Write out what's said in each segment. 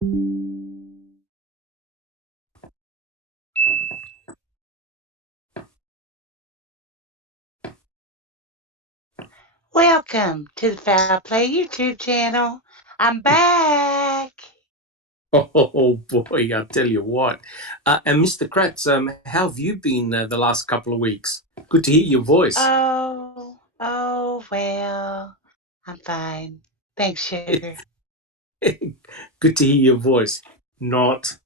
Welcome to the Foul Play YouTube channel. I'm back. Oh boy, I'll tell you what. And Mr. Kratz, how have you been the last couple of weeks? Good to hear your voice. Oh, well, I'm fine. Thanks, sugar. Good to hear your voice. Not.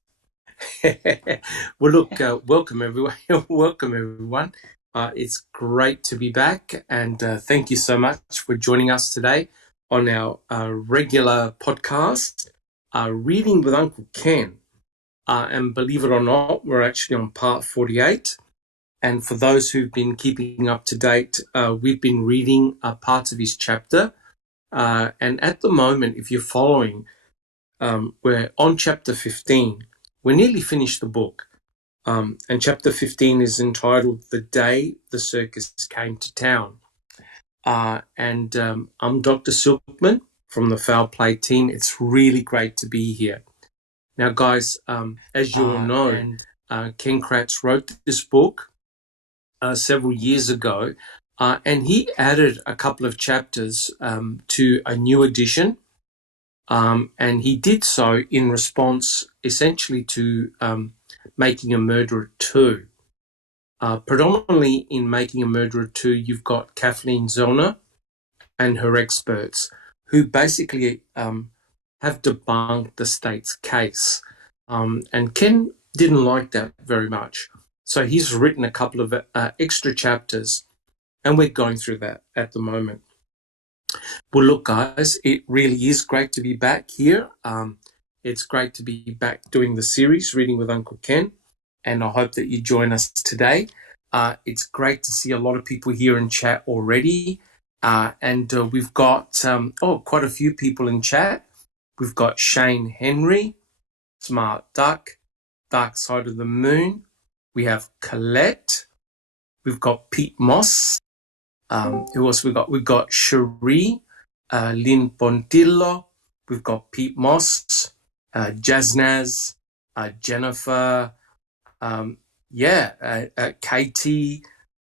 Well, look, welcome everyone. Welcome everyone. It's great to be back, and thank you so much for joining us today on our regular podcast, Reading with Uncle Ken. And believe it or not, we're actually on part 48. And for those who've been keeping up to date, we've been reading parts of his chapter. And at the moment, if you're following, we're on chapter 15. We're nearly finished the book. And chapter 15 is entitled The Day the Circus Came to Town. And I'm Dr. Silkman from the Foul Play team. It's really great to be here. Now, guys, as you all know, Ken Kratz wrote this book several years ago, and he added a couple of chapters to a new edition, and he did so in response essentially to Making a Murderer 2. Predominantly in Making a Murderer 2, you've got Kathleen Zellner and her experts who basically have debunked the state's case. And Ken didn't like that very much. So he's written a couple of extra chapters, and we're going through that at the moment. Well, look, guys, it really is great to be back here. It's great to be back doing the series, Reading with Uncle Ken, and I hope that you join us today. It's great to see a lot of people here in chat already, and we've got quite a few people in chat. We've got Shane Henry, Smart Duck, Dark Side of the Moon. We have Colette. We've got Pete Moss. Who else we got? We've got Cherie, Lynn Pontillo. We've got Pete Moss, Jaznaz, Jennifer. Katie.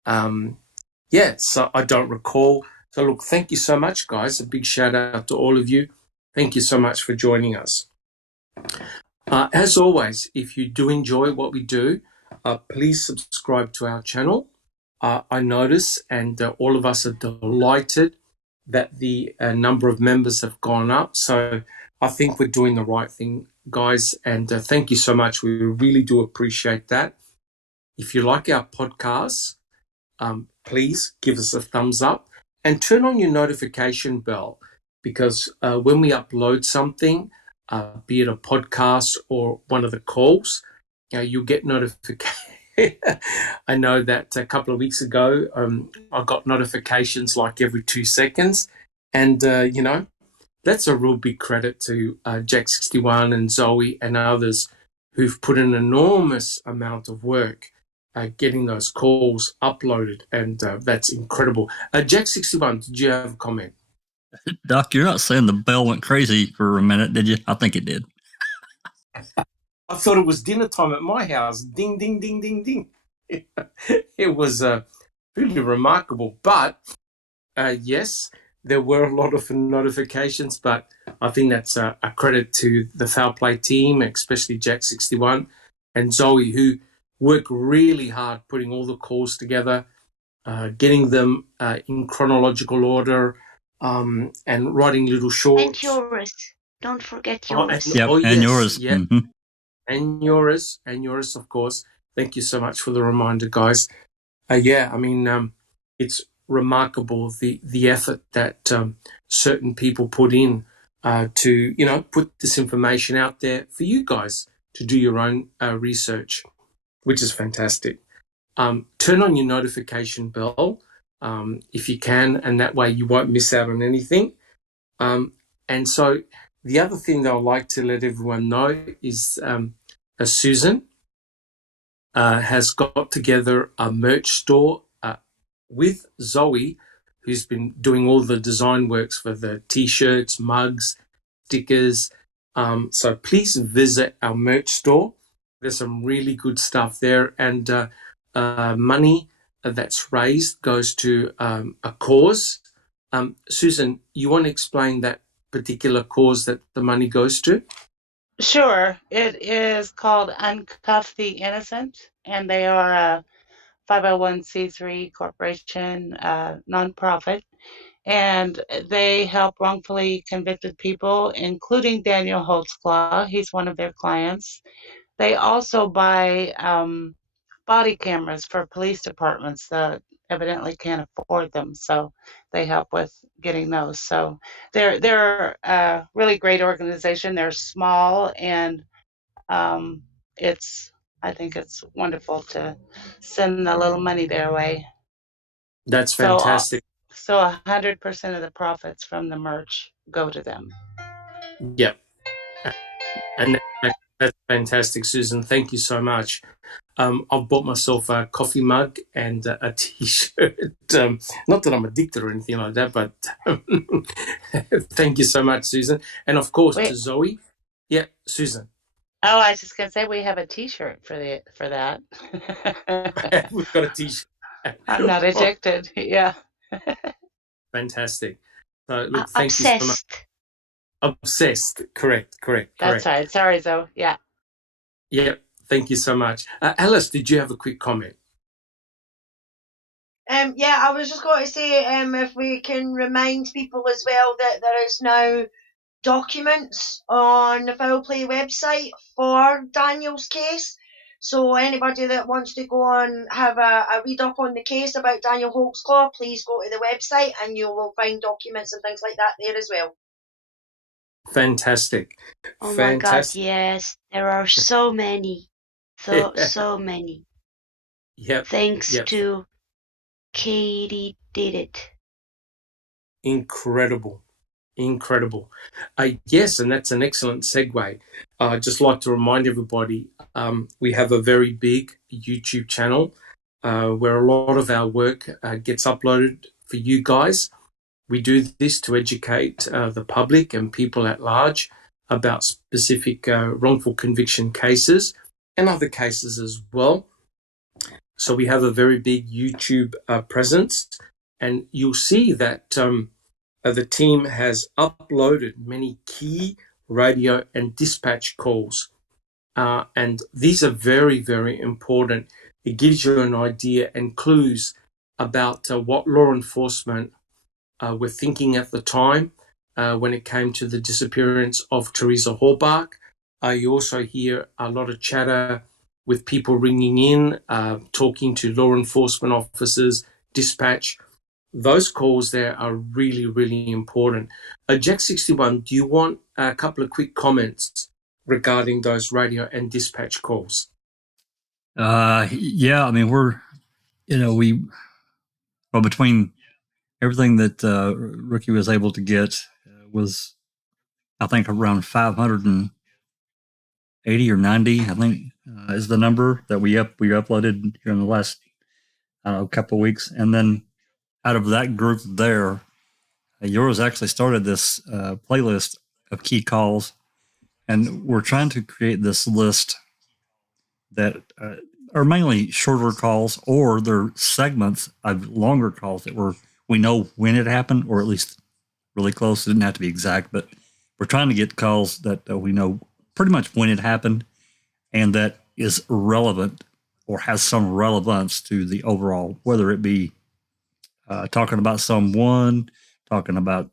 So I don't recall. So look, thank you so much, guys. A big shout out to all of you. Thank you so much for joining us. As always, if you do enjoy what we do, please subscribe to our channel. I notice, and all of us are delighted that the number of members have gone up. So I think we're doing the right thing, guys, and thank you so much. We really do appreciate that. If you like our podcasts, please give us a thumbs up and turn on your notification bell, because when we upload something, be it a podcast or one of the calls, you'll get notification. I know that a couple of weeks ago, I got notifications like every 2 seconds. And, that's a real big credit to Jack61 and Zoe and others who've put an enormous amount of work getting those calls uploaded. And that's incredible. Jack61, did you have a comment? Doc, you're not saying the bell went crazy for a minute, did you? I think it did. I thought it was dinner time at my house. Ding, ding, ding, ding, ding. It was really remarkable. But, yes, there were a lot of notifications, but I think that's a credit to the Foul Play team, especially Jack61 and Zoe, who work really hard putting all the calls together, getting them in chronological order, and writing little shorts. And yours. Don't forget yours. And yours. Yeah. Mm-hmm. And yours, of course. Thank you so much for the reminder, guys. It's remarkable the effort that certain people put in to, put this information out there for you guys to do your own research, which is fantastic. Turn on your notification bell if you can, and that way you won't miss out on anything. And so the other thing that I'd like to let everyone know is Susan has got together a merch store with Zoe, who's been doing all the design works for the T-shirts, mugs, stickers, So please visit our merch store. There's some really good stuff there, and money that's raised goes to a cause. Susan, you want to explain that particular cause that the money goes to? Sure. It is called Uncuffed the Innocent, and they are a 501c3 corporation, nonprofit, and they help wrongfully convicted people, including Daniel Holtzclaw. He's one of their clients. They also buy body cameras for police departments that evidently can't afford them, so they help with getting those. So they're a really great organization. They're small, and um, I think it's wonderful to send a little money their way. That's So fantastic. so 100% of the profits from the merch go to them. Yep. And that's fantastic, Susan. Thank you so much. I've bought myself a coffee mug and a T-shirt. Not that I'm addicted or anything like that, but thank you so much, Susan. And of course, to Zoe. Yeah, Susan. Oh, I was just gonna say we have a T-shirt for that. We've got a T-shirt. I'm not addicted. Yeah. Fantastic. So look, thank you so much. Obsessed. Correct. That's right. Sorry, Zoe. Yeah. Yep. Thank you so much. Alice, did you have a quick comment? Yeah, I was just going to say if we can remind people as well that there is now documents on the Foul Play website for Daniel's case. So anybody that wants to go and have a read up on the case about Daniel Holtzclaw, please go to the website and you will find documents and things like that there as well. Fantastic. Oh my God, yes. There are so many. So many. Yep. Thanks to Katie did it. Incredible. Yes, and that's an excellent segue. I'd just like to remind everybody, we have a very big YouTube channel where a lot of our work gets uploaded for you guys. We do this to educate the public and people at large about specific wrongful conviction cases and other cases as well. So we have a very big YouTube presence, and you'll see that the team has uploaded many key radio and dispatch calls. And these are very, very important. It gives you an idea and clues about what law enforcement were thinking at the time when it came to the disappearance of Teresa Hallbach. You also hear a lot of chatter with people ringing in, talking to law enforcement officers, dispatch. Those calls there are really, really important. Jack 61, do you want a couple of quick comments regarding those radio and dispatch calls? Yeah, I mean, between everything that Rookie was able to get was, I think, around 580 or 90, I think, is the number that we uploaded here in the last, couple of weeks. And then out of that group there, yours actually started this playlist of key calls. And we're trying to create this list that are mainly shorter calls, or they're segments of longer calls that we know when it happened, or at least really close. It didn't have to be exact, but we're trying to get calls that we know pretty much when it happened and that is relevant or has some relevance to the overall, whether it be talking about someone, talking about,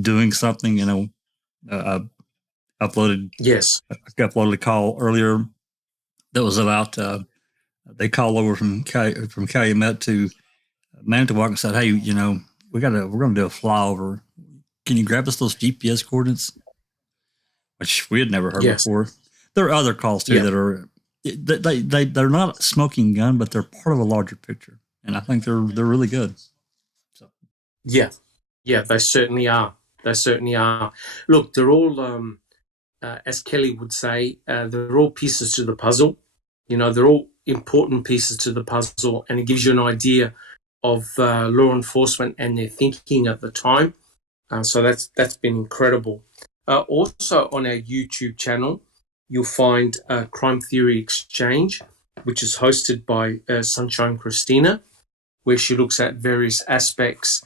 doing something, uploaded. Yes. I uploaded a call earlier that was about, they called over from Calumet to Manitowoc and said, hey, we're going to do a flyover. Can you grab us those GPS coordinates? Which we had never heard before. There are other calls too that are, they're not a smoking gun, but they're part of a larger picture. And I think they're really good. So. Yeah, they certainly are. Look, they're all, as Kelly would say, they're all pieces to the puzzle. They're all important pieces to the puzzle, and it gives you an idea of law enforcement and their thinking at the time. So that's been incredible. Also on our YouTube channel, you'll find Crime Theory Exchange, which is hosted by Sunshine Christina, where she looks at various aspects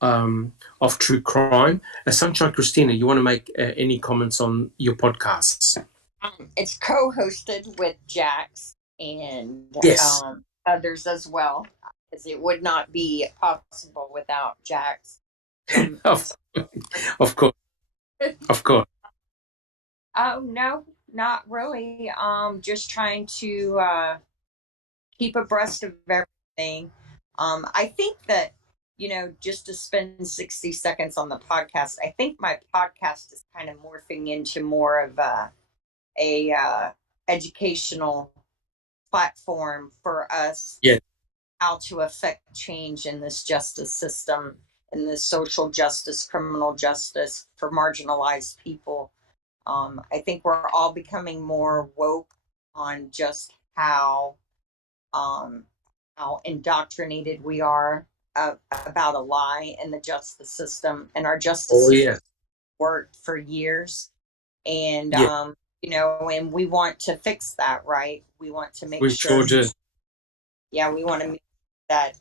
of true crime. Sunshine Christina, you want to make any comments on your podcasts? It's co-hosted with Jax and Yes. others as well, because it would not be possible without Jax. Of course. Of course. Oh, no, not really. Just trying to keep abreast of everything. I think that, just to spend 60 seconds on the podcast, I think my podcast is kind of morphing into more of a educational platform for us. Yeah. How to affect change in this justice system, in this social justice, criminal justice for marginalized people. I think we're all becoming more woke on just how indoctrinated we are about a lie in the justice system, and our justice system worked for years, and and we want to fix that, right? We want to make sure. Yeah, we want to make that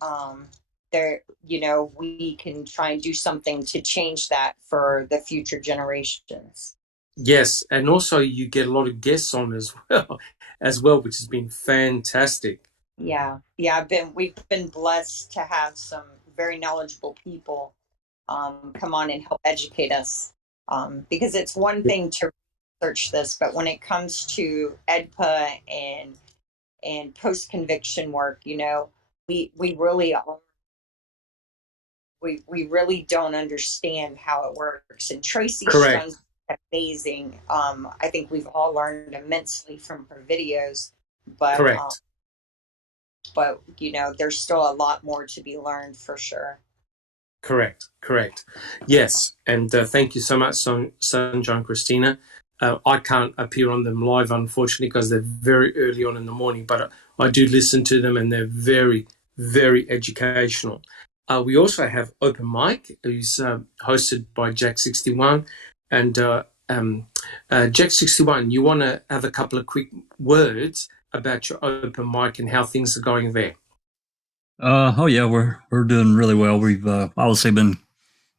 we can try and do something to change that for the future generations. Yes, and also you get a lot of guests on as well, which has been fantastic. Yeah, we've been blessed to have some very knowledgeable people come on and help educate us, because it's one thing to research this, but when it comes to EDPA and post-conviction work, we really don't understand how it works. And Tracy's done amazing. I think we've all learned immensely from her videos, but there's still a lot more to be learned for sure. Correct. Yes, and thank you so much, Sunshine Christina. I can't appear on them live, unfortunately, because they're very early on in the morning, but I do listen to them, and they're very, very educational. We also have Open Mic, who's hosted by Jack61. And Jack61, you want to have a couple of quick words about your Open Mic and how things are going there? Oh yeah, we're doing really well. We've obviously been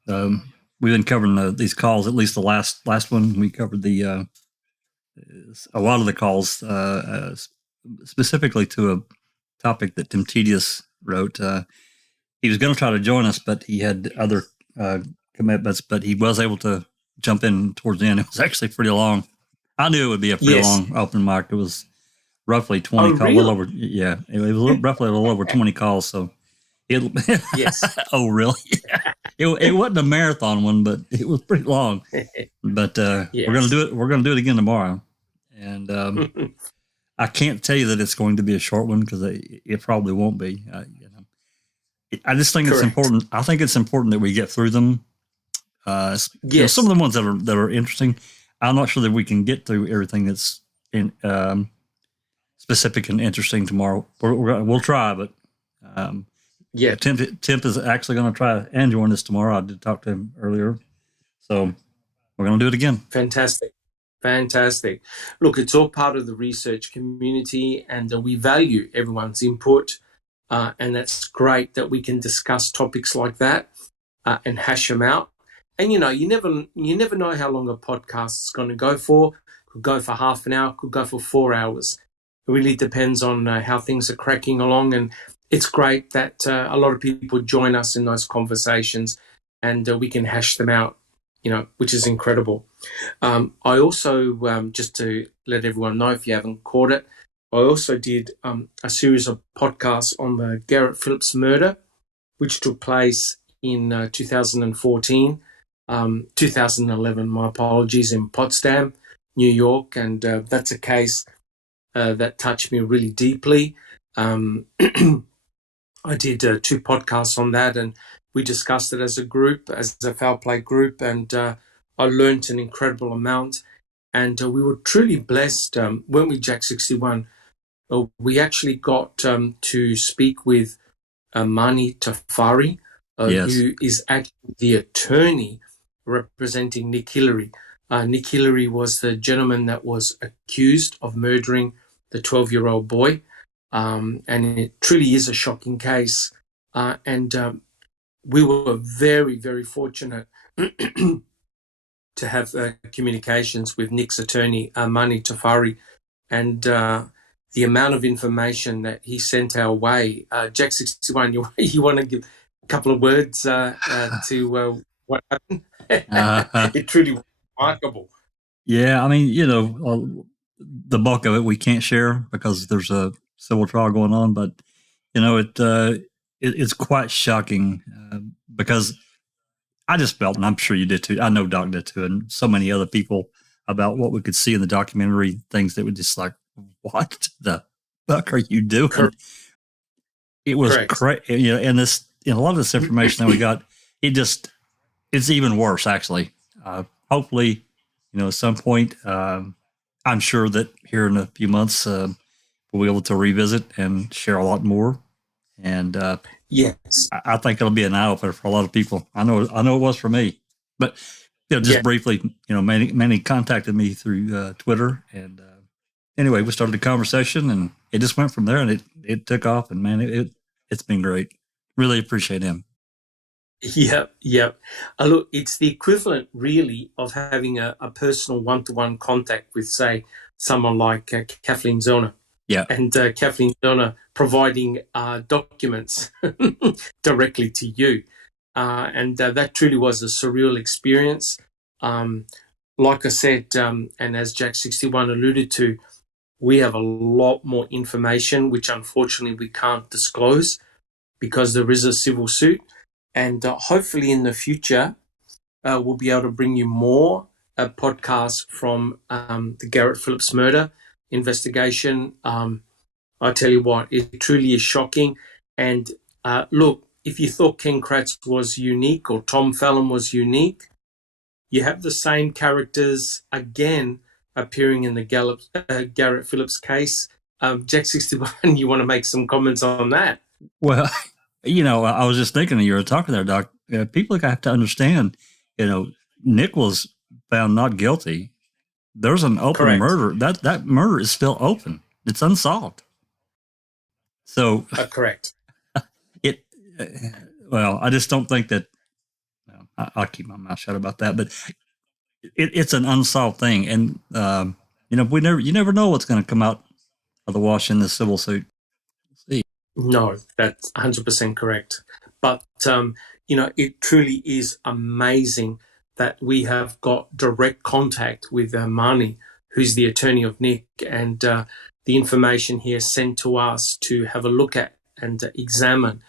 we've been covering these calls. At least the last one, we covered a lot of the calls, specifically to a topic that Tim Tedious wrote. He was going to try to join us, but he had other commitments. But he was able to jump in towards the end. It was actually pretty long. I knew it would be a pretty long open mic. It was roughly 20 calls. Really? A little over, yeah, it was roughly a little over 20 calls. So yes. Oh, really? It wasn't a marathon one, but it was pretty long. But we're going to do it. We're going to do it again tomorrow. And I can't tell you that it's going to be a short one, because it probably won't be. I just think it's important. I think it's important that we get through them. Some of the ones that are interesting. I'm not sure that we can get through everything that's specific and interesting tomorrow. We'll try, but Timp is actually going to try and join us tomorrow. I did talk to him earlier, so we're going to do it again. Fantastic. Look, it's all part of the research community, and we value everyone's input. And that's great that we can discuss topics like that and hash them out. And you never know how long a podcast is going to go for. Could go for half an hour, could go for 4 hours. It really depends on how things are cracking along. And it's great that a lot of people join us in those conversations, and we can hash them out, which is incredible. I also, just to let everyone know, if you haven't caught it, I also did a series of podcasts on the Garrett Phillips murder, which took place in 2011, my apologies, in Potsdam, New York. And that's a case that touched me really deeply. I did 2 podcasts on that, and we discussed it as a group, as a foul play group, and I learned an incredible amount. And we were truly blessed, weren't we, Jack61? We actually got to speak with Mani Tafari, yes, who is actually the attorney representing Nick Hillary. Nick Hillary was the gentleman that was accused of murdering the 12-year-old boy. And it truly is a shocking case. And we were very, very fortunate to have communications with Nick's attorney, Mani Tafari, and the amount of information that he sent our way. Jack 61, you want to give a couple of words to what happened? It truly was remarkable. Yeah, I mean, the bulk of it we can't share because there's a civil trial going on, but it's quite shocking because I just felt, and I'm sure you did too. I know Doc did too, and so many other people about what we could see in the documentary, things that were just like, what the fuck are you doing? Correct. It was crazy, and a lot of this information that we got, it's even worse actually. Hopefully, at some point, I'm sure that here in a few months, we'll be able to revisit and share a lot more. And yes, I think it'll be an eye opener for a lot of people. I know it was for me. But briefly, many contacted me through Twitter, and anyway, we started a conversation, and it just went from there, and it took off. And man, it's been great. Really appreciate him. Yep. Look, it's the equivalent, really, of having a personal one-to-one contact with, say, someone like Kathleen Zellner. Yeah. And Kathleen Zellner providing documents directly to you. And that truly was a surreal experience. Like I said, and as Jack 61 alluded to, we have a lot more information, which unfortunately we can't disclose because there is a civil suit. And hopefully in the future, we'll be able to bring you more podcasts from the Garrett Phillips murder investigation. I tell you what, it truly is shocking. And look, if you thought Ken Kratz was unique or Tom Fallon was unique, you have the same characters again appearing in the Garrett Phillips case. Jack 61, you want to make some comments on that? Well, I was just thinking you were talking there, Doc. People have to understand, Nick was found not guilty. There's an open murder. That murder is still open. It's unsolved. So correct. Well, I just don't think that. I'll keep my mouth shut about that. But it's an unsolved thing, and you never know what's going to come out of the wash in this civil suit. No, that's 100% correct. But, it truly is amazing that we have got direct contact with Mani, who's the attorney of Nick, and the information he has sent to us to have a look at and examine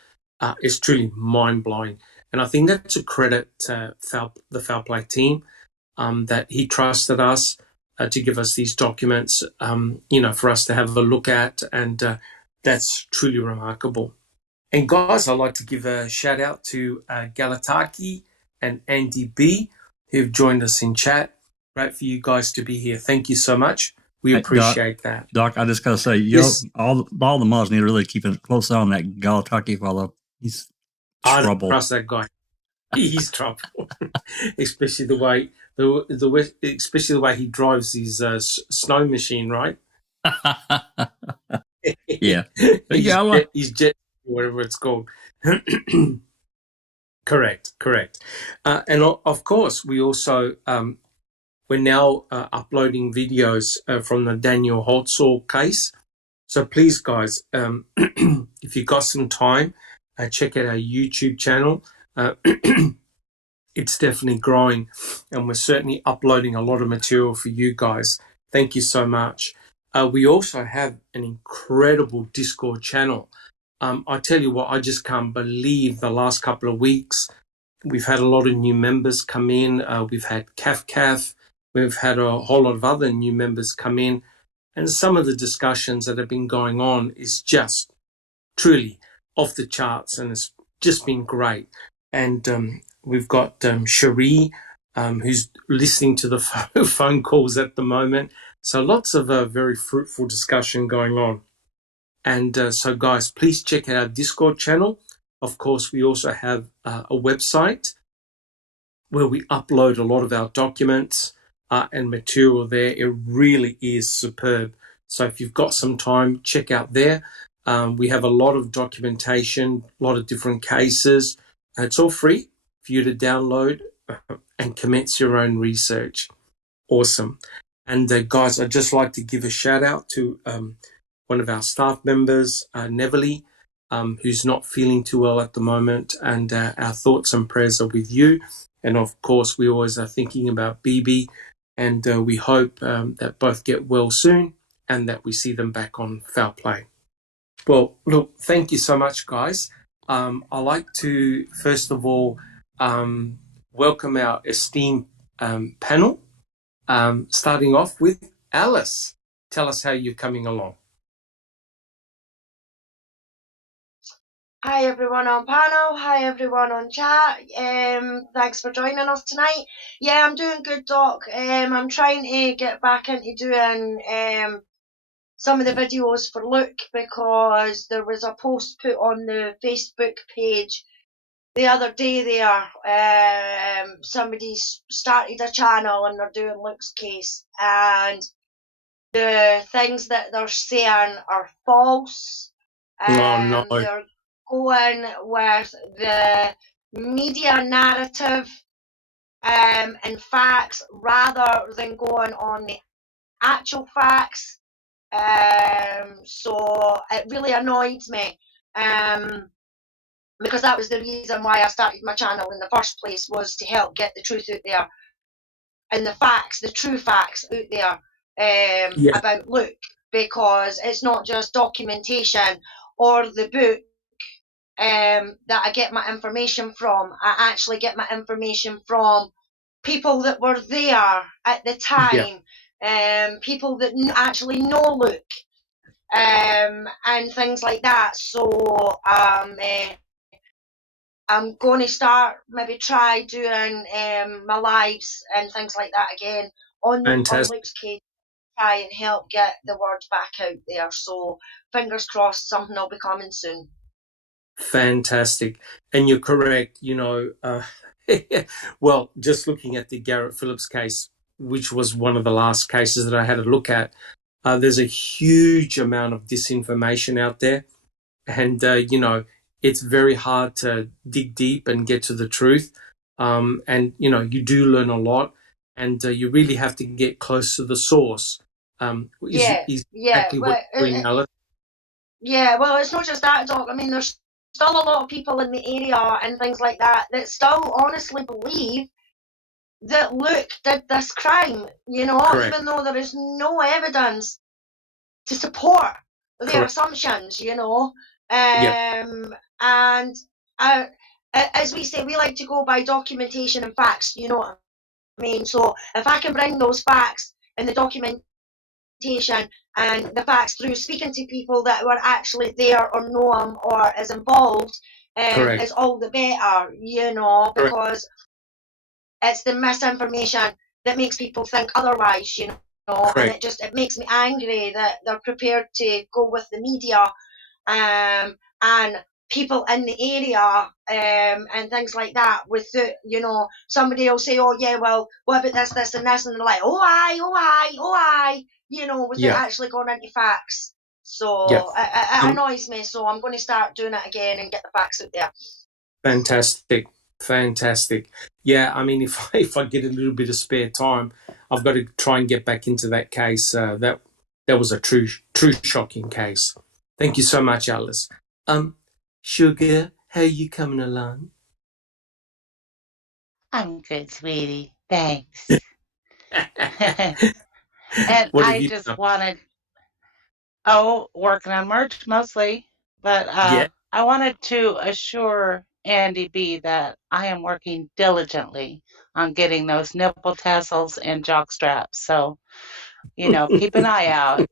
is truly mind-blowing. And I think that's a credit to the Foul Play team, that he trusted us to give us these documents, for us to have a look at, and that's truly remarkable. And guys, I'd like to give a shout out to Galataki and Andy B, who've joined us in chat. Great for you guys to be here. Thank you so much. We appreciate that. Doc, I just got to say, Yes. all the mods need to really keep a close eye on that Galataki fellow. He's trouble. I don't trust that guy. He's trouble, especially the way he drives his snow machine, right? Yeah. He's jet, whatever it's called. Correct. And of course, we also we're now uploading videos from the Daniel Holtzall case. So please, guys, if you've got some time, check out our YouTube channel. It's definitely growing, and we're certainly uploading a lot of material for you guys. Thank you so much. We also have an incredible Discord channel. I tell you what, I just can't believe the last couple of weeks. We've had a lot of new members come in. We've had Caf. We've had a whole lot of other new members come in. And some of the discussions that have been going on is just truly off the charts, and it's just been great. And we've got Cherie, who's listening to the phone calls at the moment. So lots of very fruitful discussion going on. And so, guys, please check out our Discord channel. Of course, we also have a website where we upload a lot of our documents. and material there. It really is superb. So if you've got some time, check out there. We have a lot of documentation, a lot of different cases. It's all free for you to download and commence your own research. Awesome. And guys, I'd just like to give a shout out to one of our staff members, Neverly, who's not feeling too well at the moment. And our thoughts and prayers are with you. And of course, we always are thinking about BB. And we hope that both get well soon and that we see them back on Foul Play. Well, look, thank you so much, guys. I'd like to, first of all, welcome our esteemed panel, starting off with Alice. Tell us how you're coming along. Hi everyone on panel, hi everyone on chat. Thanks for joining us tonight. Yeah, I'm doing good, Doc. I'm trying to get back into doing some of the videos for Luke, because there was a post put on the Facebook page the other day there. Somebody started a channel and they're doing Luke's case, and the things that they're saying are false. No. They're going with the media narrative and facts rather than going on the actual facts. So it really annoyed me, because that was the reason why I started my channel in the first place, was to help get the truth out there and the facts, the true facts out there about Luke, because it's not just documentation or the book that I get my information from. I actually get my information from people that were there at the time, people that actually know Luke, and things like that. So I'm going to start, maybe try doing my lives and things like that again on Luke's case, try and help get the word back out there. So fingers crossed, something will be coming soon. Fantastic. And you're correct, well, just looking at the Garrett Phillips case, which was one of the last cases that I had a look at, there's a huge amount of disinformation out there. And, it's very hard to dig deep and get to the truth. And, you do learn a lot, and you really have to get close to the source. Exactly what you're doing, Alice. Yeah, well, it's not just that, Doc. I mean, there's still a lot of people in the area and things like that still honestly believe that Luke did this crime, Correct. even though there is no evidence to support their assumptions, And as we say, we like to go by documentation and facts, you know what I mean? So if I can bring those facts and the documentation and the facts through speaking to people that were actually there or know them or is involved, is all the better, because it's the misinformation that makes people think otherwise, and it makes me angry that they're prepared to go with the media and people in the area and things like that. With the, somebody will say, oh yeah, well, what about this and this, and they're like, oh I, without actually going into facts. So it annoys me, so I'm going to start doing it again and get the facts out there. Fantastic. Yeah, I mean, if I get a little bit of spare time, I've got to try and get back into that case. That was a true shocking case. Thank you so much, Alice. Sugar, how are you coming along? I'm good, sweetie. Thanks. And I just wanted, working on merch mostly, but I wanted to assure Andy B that I am working diligently on getting those nipple tassels and jock straps. So, keep an eye out.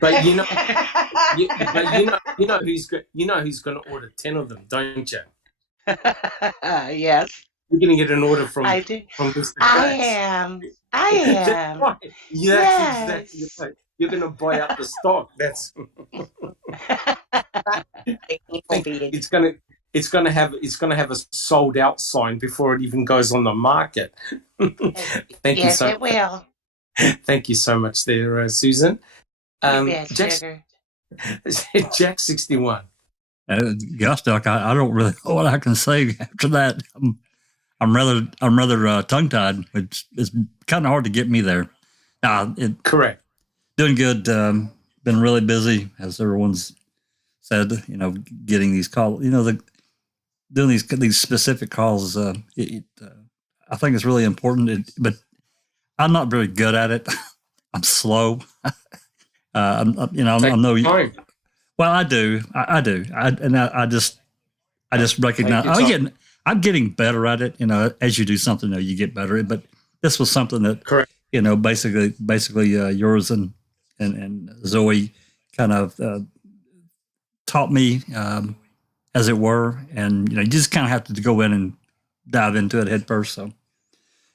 But who's going to order 10 of them, don't you? Yes. You're going to get an order from I do. From Mr. I am. That's right. Yeah, yes. That's exactly right. You're going to buy up the stock. That's. It's going it's going to have a sold out sign before it even goes on the market. Thank you Yes, so it will. Thank you so much there, Susan. You bet, Jack, sugar. Jack 61. Gosh, Doc, I don't really know what I can say after that. I'm rather tongue tied. It's kind of hard to get me there. Correct. Doing good. Been really busy, as everyone's said. Getting these calls. Doing these specific calls. I think it's really important. But I'm not very good at it. I'm slow. I know. Time. Well, I do. I do. I just recognize. I'm getting better at it. As you do something, you get better at it. But this was something that, correct. Basically, yours and Zoe kind of taught me, as it were. And you just kind of have to go in and dive into it head first. So,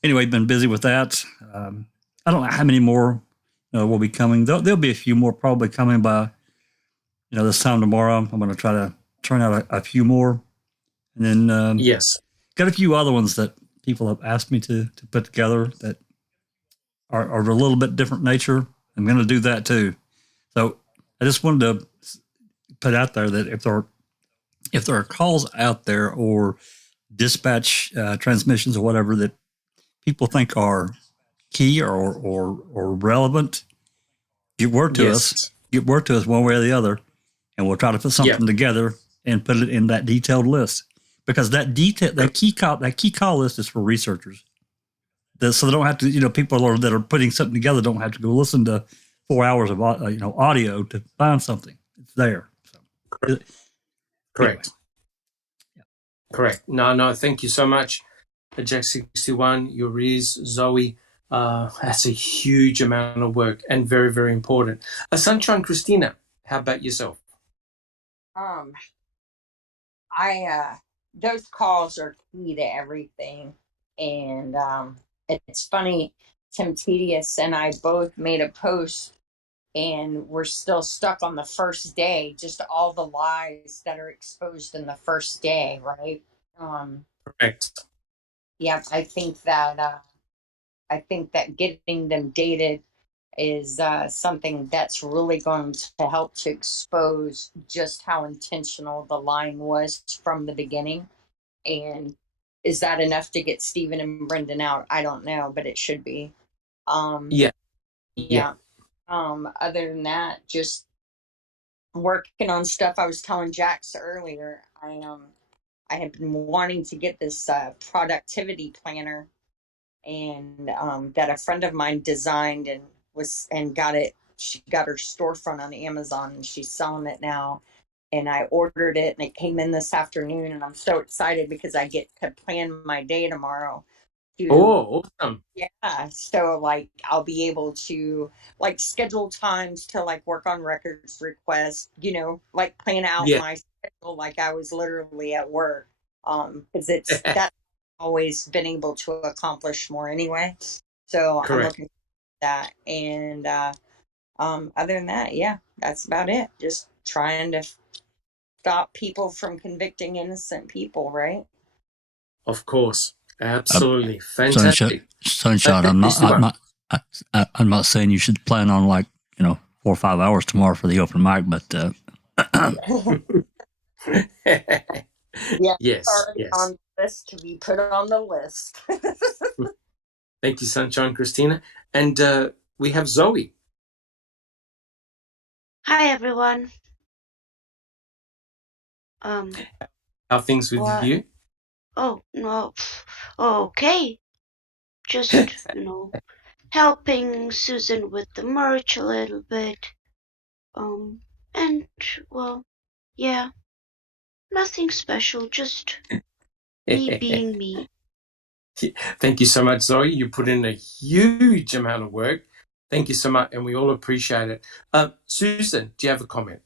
anyway, been busy with that. I don't know how many more will be coming. There'll be a few more probably coming by this time tomorrow. I'm going to try to turn out a few more. And then yes, got a few other ones that people have asked me to put together that are of a little bit different nature. I'm going to do that too. So I just wanted to put out there that if there are calls out there or dispatch transmissions or whatever that people think are key or relevant, get word to us. Get word to us one way or the other, and we'll try to put something together and put it in that detailed list. Because that key call list is for researchers, so they don't have to. People that are putting something together don't have to go listen to 4 hours of audio to find something. It's there. So, correct. Anyway. Correct. No. Thank you so much, Jack 61. Yuriz, Zoe. That's a huge amount of work and very, very important. Sunshine Christina, how about yourself? Those calls are key to everything. And it's funny, Tim Tedious and I both made a post, and we're still stuck on the first day, just all the lies that are exposed in the first day, right? Correct. Yeah, I think that getting them dated is something that's really going to help to expose just how intentional the lying was from the beginning. And is that enough to get Stephen and Brendan out? I don't know, but it should be. Yeah. Other than that, just working on stuff. I was telling Jax earlier, I have been wanting to get this productivity planner, and that a friend of mine designed and got it. She got her storefront on Amazon, and she's selling it now. And I ordered it, and it came in this afternoon, and I'm so excited because I get to plan my day tomorrow. Awesome. Yeah, so I'll be able to schedule times to work on records requests, plan out my schedule like I was literally at work. Because that's always been able to accomplish more anyway. So correct. I'm looking at that. And other than that, yeah, that's about it. Just trying to stop people from convicting innocent people, right? Of course. Absolutely. Fantastic. Sunshine, I'm not saying you should plan on 4 or 5 hours tomorrow for the open mic, but yeah, yes, on the list to be put on the list. Thank you, Sunshine Christina. And we have Zoe. Hi, everyone. How are things with you? Oh, no. Okay. Just, helping Susan with the merch a little bit. And, well, yeah. Nothing special, just me being me. Thank you so much, Zoe. You put in a huge amount of work. Thank you so much, and we all appreciate it. Susan, do you have a comment?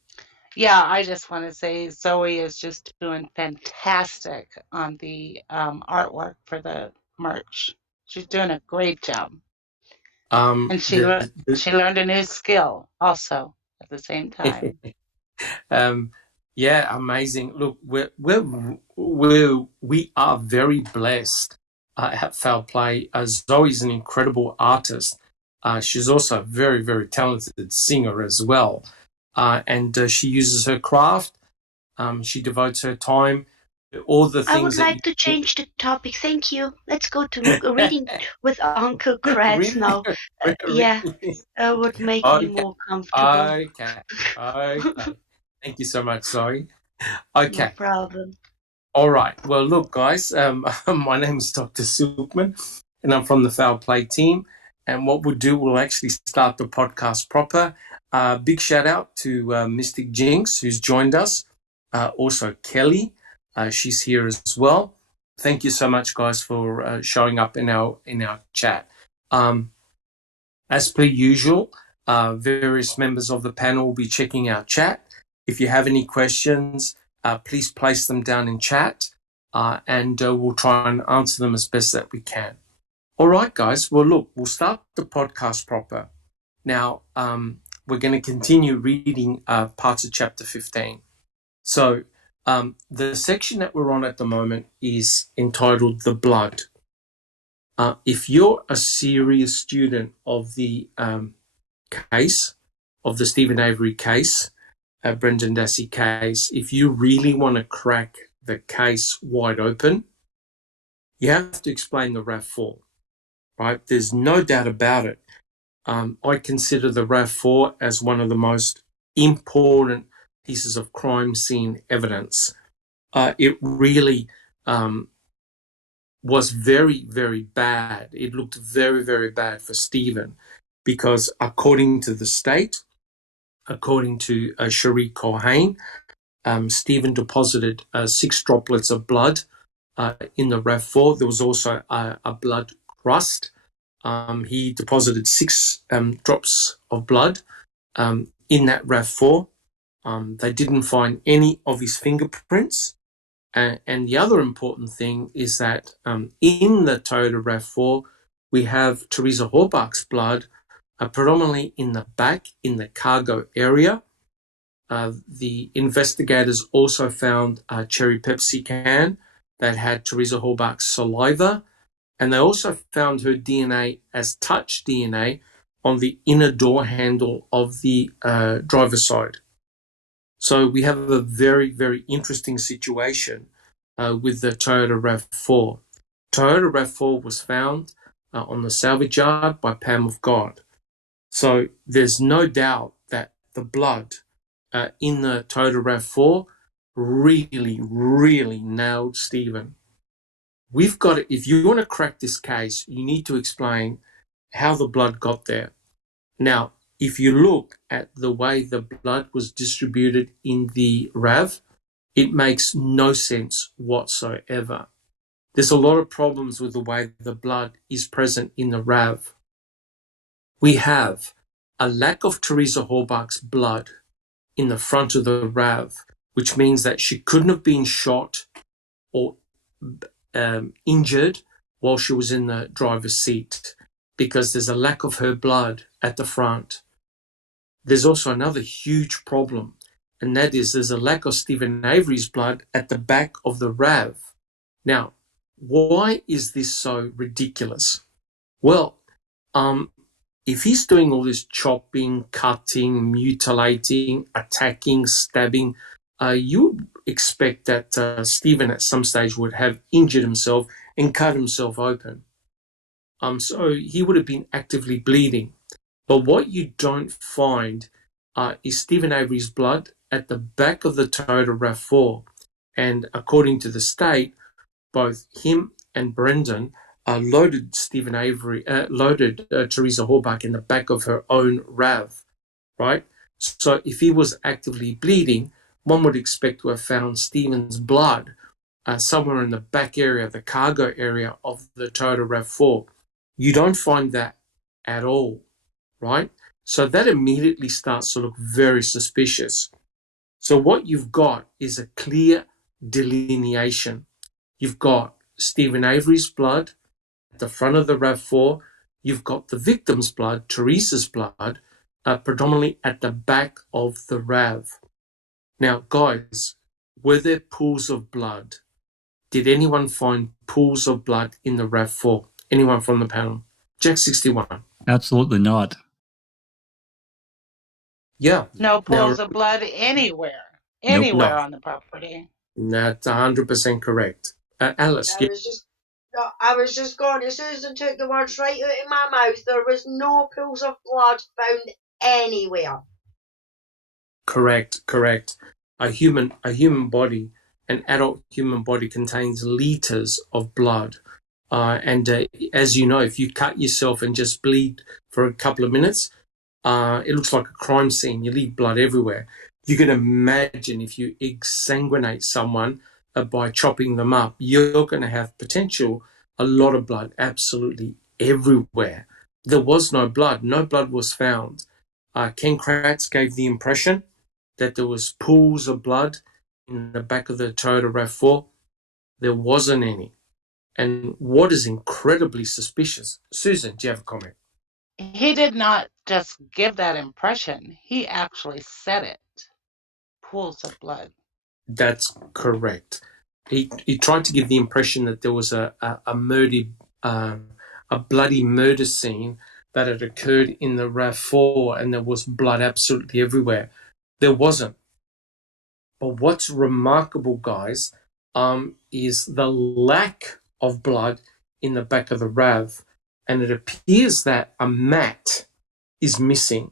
Yeah, I just want to say Zoe is just doing fantastic on the artwork for the merch. She's doing a great job. And she learned a new skill also at the same time. Yeah, amazing. Look, we are very blessed at Foul Play. Zoe's an incredible artist. She's also a very, very talented singer as well. And she uses her craft. She devotes her time to all the I would things that like to you change the topic. Thank you. Let's go to reading with Uncle Kratz really, now. Yeah, really. would make me Okay, more comfortable. okay, okay. Thank you so much, Zoe. No Okay. problem. All right. Well, look, guys, my name is Dr. Silkman, and I'm from the Foul Play team. And what we'll do, we'll actually start the podcast proper. Big shout out to Mystic Jinx, who's joined us. Also, Kelly, she's here as well. Thank you so much, guys, for showing up in our chat. As per usual, various members of the panel will be checking our chat. If you have any questions, please place them down in chat, and we'll try and answer them as best that we can. All right, guys. Well, look, we'll start the podcast proper. Now, we're going to continue reading parts of chapter 15. So the section that we're on at the moment is entitled The Blood. If you're a serious student of the case, of the Stephen Avery case, Brendan Dassey case, if you really want to crack the case wide open, you have to explain the RAV4, right? There's no doubt about it. I consider the RAV4 as one of the most important pieces of crime scene evidence. It really was very, very bad. It looked very, very bad for Stephen because according to the state, according to Sharik Cohen, Stephen deposited 6 droplets of blood in the RAV4. There was also a blood crust. He deposited 6 drops of blood in that RAV4. They didn't find any of his fingerprints. And the other important thing is that in the Toyota RAV4, we have Teresa Horbach's blood predominantly in the back, in the cargo area. The investigators also found a cherry Pepsi can that had Teresa Horbach's saliva, and they also found her DNA as touch DNA on the inner door handle of the driver's side. So we have a very, very interesting situation with the Toyota RAV4. Toyota RAV4 was found on the salvage yard by Pam of God. So there's no doubt that the blood in the Toyota RAV4 really, really nailed Stephen. We've got to, if you want to crack this case, you need to explain how the blood got there. Now, if you look at the way the blood was distributed in the RAV, it makes no sense whatsoever. There's a lot of problems with the way the blood is present in the RAV. We have a lack of Teresa Horbach's blood in the front of the RAV, which means that she couldn't have been shot or injured while she was in the driver's seat because there's a lack of her blood at the front. There's also another huge problem, and that is there's a lack of Stephen Avery's blood at the back of the RAV. Now, why is this so ridiculous? Well, if he's doing all this chopping, cutting, mutilating, attacking, stabbing, you would expect that Stephen at some stage would have injured himself and cut himself open. So he would have been actively bleeding. But what you don't find is Stephen Avery's blood at the back of the Toyota RAV4. And according to the state, both him and Brendan loaded Stephen Avery, loaded Teresa Horbach in the back of her own RAV, right? So if he was actively bleeding, one would expect to have found Stephen's blood somewhere in the back area, the cargo area of the Toyota RAV4. You don't find that at all, right? So that immediately starts to look very suspicious. So what you've got is a clear delineation. You've got Stephen Avery's blood at the front of the RAV4. You've got the victim's blood, Teresa's blood, predominantly at the back of the RAV. Now, guys, were there pools of blood? Did anyone find pools of blood in the RAV4? Anyone from the panel? Jack 61. Absolutely not. Yeah. No Now, pools of blood anywhere no, on the property. that's 100% correct. Alice, I was just going, as Susan took the words right out of my mouth, there was no pools of blood found anywhere. correct. A human body, an adult human body contains liters of blood. And as you know, if you cut yourself and just bleed for a couple of minutes, it looks like a crime scene. You leave blood everywhere. You can imagine if you exsanguinate someone by chopping them up, you're going to have potential a lot of blood absolutely everywhere. There was no blood. No blood was found. Ken Kratz gave the impression that there was pools of blood in the back of the Toyota RAV4. There wasn't any. And what is incredibly suspicious, Susan, do you have a comment? He did not just give that impression. He actually said it. Pools of blood. That's correct. He tried to give the impression that there was a bloody murder scene that had occurred in the RAV4 and there was blood absolutely everywhere. There wasn't. But what's remarkable, guys, is the lack of blood in the back of the RAV. And it appears that a mat is missing,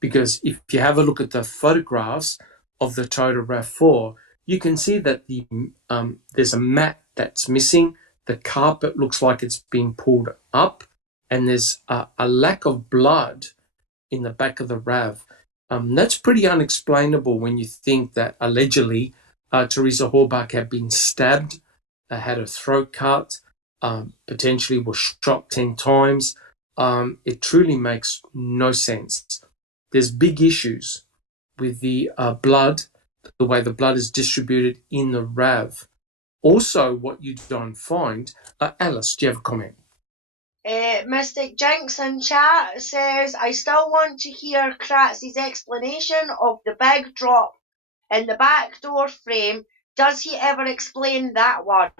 because if you have a look at the photographs of the Toyota RAV4, you can see that there's a mat that's missing. The carpet looks like it's been pulled up, and there's a lack of blood in the back of the RAV. That's pretty unexplainable when you think that allegedly Teresa Horbach had been stabbed, had her throat cut, potentially was shot 10 times. It truly makes no sense. There's big issues with the blood, the way the blood is distributed in the RAV. Also, what you don't find, Alice, do you have a comment? Mystic Jinx in chat says, I still want to hear Kratz's explanation of the big drop in the back door frame. Does he ever explain that one?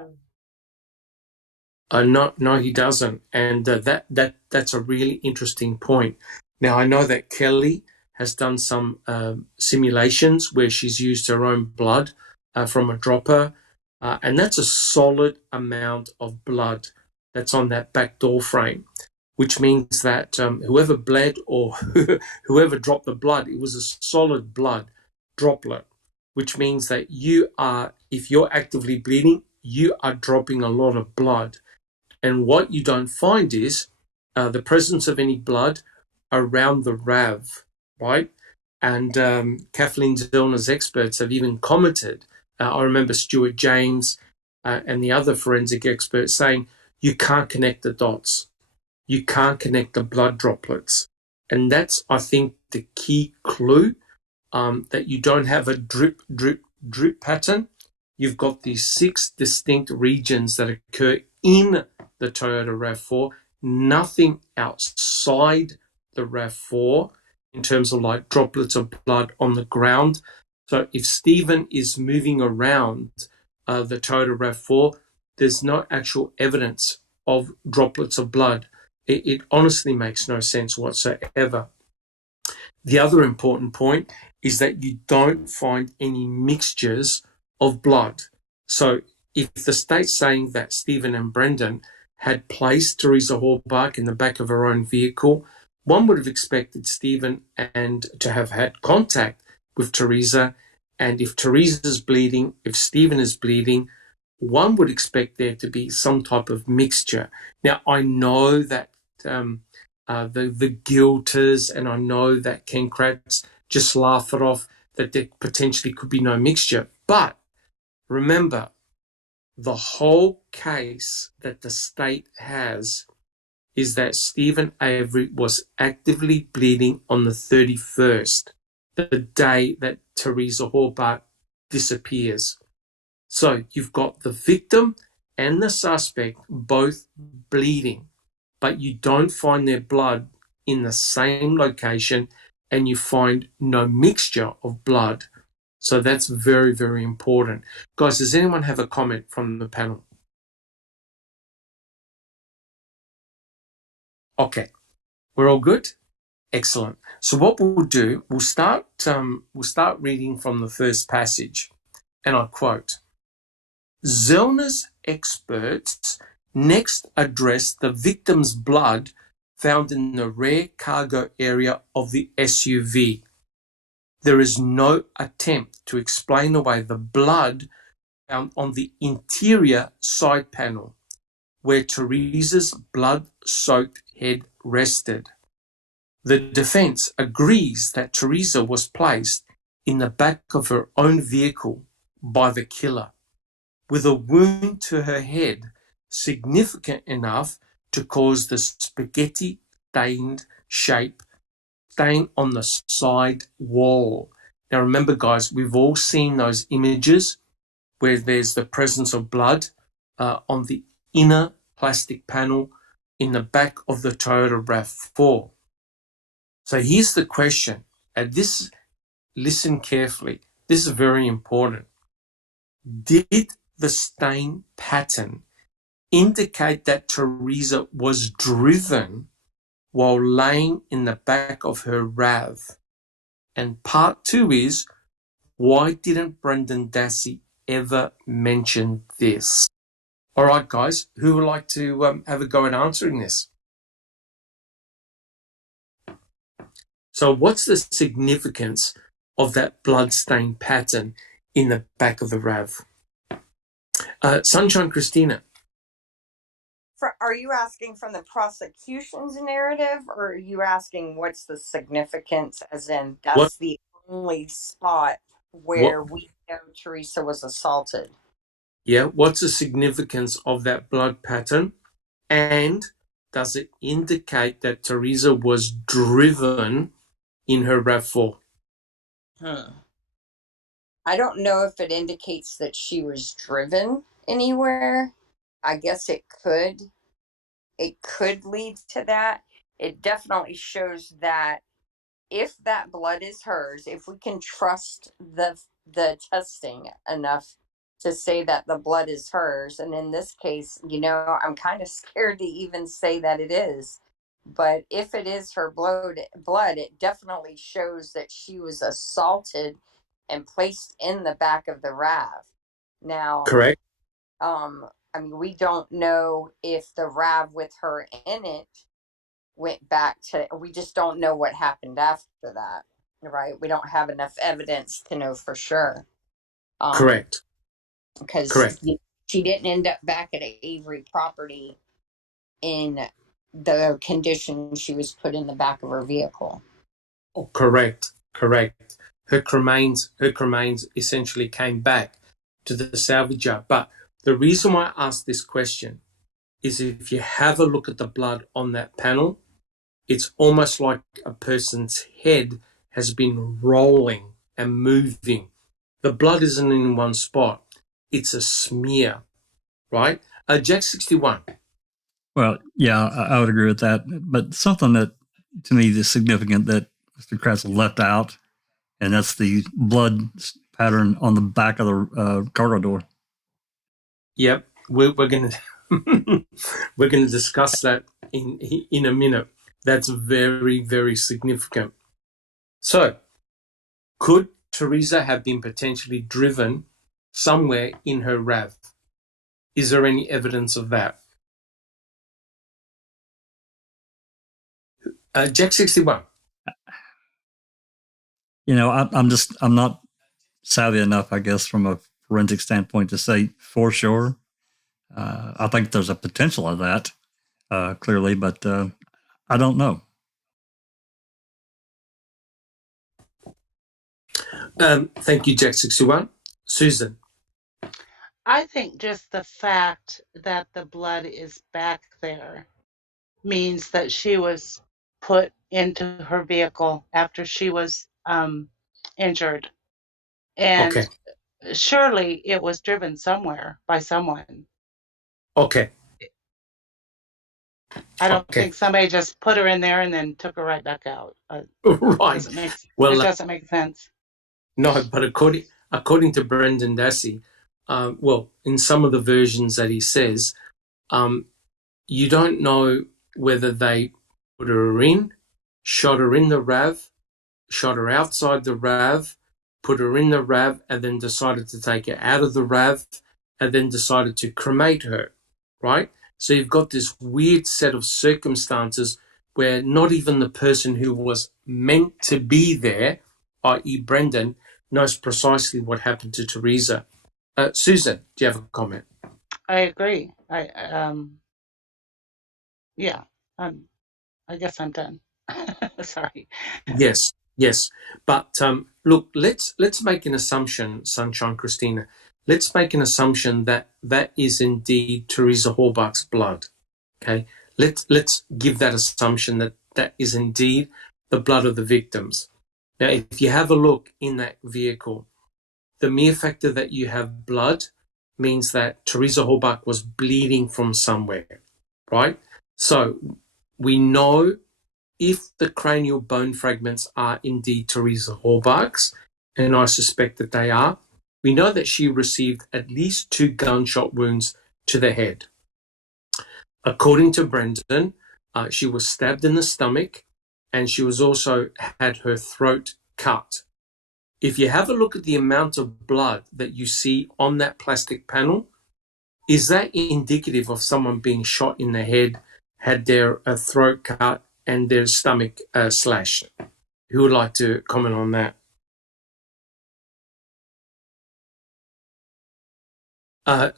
No, he doesn't. And that's a really interesting point. Now, I know that Kelly has done some simulations where she's used her own blood from a dropper, and that's a solid amount of blood that's on that back door frame, which means that whoever bled or whoever dropped the blood, it was a solid blood droplet, which means that if you're actively bleeding, you are dropping a lot of blood. And what you don't find is the presence of any blood around the RAV, right? And Kathleen Zellner's experts have even commented. I remember Stuart James and the other forensic experts saying, you can't connect the dots. You can't connect the blood droplets. And that's, I think, the key clue, that you don't have a drip, drip, drip pattern. You've got these 6 distinct regions that occur in the Toyota RAV4, nothing outside the RAV4 in terms of like droplets of blood on the ground. So if Stephen is moving around the Toyota RAV4, there's no actual evidence of droplets of blood. It honestly makes no sense whatsoever. The other important point is that you don't find any mixtures of blood. So if the state's saying that Stephen and Brendan had placed Teresa Horbach in the back of her own vehicle, one would have expected Stephen and to have had contact with Teresa. And if Teresa's bleeding, if Stephen is bleeding, one would expect there to be some type of mixture. Now, I know that the guilters, and I know that Ken Kratz just laugh it off that there potentially could be no mixture. But remember, the whole case that the state has is that Stephen Avery was actively bleeding on the 31st, the day that Teresa Horbach disappears. So you've got the victim and the suspect both bleeding, but you don't find their blood in the same location, and you find no mixture of blood. So that's very, very important. Guys, does anyone have a comment from the panel? Okay, we're all good? Excellent. So what we'll do, we'll start reading from the first passage, and I quote, Zellner's experts next addressed the victim's blood found in the rear cargo area of the SUV. There is no attempt to explain away the blood found on the interior side panel, where Teresa's blood-soaked head rested. The defense agrees that Teresa was placed in the back of her own vehicle by the killer, with a wound to her head significant enough to cause the spaghetti-stained shape stain on the side wall. Now remember, guys, we've all seen those images where there's the presence of blood on the inner plastic panel in the back of the Toyota RAV4. So here's the question, and this, listen carefully, this is very important. Did the stain pattern indicate that Teresa was driven while laying in the back of her RAV? And part two is, why didn't Brendan Dassey ever mention this? All right, guys, who would like to have a go at answering this? So what's the significance of that blood-stain pattern in the back of the RAV? Sunshine Christina. Are you asking from the prosecution's narrative, or are you asking what's the significance, as in that's the only spot where we know Teresa was assaulted? Yeah, what's the significance of that blood pattern? And does it indicate that Teresa was driven in her RAV4? I don't know if it indicates that she was driven anywhere. I guess it could. It could lead to that. It definitely shows that if that blood is hers, if we can trust the testing enough to say that the blood is hers, and in this case, I'm kind of scared to even say that it is. But if it is her blood, it definitely shows that she was assaulted and placed in the back of the RAV. Now, correct. We don't know if the RAV with her in it went back to, we just don't know what happened after that, right? We don't have enough evidence to know for sure. Correct. Because she didn't end up back at Avery property in the condition she was put in the back of her vehicle. Oh, correct. Her cremains essentially came back to the salvage yard. But the reason why I asked this question is if you have a look at the blood on that panel, it's almost like a person's head has been rolling and moving. The blood isn't in one spot. It's a smear, right? Jack 61. Well, yeah, I would agree with that. But something that, to me, is significant that Mr. Kratz left out, and that's the blood pattern on the back of the cargo door. Yep, we're going to we're going to discuss that in a minute. That's very, very significant. So, could Teresa have been potentially driven somewhere in her RAV? Is there any evidence of that? Jack 61. I'm not savvy enough, I guess, from a forensic standpoint to say for sure. I think there's a potential of that, clearly, but I don't know. Thank you, Jack 61. Susan. I think just the fact that the blood is back there means that she was put into her vehicle after she was injured. And surely it was driven somewhere by someone. Okay. I don't think somebody just put her in there and then took her right back out. Right. It doesn't make sense. No, but according to Brendan Dassey, well, in some of the versions that he says, you don't know whether they put her in, shot her in the RAV, shot her outside the RAV, put her in the RAV, and then decided to take her out of the RAV, and then decided to cremate her, right? So you've got this weird set of circumstances where not even the person who was meant to be there, i.e. Brendan, knows precisely what happened to Teresa. Susan, do you have a comment? I agree. Yeah, I guess I'm done. Sorry. Yes, yes. But look, let's make an assumption, Sunshine Christina. Let's make an assumption that that is indeed Teresa Hallbach's blood. Okay, let's give that assumption that that is indeed the blood of the victims. Now, if you have a look in that vehicle, the mere fact that you have blood means that Teresa Hallbach was bleeding from somewhere, right? So we know if the cranial bone fragments are indeed Teresa Hallbach's, and I suspect that they are, we know that she received at least 2 gunshot wounds to the head. According to Brendan, she was stabbed in the stomach, and she was also had her throat cut. If you have a look at the amount of blood that you see on that plastic panel, is that indicative of someone being shot in the head, had their throat cut, and their stomach slashed? Who would like to comment on that?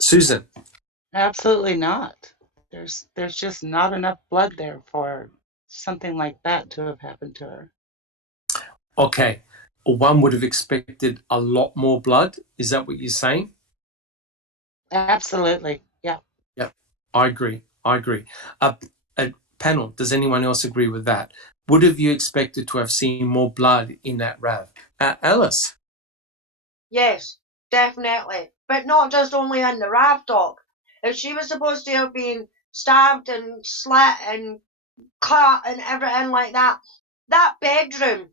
Susan? Absolutely not. There's just not enough blood there for something like that to have happened to her. Okay. One would have expected a lot more blood. Is that what you're saying? Absolutely. Yeah. Yep. I agree. Panel, does anyone else agree with that? Would have you expected to have seen more blood in that RAV? Alice? Yes, definitely. But not just only in the RAV dock. If she was supposed to have been stabbed and slit and cut and everything like that, that bedroom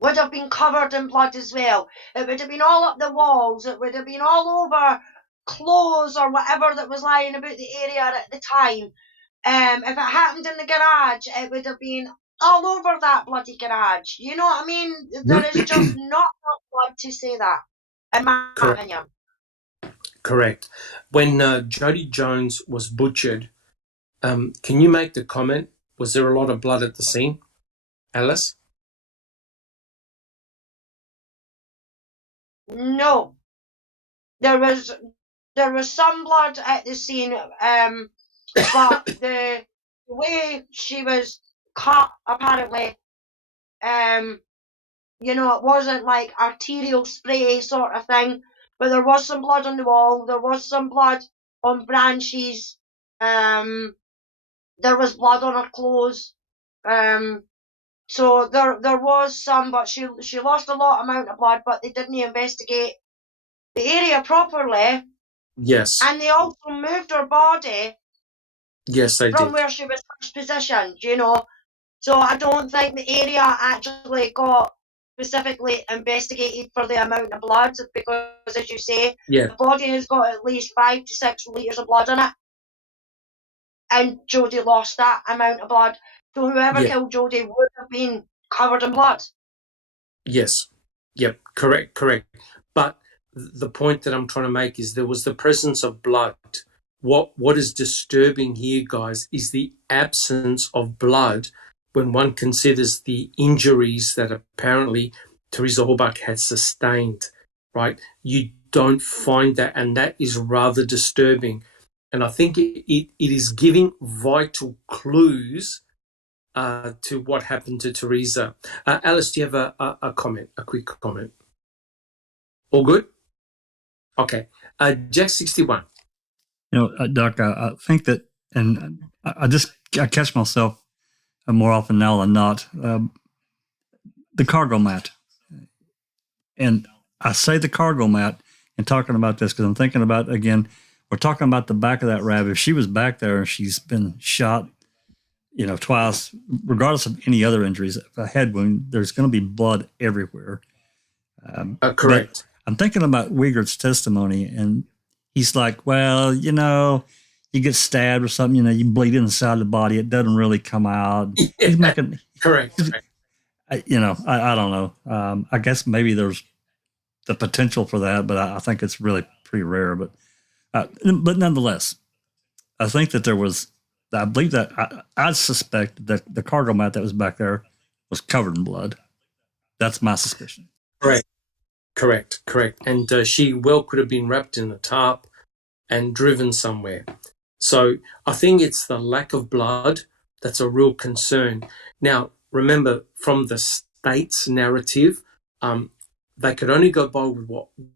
would have been covered in blood as well. It would have been all up the walls. It would have been all over clothes or whatever that was lying about the area at the time. If it happened in the garage, it would have been all over that bloody garage. You know what I mean? There is just not enough blood to say that, in my opinion. Correct. When Jody Jones was butchered, can you make the comment, was there a lot of blood at the scene? Alice? No. There was some blood at the scene, but the way she was cut, apparently, you know, it wasn't like arterial spray sort of thing, but there was some blood on the wall, there was some blood on branches, there was blood on her clothes, so there was some, but she lost a lot amount of blood, but they didn't investigate the area properly. Yes. And they also moved her body. Yes, they from did. where she was first positioned, you know. So I don't think the area actually got specifically investigated for the amount of blood, because, as you say, the body has got at least 5 to 6 litres of blood in it. And Jodie lost that amount of blood. So whoever killed Jodie would have been covered in blood. Yes. Yep. Correct. But the point that I'm trying to make is there was the presence of blood. What is disturbing here, guys, is the absence of blood when one considers the injuries that apparently Teresa Hallbach had sustained, right? You don't find that, and that is rather disturbing. And I think it is giving vital clues to what happened to Teresa. Alice, do you have a comment, a quick comment? All good? Okay. Jack 61. You know, Doc, I think that, and I catch myself more often now than not, the cargo mat. And I say the cargo mat and talking about this because I'm thinking about, again, we're talking about the back of that RAV. If she was back there and she's been shot, you know, twice, regardless of any other injuries, a head wound, there's going to be blood everywhere. But Correct. I'm thinking about Uyghur's testimony, and he's like, well, you get stabbed or something, you bleed inside the body. It doesn't really come out. He's making, Correct. I don't know. I guess maybe there's the potential for that, but I think it's really pretty rare. But nonetheless, I think that I believe that I suspect that the cargo mat that was back there was covered in blood. That's my suspicion. Correct. And she well could have been wrapped in a tarp and driven somewhere. So I think it's the lack of blood that's a real concern. Now, remember, from the state's narrative, they could only go by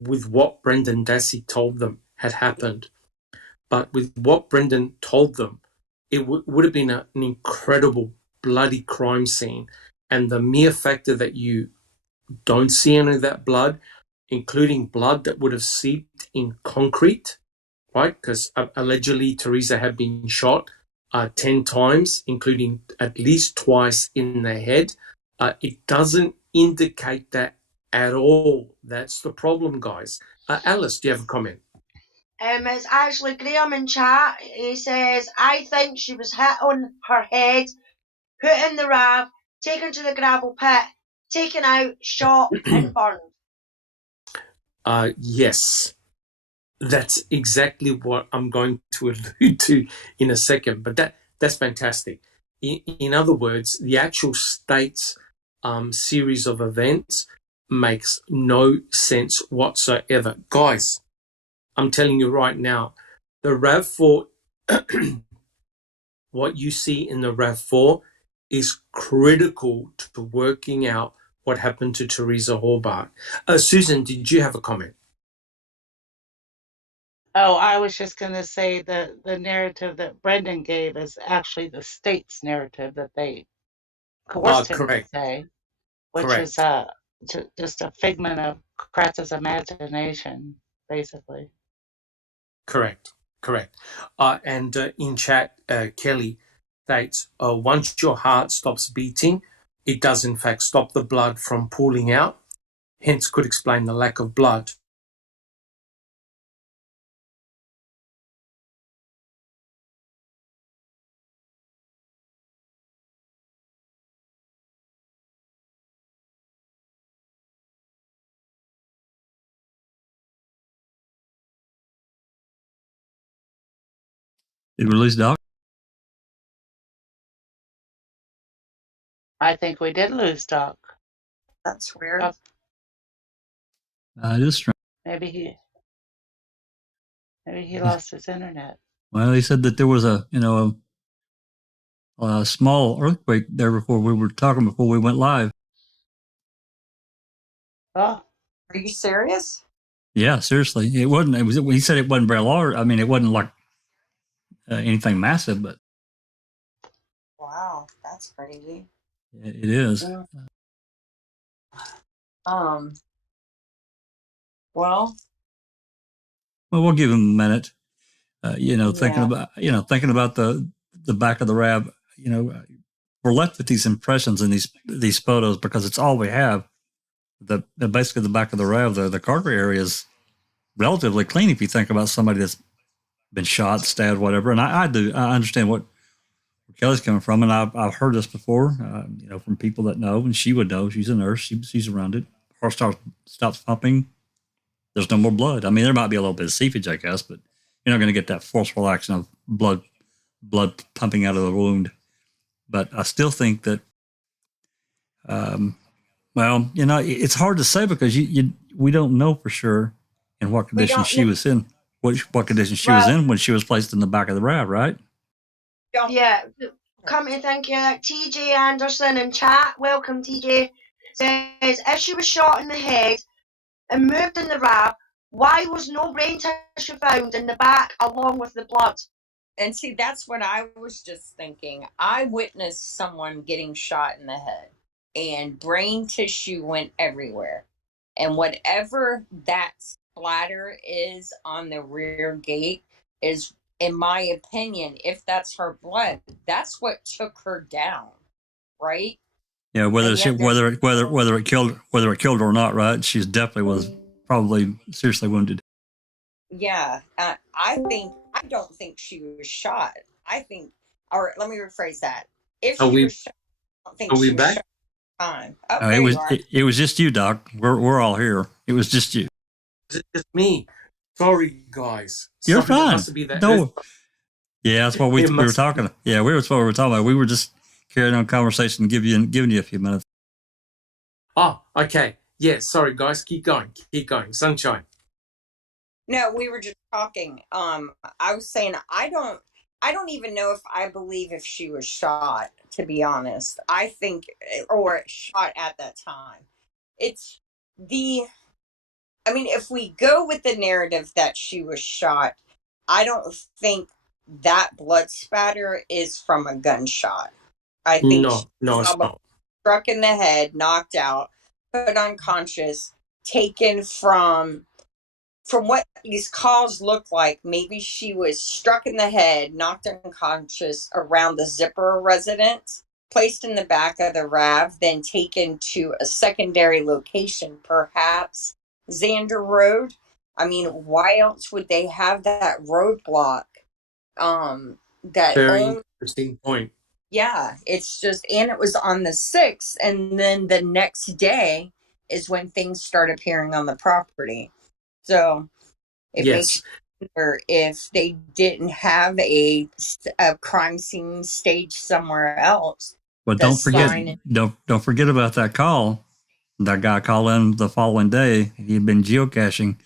with what Brendan Dassey told them had happened. But with what Brendan told them, it would have been an incredible bloody crime scene. And the mere factor that you don't see any of that blood, including blood that would have seeped in concrete, right? Because allegedly Teresa had been shot 10 times, including at least twice in the head. It doesn't indicate that at all. That's the problem, guys. Alice, do you have a comment? It's actually Graham in chat. He says, I think she was hit on her head, put in the RAV, taken to the gravel pit, taken out, shot, and burned. Yes. That's exactly what I'm going to allude to in a second. But that's fantastic. In other words, the actual state's series of events makes no sense whatsoever. Guys, I'm telling you right now, the RAV4, what you see in the RAV4 is critical to working out what happened to Teresa Hobart. Susan, did you have a comment? Oh, I was just going to say that the narrative that Brendan gave is actually the state's narrative that they coerced him to say, which is just a figment of Kratz's imagination, basically. Correct. And in chat, Kelly states, once your heart stops beating, it does in fact stop the blood from pooling out, hence could explain the lack of blood. Did we lose Doc? I think we did lose Doc. That's weird. It is strange. Maybe he lost his internet. Well, he said that there was a small earthquake there before we went live. Oh, Are you serious? Yeah, seriously, it wasn't. He said it wasn't very large. I mean, it wasn't like anything massive, but Wow, that's crazy. it is. yeah. Well, We'll give him a minute. Thinking about the back of the RAV. We're left with these impressions and these photos because it's all we have. Basically the back of the RAV, the cargo area is relatively clean if you think about somebody that's been shot, stabbed, whatever. And I understand what Kelly's coming from, and I've heard this before, from people that know, and she would know. She's a nurse. She's around it. Heart stops pumping. There's no more blood. I mean, there might be a little bit of seepage, I guess, but you're not going to get that forceful action of blood pumping out of the wound. But I still think that, it's hard to say because we don't know for sure in what condition she was in. What condition she was in when she was placed in the back of the RAV, right? Yeah, come to think of it, TJ Anderson in chat, welcome TJ, says, if she was shot in the head and moved in the RAV, why was no brain tissue found in the back along with the blood? and see, that's what I was just thinking. I witnessed someone getting shot in the head, and brain tissue went everywhere. And whatever that splatter is on the rear gate is, in my opinion, if that's her blood, that's what took her down, right? Yeah, whether it killed her or not, right? She's definitely was probably seriously wounded. Yeah, I don't think she was shot. I think, or let me rephrase that. If Are she we was shot, I don't think are she we was back? shot at the time. Oh, It there was you are. it was just you, Doc. We're all here. It was just you. Is it just me? Sorry, guys. You're Sorry, that fine. must be the No. Yeah, that's what we It were must- talking. Yeah, that's what we were talking about. We were just carrying on conversation, giving you a few minutes. Oh, okay. Yeah, sorry, guys. Keep going. Keep going. Sunshine. No, we were just talking. I was saying I don't even know if I believe if she was shot, to be honest. I think, or shot at that time. It's I mean, if we go with the narrative that she was shot, I don't think that blood spatter is from a gunshot. I think she No, was it's not. struck in the head, knocked out, put unconscious, taken from what these calls look like. Maybe she was struck in the head, knocked unconscious around the Zipper residence, placed in the back of the RAV, then taken to a secondary location, perhaps Xander Road. I mean, why else would they have that roadblock? That Very only, interesting point. yeah, it's just, and it was on the 6th, and then the next day is when things start appearing on the property. So it makes you wonder if they didn't have a crime scene staged somewhere else. But don't forget about that call. That guy called in the following day. He'd been geocaching,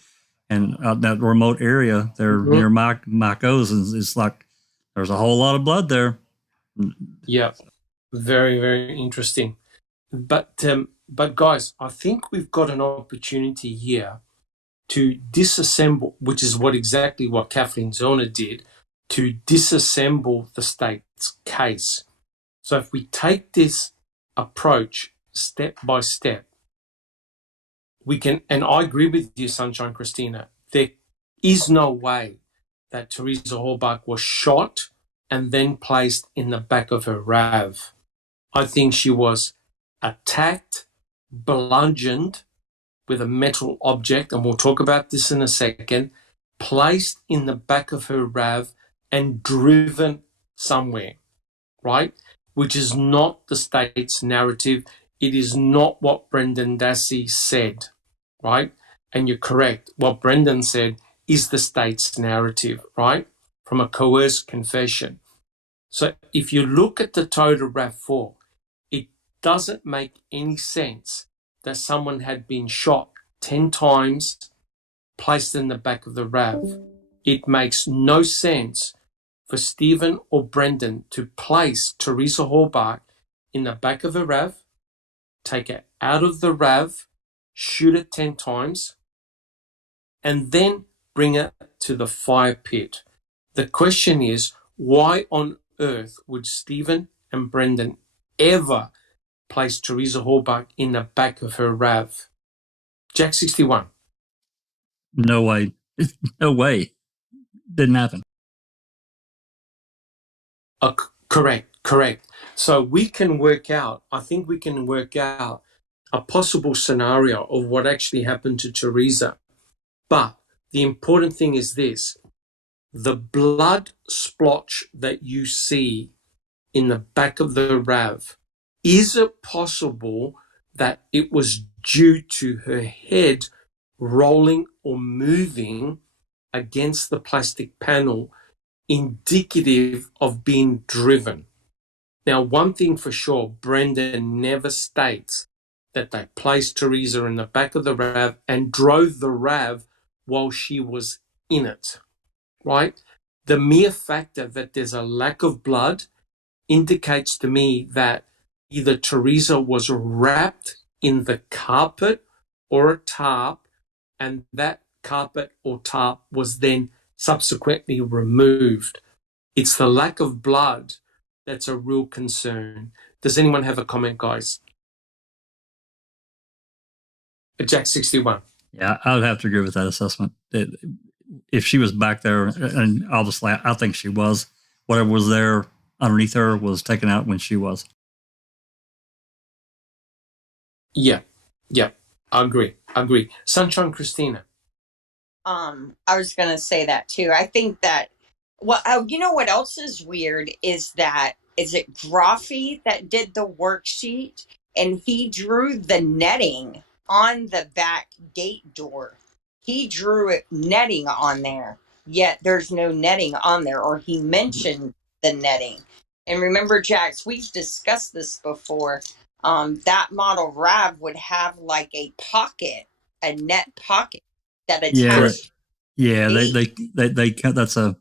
and out that remote area there near Mike O's, it's like there's a whole lot of blood there. Yeah, very, very interesting. But guys, I think we've got an opportunity here to disassemble, which is exactly what Kathleen Zona did, to disassemble the state's case. So if we take this approach step by step, we can, and I agree with you, Sunshine Christina, there is no way that Teresa Horbach was shot and then placed in the back of her RAV. I think she was attacked, bludgeoned with a metal object, and we'll talk about this in a second, placed in the back of her RAV and driven somewhere, right? Which is not the state's narrative. It is not what Brendan Dassey said, right? And you're correct. What Brendan said is the state's narrative, right? From a coerced confession. So if you look at the total RAV4, it doesn't make any sense that someone had been shot 10 times, placed in the back of the RAV. It makes no sense for Stephen or Brendan to place Teresa Horbach in the back of a RAV, take her out of the RAV, shoot it 10 times, and then bring her to the fire pit. The question is, why on earth would Stephen and Brendan ever place Teresa Horbach in the back of her RAV? Jack 61. No way. No way. Didn't happen. Correct. So I think we can work out a possible scenario of what actually happened to Teresa. But the important thing is this: the blood splotch that you see in the back of the RAV, is it possible that it was due to her head rolling or moving against the plastic panel, indicative of being driven? Now, one thing for sure, Brendan never states that they placed Teresa in the back of the RAV and drove the RAV while she was in it, right? The mere factor that there's a lack of blood indicates to me that either Teresa was wrapped in the carpet or a tarp, and that carpet or tarp was then subsequently removed. It's the lack of blood that's a real concern. Does anyone have a comment, guys? Jack 61. Yeah, I would have to agree with that assessment. If she was back there, and obviously I think she was, whatever was there underneath her was taken out when she was. Yeah, yeah, I agree. Sunshine Christina. I was gonna say that too. I think that, well, you know what else is weird is that, is it Groffy that did the worksheet and he drew the netting on the back gate door. He drew it netting on there, yet there's no netting on there, or he mentioned the netting. And remember, Jax, we've discussed this before. That model RAV would have like a pocket, a net pocket that Yeah, Correct. attached yeah, to the they that's an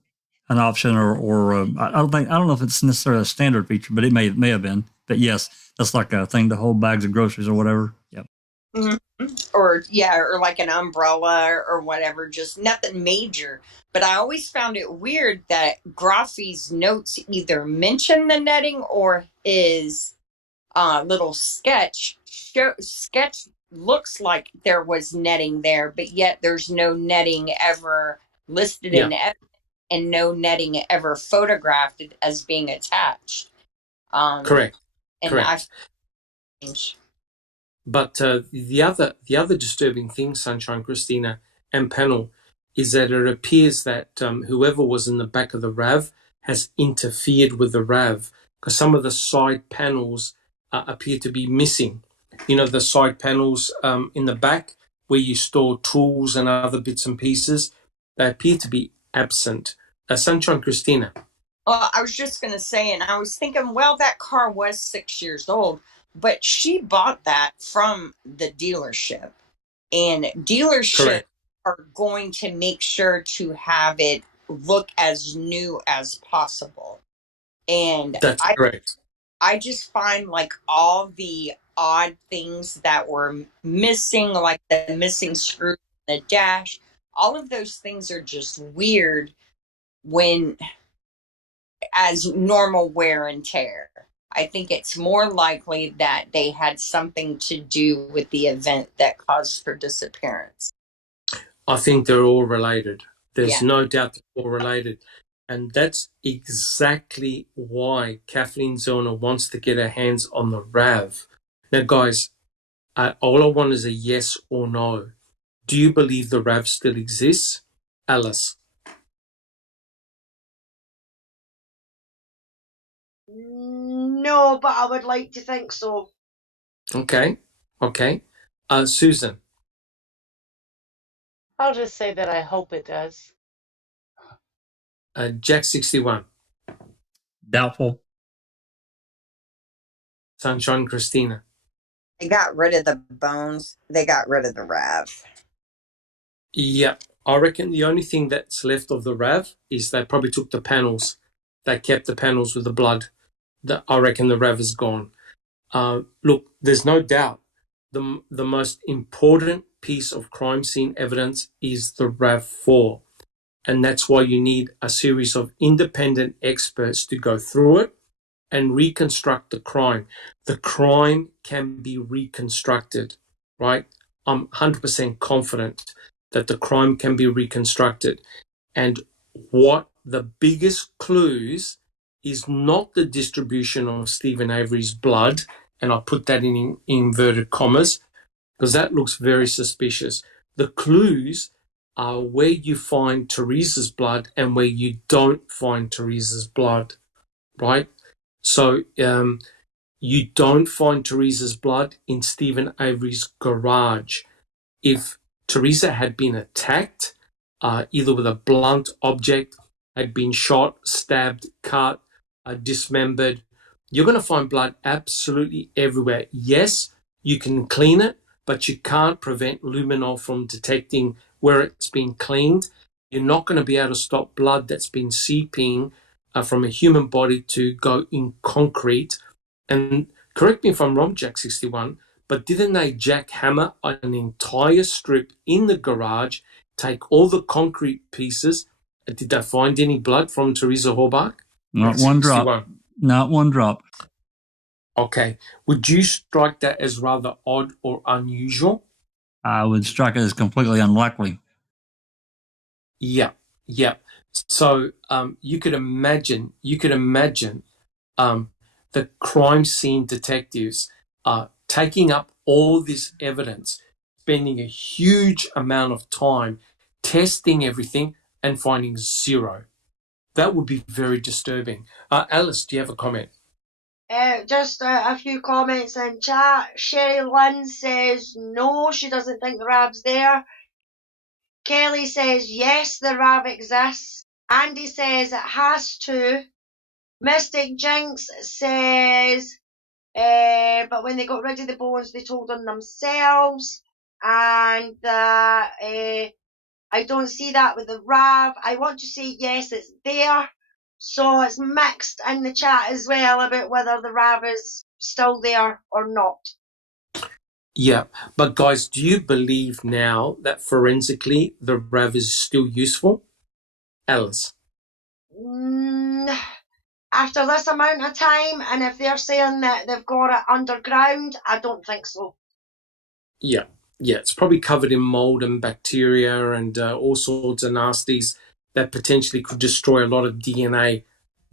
option, or I don't know if it's necessarily a standard feature, but it may have been. But yes, that's like a thing to hold bags of groceries or whatever. Yep. Mhm. Or yeah, or like an umbrella or whatever, just nothing major. But I always found it weird that Groffy's notes either mention the netting, or his little sketch looks like there was netting there, but yet there's no netting ever listed Yeah, in and no netting ever photographed as being attached. Um, correct. and I Correct. But the other disturbing thing, Sunshine Christina and panel, is that it appears that whoever was in the back of the RAV has interfered with the RAV, because some of the side panels appear to be missing. You know, the side panels in the back where you store tools and other bits and pieces, they appear to be absent. Sunshine Christina. Well, I was just going to say, and I was thinking, well, that car was 6 years old, but she bought that from the dealership, and dealerships Correct. are going to make sure to have it look as new as possible. And That's correct. I just find like all the odd things that were missing, like the missing screw in the dash, all of those things are just weird when, as normal wear and tear. I think it's more likely that they had something to do with the event that caused her disappearance. I think they're all related. There's Yeah. no doubt they're all related. And that's exactly why Kathleen Zellner wants to get her hands on the RAV. Now, guys, all I want is a yes or no. Do you believe the RAV still exists? Alice? No, but I would like to think so. Okay. Okay. Susan? I'll just say that I hope it does. Jack 61? Doubtful. Sunshine Christina? They got rid of the bones, they got rid of the RAV. Yeah. I reckon the only thing that's left of the RAV is they probably took the panels. They kept the panels with the blood. I reckon the RAV is gone. Look, there's no doubt the most important piece of crime scene evidence is the RAV4. And that's why you need a series of independent experts to go through it and reconstruct the crime. The crime can be reconstructed, right? I'm 100% confident that the crime can be reconstructed. And what the biggest clues is not the distribution of Stephen Avery's blood, and I put that in inverted commas, because that looks very suspicious. The clues are where you find Teresa's blood and where you don't find Teresa's blood, right? So you don't find Teresa's blood in Stephen Avery's garage. If Teresa had been attacked, either with a blunt object, had been shot, stabbed, cut, dismembered, you're going to find blood absolutely everywhere. Yes, you can clean it, but you can't prevent luminol from detecting where it's been cleaned. You're not going to be able to stop blood that's been seeping from a human body to go in concrete. And correct me if I'm wrong, Jack 61, but didn't they jackhammer an entire strip in the garage, take all the concrete pieces? Did they find any blood from Teresa Horbach? Not one drop. Not one drop. Okay. Would you strike that as rather odd or unusual? I would strike it as completely unlikely. Yeah. Yeah. So you could imagine the crime scene detectives taking up all this evidence, spending a huge amount of time testing everything and finding zero. That would be very disturbing. Alice, do you have a comment? Just a few comments in chat. Sherry Lynn says no, she doesn't think the RAV's there. Kelly says yes, the RAV exists. Andy says it has to. Mystic Jinx says, but when they got rid of the bones, they told on themselves. And I don't see that with the RAV. I want to say yes, it's there. So it's mixed in the chat as well about whether the RAV is still there or not. Yeah, but guys, do you believe now that forensically the RAV is still useful? Alice? After this amount of time, and if they're saying that they've got it underground, I don't think so. Yeah, it's probably covered in mold and bacteria and all sorts of nasties that potentially could destroy a lot of DNA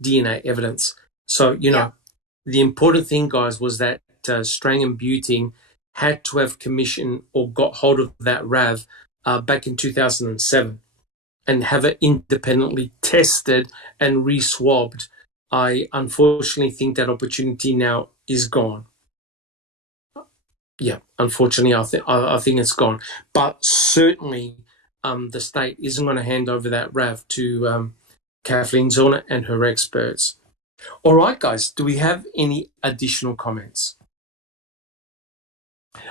evidence. So, the important thing, guys, was that Strang and Buting had to have commissioned or got hold of that RAV back in 2007 and have it independently tested and re-swabbed. I unfortunately think that opportunity now is gone. Yeah, unfortunately, I think it's gone. But certainly, the state isn't going to hand over that RAV to Kathleen Zorner and her experts. All right, guys, do we have any additional comments?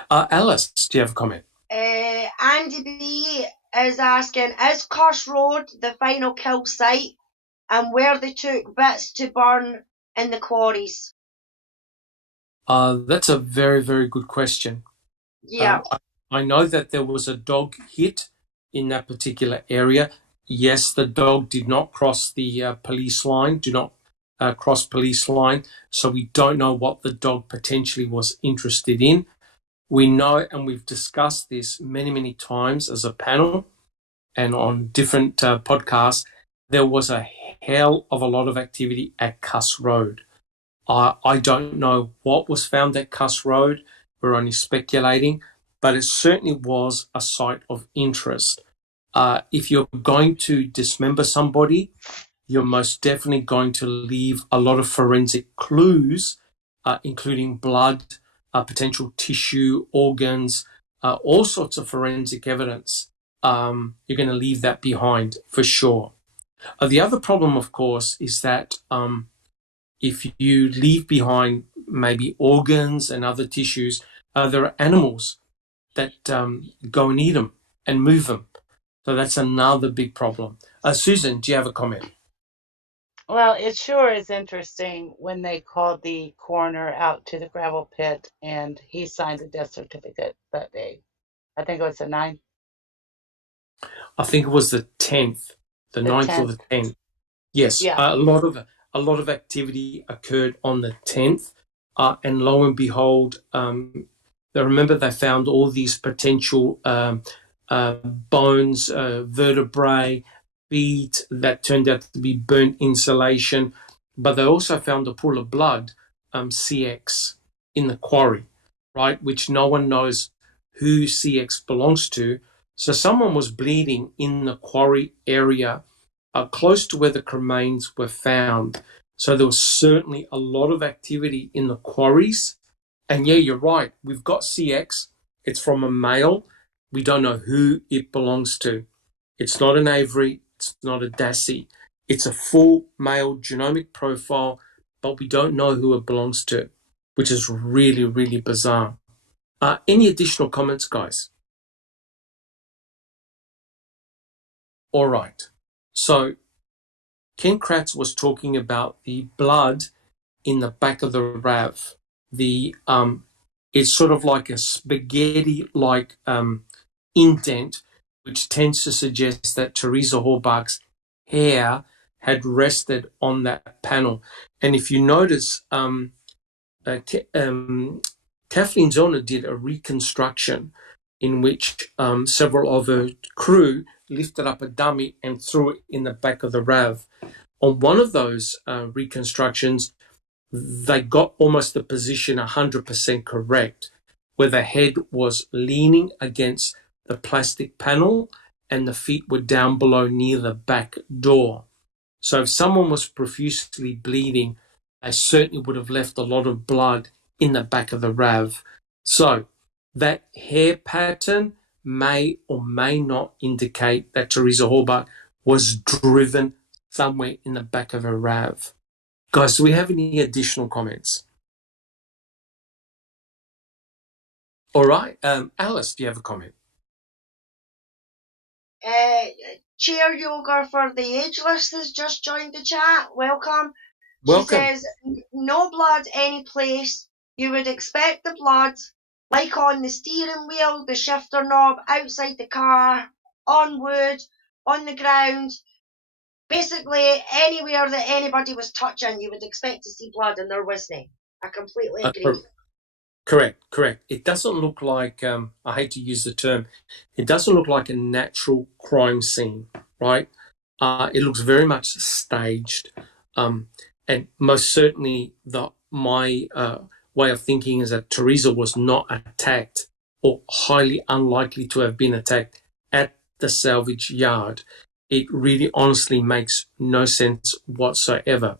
Alice, do you have a comment? Andy B is asking, is Curse Road the final kill site and where they took bits to burn in the quarries? That's a very, very good question. Yeah. I know that there was a dog hit in that particular area. Yes, the dog did not cross the police line, cross police line, so we don't know what the dog potentially was interested in. We know, and we've discussed this many, many times as a panel and on different podcasts, there was a hell of a lot of activity at Cuss Road. I don't know what was found at Cuss Road. We're only speculating, but it certainly was a site of interest. If you're going to dismember somebody, you're most definitely going to leave a lot of forensic clues, including blood, potential tissue, organs, all sorts of forensic evidence. You're going to leave that behind for sure. The other problem, of course, is that if you leave behind maybe organs and other tissues, there are animals that go and eat them and move them. So that's another big problem. Susan, do you have a comment? Well, it sure is interesting when they called the coroner out to the gravel pit and he signed the death certificate that day. I think it was the 9th. I think it was the 10th, the 9th 10th. Or the 10th. Yes, yeah. A lot of activity occurred on the 10th, and lo and behold, remember they found all these potential bones, vertebrae, feet that turned out to be burnt insulation, but they also found a pool of blood, CX, in the quarry, right, which no one knows who CX belongs to. So someone was bleeding in the quarry area close to where the cremains were found. So there was certainly a lot of activity in the quarries. And yeah, you're right. We've got CX. It's from a male. We don't know who it belongs to. It's not an Avery. It's not a Dassey. It's a full male genomic profile, but we don't know who it belongs to, which is really, really bizarre. Any additional comments, guys? All right. So Ken Kratz was talking about the blood in the back of the RAV. It's sort of like a spaghetti-like indent, which tends to suggest that Teresa Horbach's hair had rested on that panel. And if you notice, Kathleen Zorner did a reconstruction in which several of her crew lifted up a dummy and threw it in the back of the RAV. On one of those reconstructions, they got almost the position 100% correct. where the head was leaning against the plastic panel and the feet were down below near the back door. So if someone was profusely bleeding, they certainly would have left a lot of blood in the back of the RAV. So that hair pattern may or may not indicate that Teresa Halbach was driven somewhere in the back of a RAV. Guys, do we have any additional comments? All right. Alice, do you have a comment? Chair Yoga for the Ageless has just joined the chat. Welcome. Welcome. She says, no blood any place. You would expect the blood, like on the steering wheel, the shifter knob, outside the car, on wood, on the ground. Basically, anywhere that anybody was touching, you would expect to see blood, and there wasn't. I completely agree. Correct. It doesn't look like, I hate to use the term, it doesn't look like a natural crime scene, right? It looks very much staged. And most certainly my way of thinking is that Teresa was not attacked, or highly unlikely to have been attacked, at the salvage yard. It really honestly makes no sense whatsoever.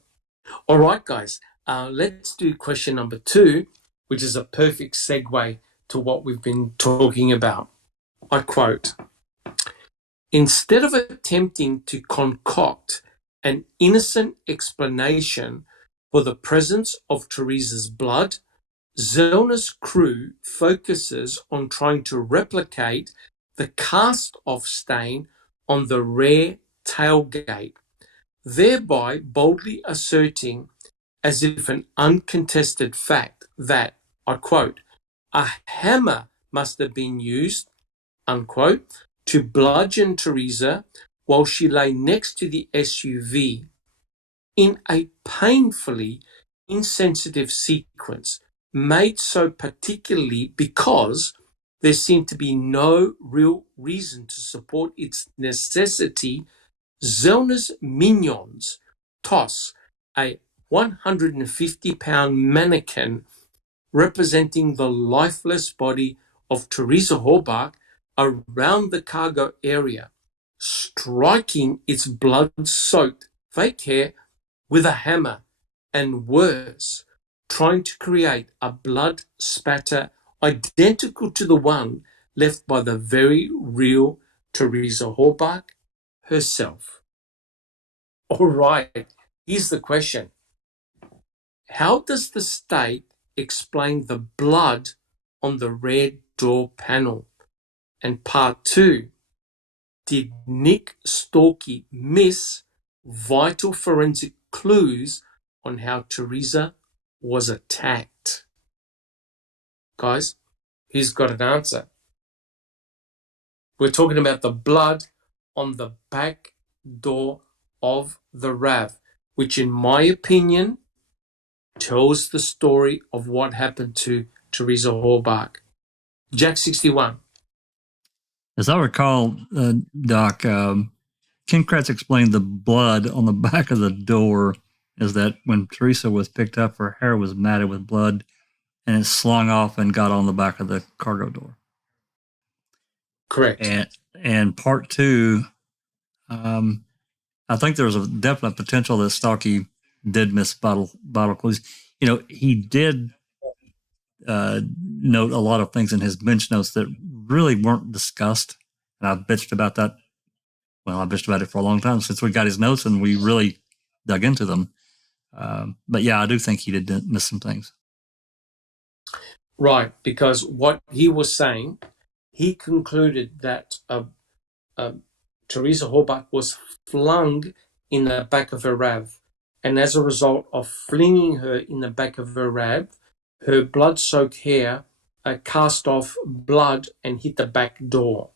All right, guys, let's do question number 2, which is a perfect segue to what we've been talking about. I quote, "Instead of attempting to concoct an innocent explanation for the presence of Teresa's blood, Zellner's crew focuses on trying to replicate the cast-off stain on the rear tailgate, thereby boldly asserting, as if an uncontested fact, that," I quote, "a hammer must have been used," unquote, "to bludgeon Teresa while she lay next to the SUV, in a painfully insensitive sequence, made so particularly because there seemed to be no real reason to support its necessity. Zellner's minions toss a 150-pound mannequin representing the lifeless body of Teresa Halbach around the cargo area, striking its blood-soaked fake hair with a hammer, and worse, trying to create a blood spatter identical to the one left by the very real Teresa Halbach herself. All right, here's the question. How does the state explain the blood on the rear door panel? And part 2, did Nick Storkey miss vital forensic clues on how Teresa was attacked? Guys, who's got an answer? We're talking about the blood on the back door of the RAV, which in my opinion tells the story of what happened to Teresa Halbach. Jack 61. As I recall, Doc, Ken Kratz explained the blood on the back of the door is that when Teresa was picked up, her hair was matted with blood and it slung off and got on the back of the cargo door. Correct. And part 2, I think there was a definite potential that Starkey did miss bottle clues. You know, he did note a lot of things in his bench notes that really weren't discussed. And I've bitched about that. Well, I've bitched about it for a long time since we got his notes and we really dug into them. But yeah, I do think he did miss some things. Right, because what he was saying, he concluded that Teresa Halbach was flung in the back of her RAV. And as a result of flinging her in the back of her RAV, her blood-soaked hair cast off blood and hit the back door.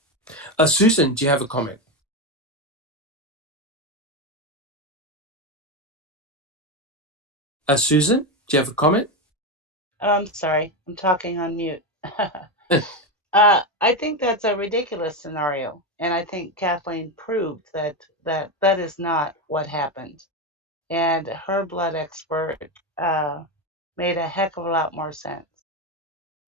Susan, do you have a comment? Susan, do you have a comment? Oh, I'm sorry, I'm talking on mute. I think that's a ridiculous scenario, and I think Kathleen proved that is not what happened. And her blood expert made a heck of a lot more sense.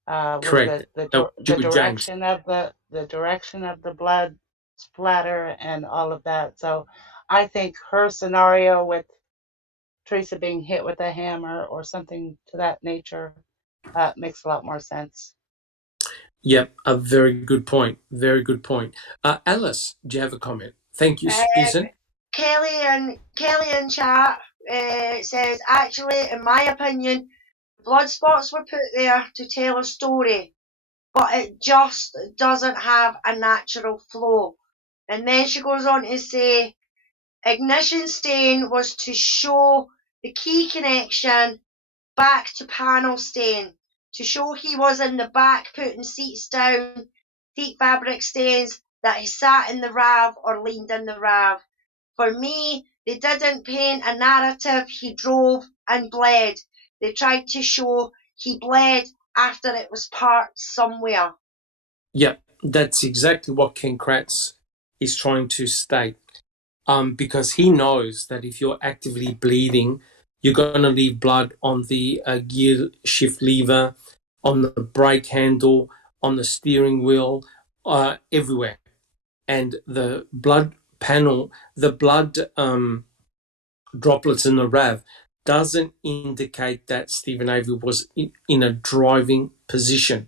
with Correct. That was the Julie James. direction of the direction of the blood splatter and all of that. So I think her scenario with Teresa being hit with a hammer or something to that nature makes a lot more sense. Yep, a very good point. Very good point. Alice, do you have a comment? Thank you, Susan. Kelly in chat says, actually, in my opinion, blood spots were put there to tell a story, but it just doesn't have a natural flow. And then she goes on to say, ignition stain was to show the key connection back to panel stain, to show he was in the back putting seats down, seat fabric stains, that he sat in the RAV or leaned in the RAV. For me, they didn't paint a narrative he drove and bled. They tried to show he bled after it was parked somewhere. Yep, that's exactly what Ken Kratz is trying to state. Because he knows that if you're actively bleeding, you're going to leave blood on the gear shift lever, on the brake handle, on the steering wheel, everywhere. And the blood panel, the blood droplets in the RAV doesn't indicate that Stephen Avery was in a driving position.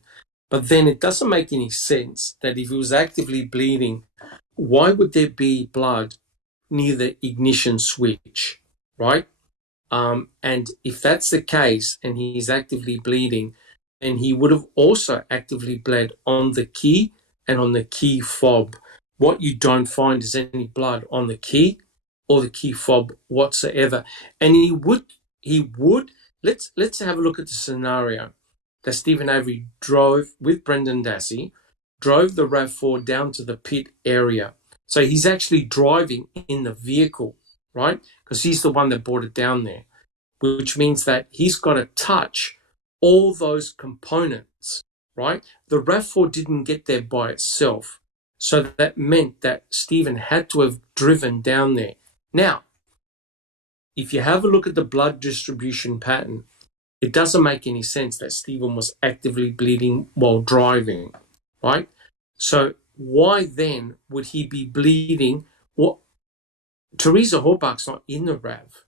But then it doesn't make any sense that if he was actively bleeding, why would there be blood near the ignition switch, right? And if that's the case and he's actively bleeding, then he would have also actively bled on the key and on the key fob. What you don't find is any blood on the key or the key fob whatsoever. And he would, let's have a look at the scenario that Stephen Avery drove with Brendan Dassey, drove the RAV4 down to the pit area. So he's actually driving in the vehicle, right? Because he's the one that brought it down there, which means that he's got to touch all those components, right? The RAV4 didn't get there by itself. So that meant that Stephen had to have driven down there. Now, if you have a look at the blood distribution pattern, it doesn't make any sense that Stephen was actively bleeding while driving, right? So why then would he be bleeding? Well, Teresa Horbach's not in the RAV,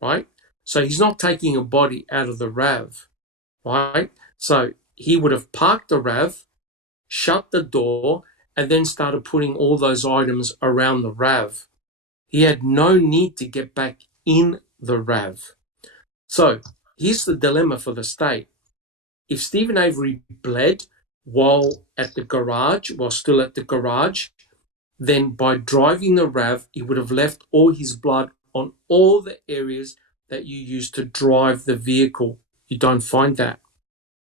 right? So he's not taking a body out of the RAV, right? So he would have parked the RAV, shut the door, and then started putting all those items around the RAV. He had no need to get back in the RAV. So here's the dilemma for the state. If Stephen Avery bled while still at the garage, then by driving the RAV, he would have left all his blood on all the areas that you use to drive the vehicle. You don't find that.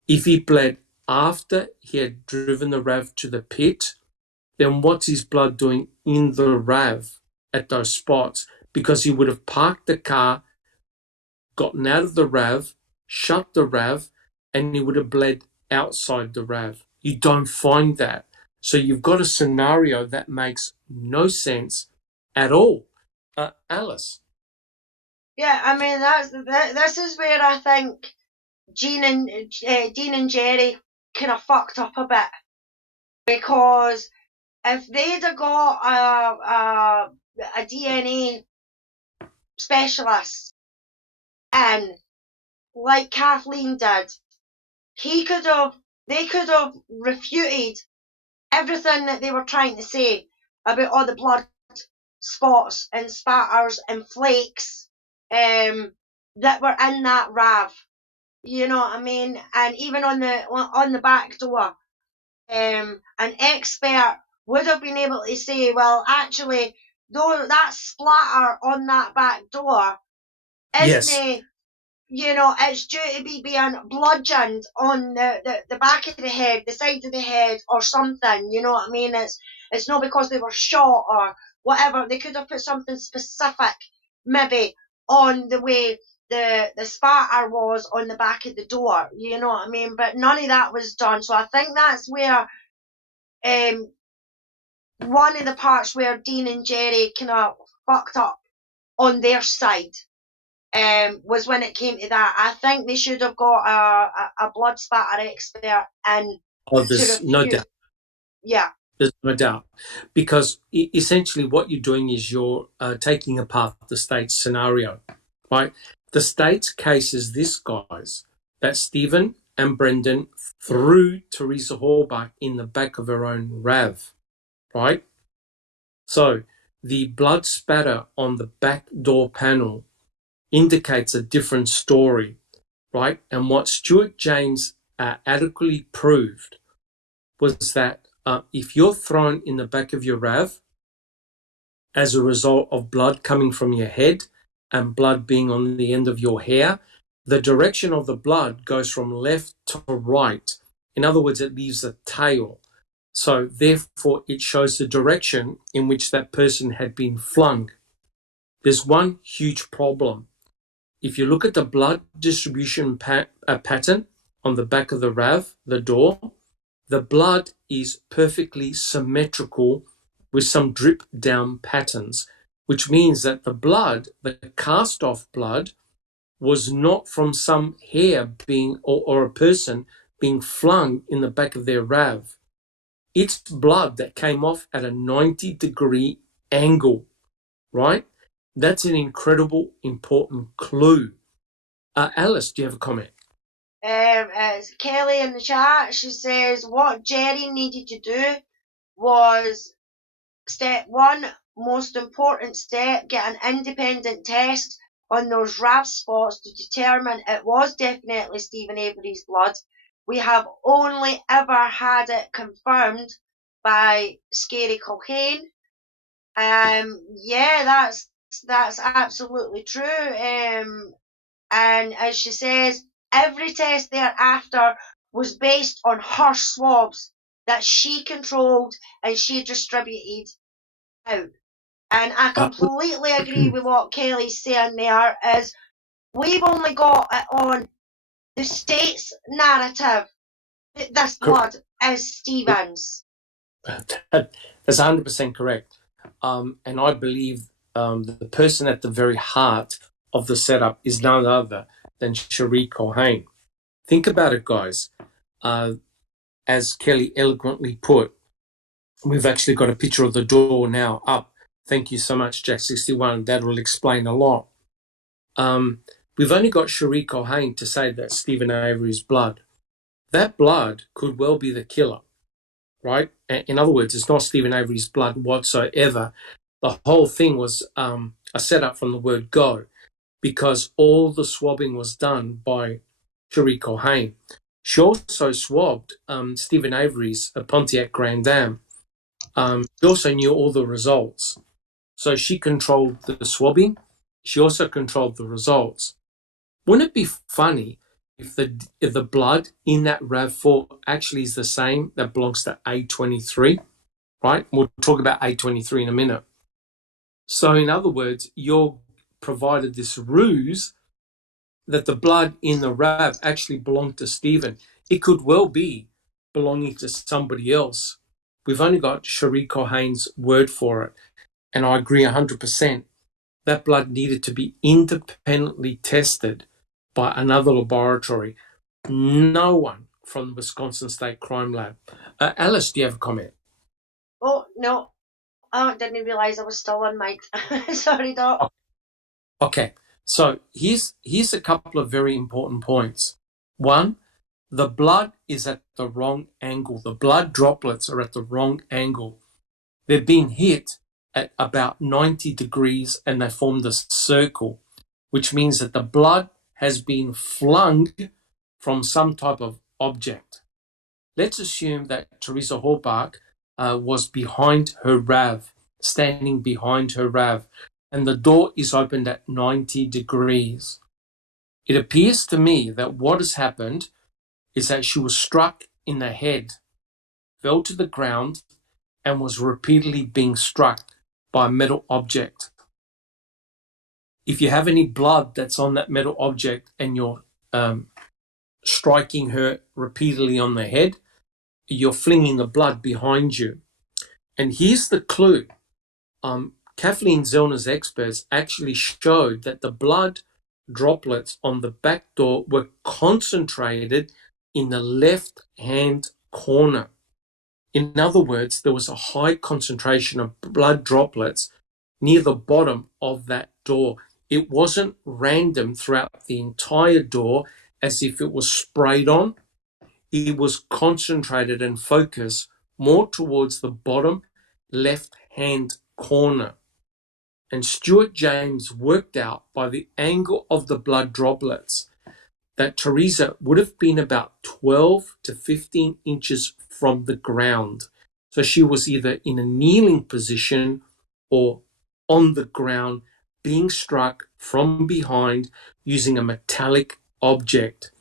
If he bled after he had driven the RAV to the pit, then what's his blood doing in the RAV at those spots? Because he would have parked the car, gotten out of the RAV, shut the RAV, and he would have bled outside the RAV. You don't find that. So you've got a scenario that makes no sense at all. Alice? Yeah, I mean, this is where I think Dean and Jerry kind of fucked up a bit, because if they'd have got a DNA specialist in, like Kathleen did, they could have refuted everything that they were trying to say about all the blood spots and spatters and flakes that were in that RAV. You know what I mean? And even on the back door, an expert would have been able to say, well, actually, though that splatter on that back door isn't, it's due to be being bludgeoned on the back of the head, the side of the head, or something. You know what I mean? It's not because they were shot or whatever. They could have put something specific, maybe, on the way the spatter was on the back of the door. You know what I mean? But none of that was done. So I think that's where one of the parts where Dean and Jerry kind of fucked up on their side. was when it came to that. I think they should have got a blood spatter expert in Oh, to there's no refute. doubt. Yeah. There's no doubt. Because essentially what you're doing is you're taking apart the state's scenario, right? The state's case is this, guys, that Stephen and Brendan threw Teresa Horbach in the back of her own RAV, right? So the blood spatter on the back door panel indicates a different story, right? And what Stuart James adequately proved was that if you're thrown in the back of your RAV as a result of blood coming from your head and blood being on the end of your hair, the direction of the blood goes from left to right. In other words, it leaves a tail. So therefore, it shows the direction in which that person had been flung. There's one huge problem. If you look at the blood distribution pattern on the back of the RAV, the door, the blood is perfectly symmetrical with some drip down patterns, which means that the blood, the cast off blood, was not from some hair being or a person being flung in the back of their RAV. It's blood that came off at a 90-degree angle, right? That's an incredible, important clue. Alice, do you have a comment? It's Kelly in the chat. She says what Jerry needed to do was step one, most important step, get an independent test on those RAV spots to determine it was definitely Stephen Avery's blood. We have only ever had it confirmed by Scary Culhane. Yeah, that's absolutely true. And as she says, every test thereafter was based on her swabs that she controlled and she distributed out. And I completely agree with what Kelly's saying there, is we've only got it on the state's narrative that this blood is Stephen's. That's 100% correct. And I believe the person at the very heart of the setup is none other than Cherie Culhane. Think about it, guys. As Kelly eloquently put, we've actually got a picture of the door now up. Thank you so much, Jack61. That will explain a lot. We've only got Cherie Culhane to say that Stephen Avery's blood. That blood could well be the killer, right? In other words, it's not Stephen Avery's blood whatsoever. The whole thing was a setup from the word go, because all the swabbing was done by Cherie Culhane. She also swabbed Stephen Avery's Pontiac Grand Am. She also knew all the results. So she controlled the swabbing. She also controlled the results. Wouldn't it be funny if the blood in that RAV4 actually is the same that belongs to A23, right? We'll talk about A23 in a minute. So in other words, you're provided this ruse that the blood in the RAV actually belonged to Stephen. It could well be belonging to somebody else. We've only got Cherie Culhane's word for it. And I agree 100%. That blood needed to be independently tested by another laboratory. No one from the Wisconsin State Crime Lab. Alice, do you have a comment? Oh, no. I didn't realise I was still on mic. Sorry, Doc. Okay, so here's a couple of very important points. One, the blood is at the wrong angle. The blood droplets are at the wrong angle. They're being hit at about 90 degrees and they formed a circle, which means that the blood has been flung from some type of object. Let's assume that Teresa Horbach was behind her RAV, standing behind her RAV, and the door is opened at 90 degrees. It appears to me that what has happened is that she was struck in the head, fell to the ground, and was repeatedly being struck by a metal object. If you have any blood that's on that metal object and you're striking her repeatedly on the head, you're flinging the blood behind you. And here's the clue. Kathleen Zellner's experts actually showed that the blood droplets on the back door were concentrated in the left-hand corner. In other words, there was a high concentration of blood droplets near the bottom of that door. It wasn't random throughout the entire door as if it was sprayed on. It was concentrated and focused more towards the bottom left-hand corner. And Stuart James worked out by the angle of the blood droplets that Teresa would have been about 12 to 15 inches from the ground. So she was either in a kneeling position or on the ground being struck from behind using a metallic object.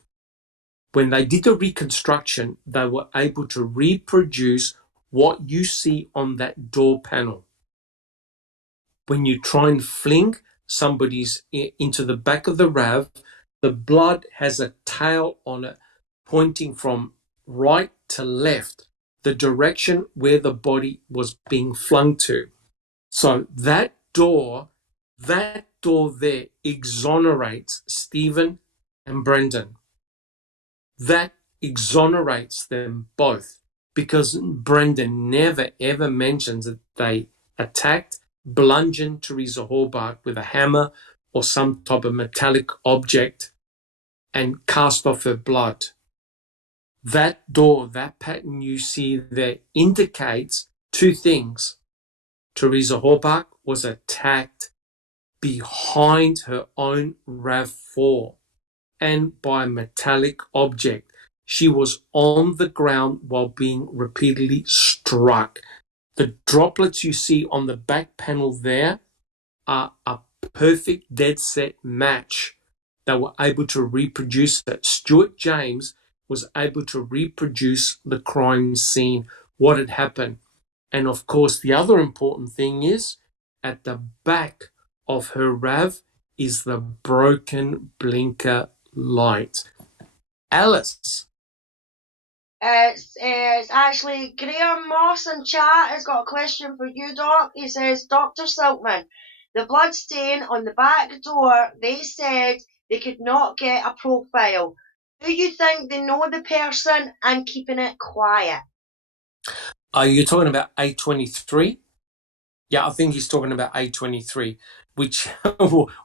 When they did the reconstruction, they were able to reproduce what you see on that door panel. When you try and fling somebody's into the back of the RAV, the blood has a tail on it pointing from right to left, the direction where the body was being flung to. So that door there exonerates Stephen and Brendan. That exonerates them both because Brendan never ever mentions that they attacked, bludgeoned Teresa Hallbark with a hammer or some type of metallic object and cast off her blood. That door, that pattern you see there indicates two things. Teresa Hallbark was attacked behind her own RAV4 and by a metallic object. She was on the ground while being repeatedly struck. The droplets you see on the back panel there are a perfect dead set match. They were able to reproduce it. Stuart James was able to reproduce the crime scene, what had happened. And of course, the other important thing is at the back of her RAV is the broken blinker light. Alice. It's actually Graham Moss in chat has got a question for you, Doc. He says, Dr. Silkman, the blood stain on the back door, they said they could not get a profile. Do you think they know the person and keeping it quiet? Are you talking about A23? Yeah, I think he's talking about A23, which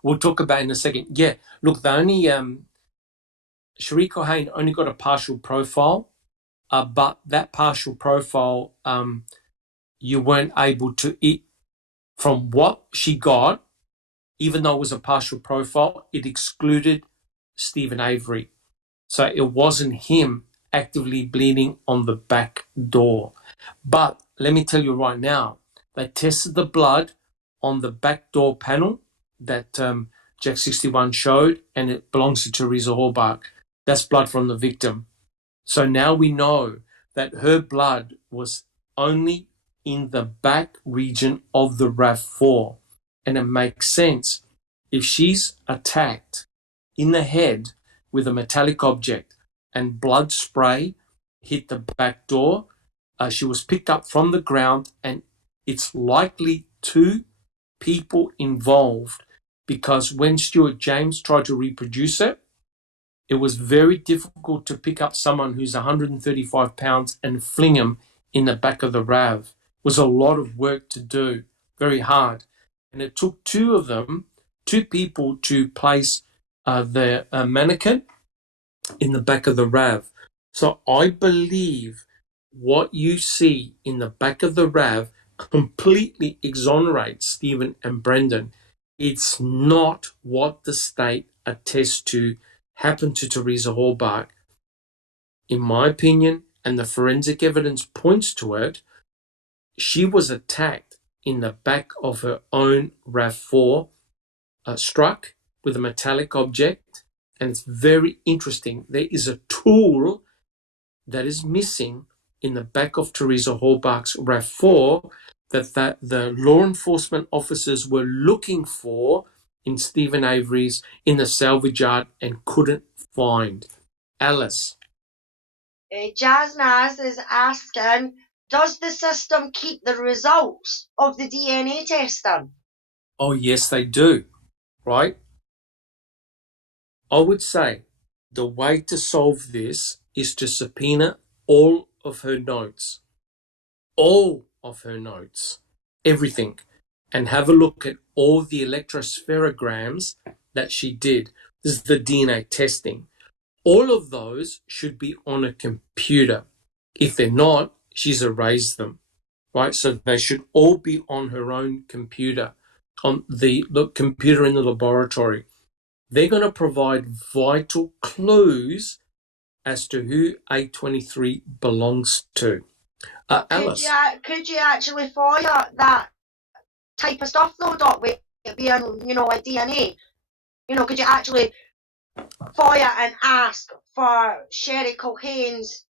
we'll talk about in a second. Yeah, look, the only Sharika Hain only got a partial profile, but that partial profile, you weren't able to eat from what she got, even though it was a partial profile, it excluded Stephen Avery. So it wasn't him actively bleeding on the back door. But let me tell you right now, they tested the blood on the back door panel that Jack 61 showed, and it belongs to Teresa Hallbark. That's blood from the victim. So now we know that her blood was only in the back region of the RAV4. And it makes sense. If she's attacked in the head with a metallic object and blood spray hit the back door, she was picked up from the ground, and it's likely two people involved because when Stuart James tried to reproduce it, it was very difficult to pick up someone who's 135 pounds and fling him in the back of the RAV. It was a lot of work to do, very hard. And it took two people to place the mannequin in the back of the RAV. So I believe what you see in the back of the RAV completely exonerates Stephen and Brendan. It's not what the state attests to happened to Teresa Hallbark. In my opinion, and the forensic evidence points to it, she was attacked in the back of her own RAV4, struck with a metallic object. And it's very interesting. There is a tool that is missing in the back of Teresa Hallbark's RAV4 that the law enforcement officers were looking for in Stephen Avery's in the salvage yard and couldn't find. Alice. Jazz Naz is asking, does the system keep the results of the DNA testing? Oh, yes, they do, right? I would say the way to solve this is to subpoena all of her notes, everything, and have a look at all the electrospherograms that she did. This is the DNA testing. All of those should be on a computer. If they're not, she's erased them, right? So they should all be on her own computer, on the computer in the laboratory. They're going to provide vital clues as to who A23 belongs to. Alice. Could you actually FOIA that type of stuff though, Doc, with it being, like DNA? Could you actually FOIA and ask for Sherry Culhane's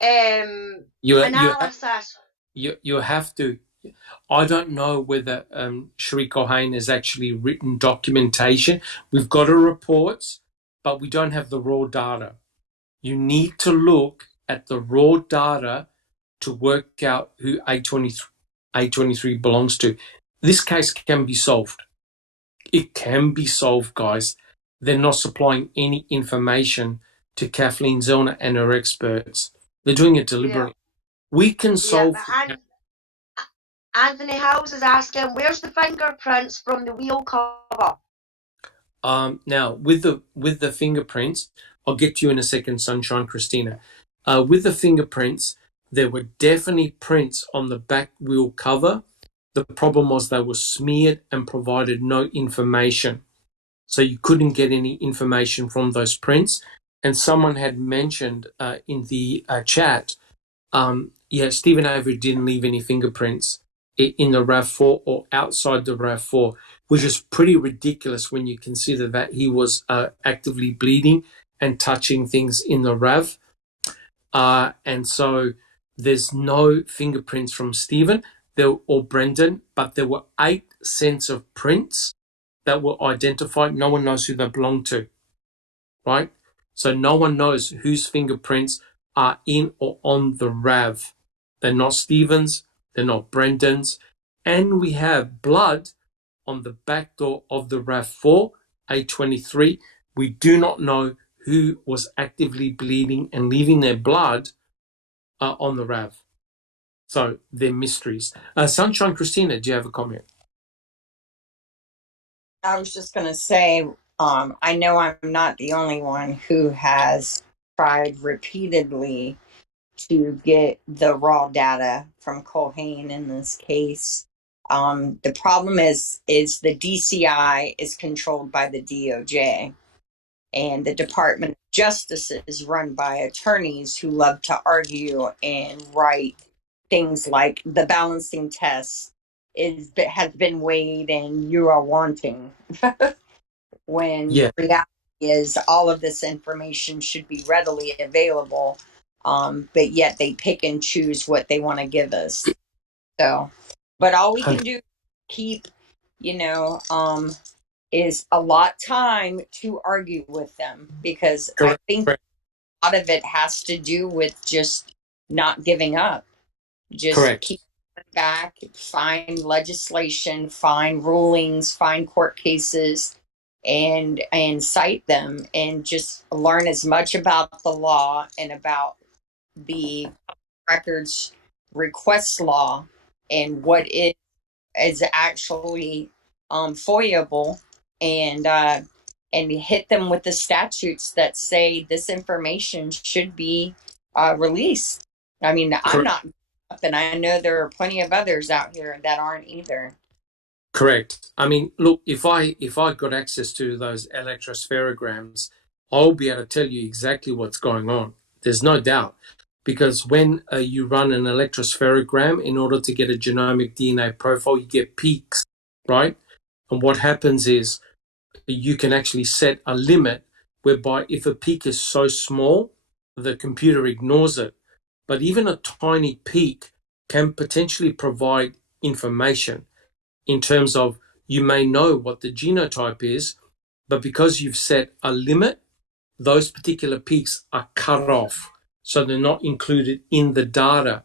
analysis? You have to. I don't know whether Sherry Culhane has actually written documentation. We've got her reports, but we don't have the raw data. You need to look at the raw data to work out who A23 belongs to. This case can be solved. It can be solved, guys. They're not supplying any information to Kathleen Zellner and her experts. They're doing it deliberately. Yeah. We can solve... Anthony House is asking, where's the fingerprints from the wheel cover? Now, with the fingerprints, I'll get to you in a second, Sunshine Christina. With the fingerprints, there were definitely prints on the back wheel cover. The problem was they were smeared and provided no information. So you couldn't get any information from those prints. And someone had mentioned in the chat, Stephen Avery didn't leave any fingerprints in the RAV4 or outside the RAV4, which is pretty ridiculous when you consider that he was actively bleeding and touching things in the RAV. And so there's no fingerprints from Stephen or Brendan, but there were 8 sets of prints that were identified. No one knows who they belong to, right? So no one knows whose fingerprints are in or on the RAV. They're not Stephen's, they're not Brendan's. And we have blood on the back door of the RAV4, A23. We do not know who was actively bleeding and leaving their blood on the RAV. So they're mysteries. Sunshine Christina, do you have a comment? I was just going to say, I know I'm not the only one who has tried repeatedly to get the raw data from Culhane in this case. The problem is the DCI is controlled by the DOJ, and the Department of Justice is run by attorneys who love to argue and write things like the balancing test has been weighed and you are wanting. When reality is all of this information should be readily available, but yet they pick and choose what they want to give us. So, but all we can do is keep, is a lot time to argue with them, because I think a lot of it has to do with just not giving up. Just keep back, find legislation, find rulings, find court cases, and cite them, and just learn as much about the law and about the records request law and what it is actually FOIAble, and hit them with the statutes that say this information should be released. I mean, I'm not, and I know there are plenty of others out here that aren't either. Correct. I mean, look, if I got access to those electrospherograms, I'll be able to tell you exactly what's going on. There's no doubt. Because when you run an electrospherogram, in order to get a genomic DNA profile, you get peaks, right? And what happens is you can actually set a limit whereby if a peak is so small, the computer ignores it. But even a tiny peak can potentially provide information in terms of you may know what the genotype is, but because you've set a limit, those particular peaks are cut off. So they're not included in the data.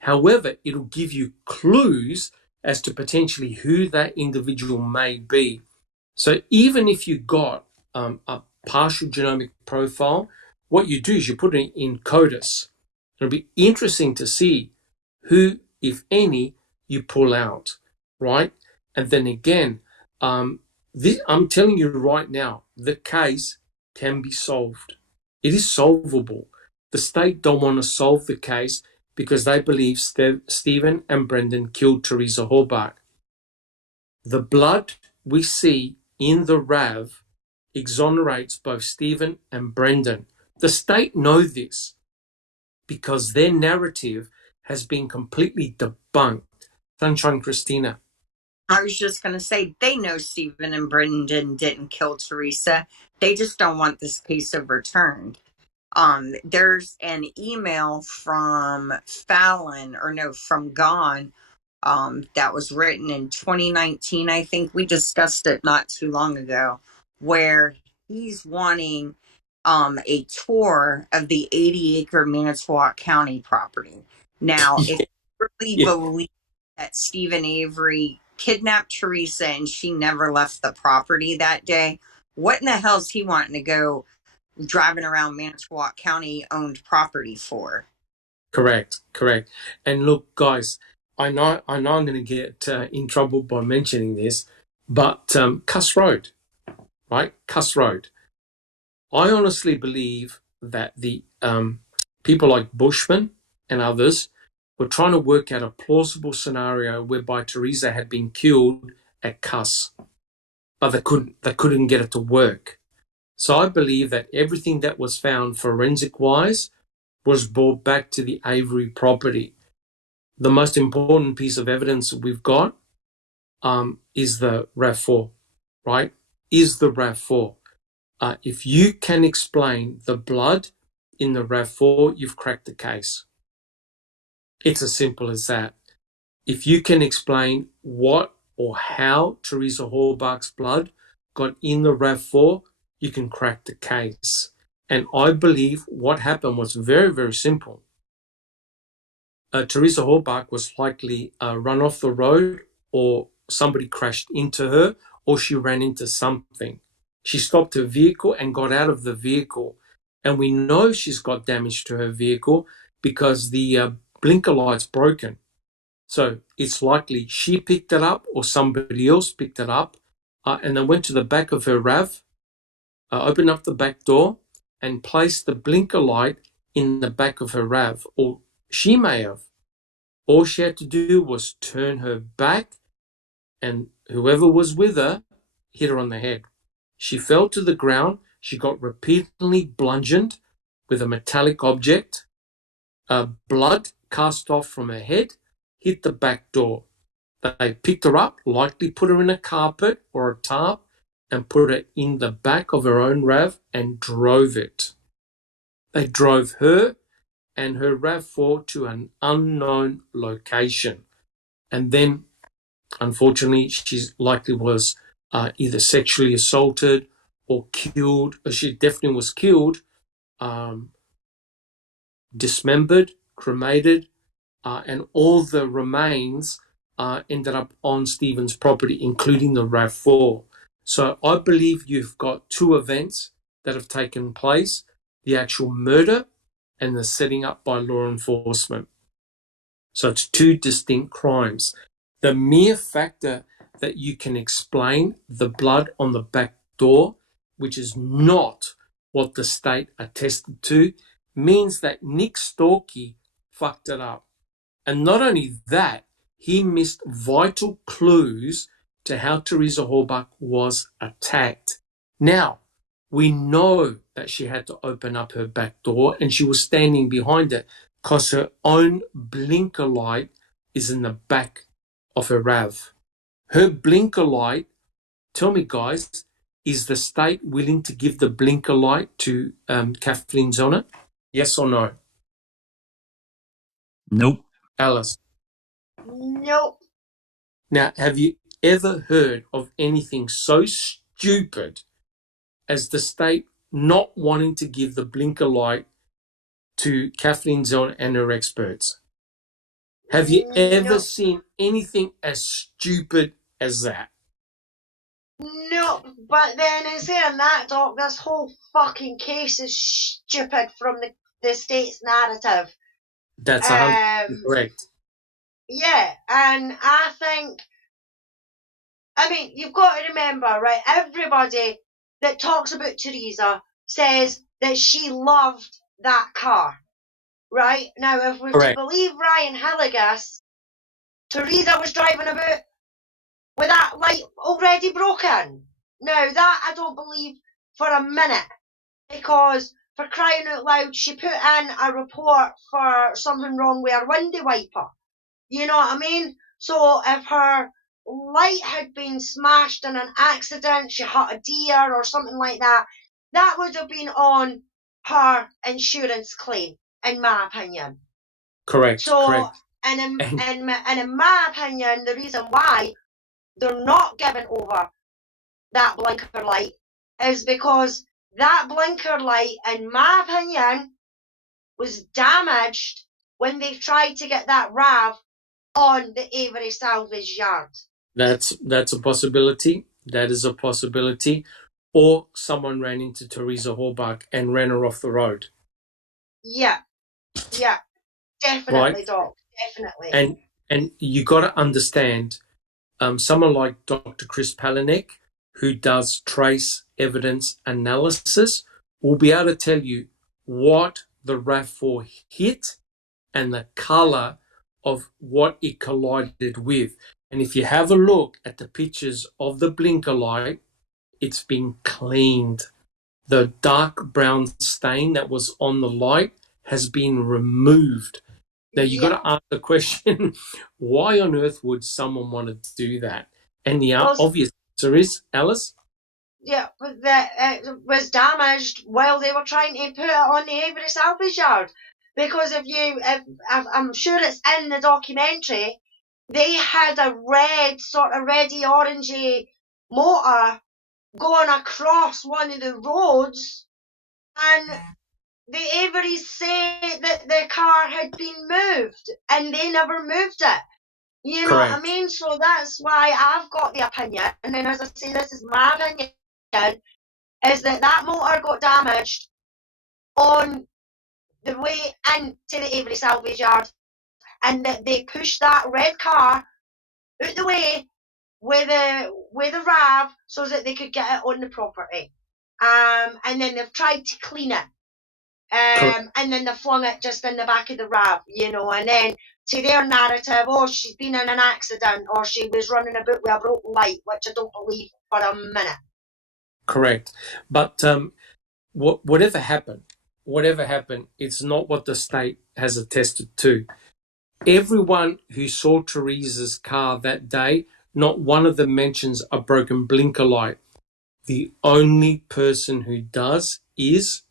However, it'll give you clues as to potentially who that individual may be. So even if you got a partial genomic profile, what you do is you put it in CODIS. It'll be interesting to see who, if any, you pull out, right? And then again, I'm telling you right now, the case can be solved. It is solvable. The state don't want to solve the case because they believe Stephen and Brendan killed Teresa Horbach. The blood we see in the RAV exonerates both Stephen and Brendan. The state know this because their narrative has been completely debunked. Sunshine Christina. I was just going to say, they know Stephen and Brendan didn't kill Teresa. They just don't want this case overturned. There's an email from from Gone, that was written in 2019. I think we discussed it not too long ago, where he's wanting a tour of the 80-acre Manitowoc County property. Now, if you really believe that Stephen Avery kidnapped Teresa and she never left the property that day, what in the hell is he wanting to go driving around Manitowoc County owned property for? Correct. And look, guys, I know I'm going to get in trouble by mentioning this, but Cuss Road, right? Cuss Road. I honestly believe that the people like Bushman and others were trying to work out a plausible scenario whereby Teresa had been killed at Cuss, but they couldn't get it to work. So I believe that everything that was found forensic-wise was brought back to the Avery property. The most important piece of evidence we've got is the RAV4, right? Is the RAV4. If you can explain the blood in the RAV4, you've cracked the case. It's as simple as that. If you can explain what or how Teresa Horbach's blood got in the RAV4, you can crack the case. And I believe what happened was very, very simple. Teresa Horbach was likely run off the road, or somebody crashed into her, or she ran into something. She stopped her vehicle and got out of the vehicle. And we know she's got damage to her vehicle because the blinker light's broken. So it's likely she picked it up or somebody else picked it up and then went to the back of her RAV, opened up the back door and placed the blinker light in the back of her RAV. Or she may have. All she had to do was turn her back and whoever was with her hit her on the head. She fell to the ground. She got repeatedly bludgeoned with a metallic object. Blood cast off from her head, hit the back door. They picked her up, likely put her in a carpet or a tarp, and put her in the back of her own RAV and drove it. They drove her and her RAV4 to an unknown location. And then, unfortunately, she likely was either sexually assaulted or killed. She definitely was killed, dismembered, cremated, and all the remains ended up on Stephen's property, including the RAV4. So I believe you've got two events that have taken place, the actual murder and the setting up by law enforcement. So it's two distinct crimes. The mere factor that you can explain the blood on the back door, which is not what the state attested to, means that Nick Storkey fucked it up. And not only that, he missed vital clues to how Teresa Horbach was attacked. Now, we know that she had to open up her back door and she was standing behind it because her own blinker light is in the back of her RAV. Her blinker light, tell me guys, is the state willing to give the blinker light to Kathleen Zellner? Yes or no? Nope. Alice? Nope. Now, have you ever heard of anything so stupid as the state not wanting to give the blinker light to Kathleen Zellner and her experts? Have you ever seen anything as stupid as that? No, but then in saying that, Doc, this whole fucking case is stupid from the state's narrative. That's 100% correct. Yeah, and I think, I mean, you've got to remember, right, everybody that talks about Teresa says that she loved that car, right? Now, if we're Correct. to believe Ryan Hilligas, Teresa was driving about with that light already broken. Now, that I don't believe for a minute, because for crying out loud, she put in a report for something wrong with her window wiper. You know what I mean? So if her light had been smashed in an accident, she hit a deer or something like that, that would have been on her insurance claim, in my opinion. Correct. So, correct. and in my opinion, the reason why they're not giving over that blinker light is because that blinker light, in my opinion, was damaged when they tried to get that RAV on the Avery salvage yard. That's a possibility. That is a possibility. Or someone ran into Teresa Horbach and ran her off the road. Yeah, definitely, Right. Doc, definitely. And you got to understand, someone like Dr. Chris Palanek, who does trace evidence analysis, will be able to tell you what the RAV4 hit and the color of what it collided with. And if you have a look at the pictures of the blinker light, it's been cleaned. The dark brown stain that was on the light has been removed. Now, you've got to ask the question, why on earth would someone want to do that? And the obvious answer is, Alice? Yeah, but it was damaged while they were trying to put it on the Avery salvage yard. Because if I'm sure it's in the documentary, they had a red, sort of reddy orangey motor going across one of the roads, and the Averys say that the car had been moved, and they never moved it. You know what I mean? So that's why I've got the opinion, and then as I say, this is my opinion, is that motor got damaged on the way into the Avery salvage yard, and that they pushed that red car out the way with a RAV so that they could get it on the property. And then they've tried to clean it. And then they flung it just in the back of the RAV, you know, and then to their narrative, oh, she's been in an accident or she was running about with a broken light, which I don't believe for a minute. Correct. But whatever happened, it's not what the state has attested to. Everyone who saw Teresa's car that day, not one of them mentions a broken blinker light. The only person who does is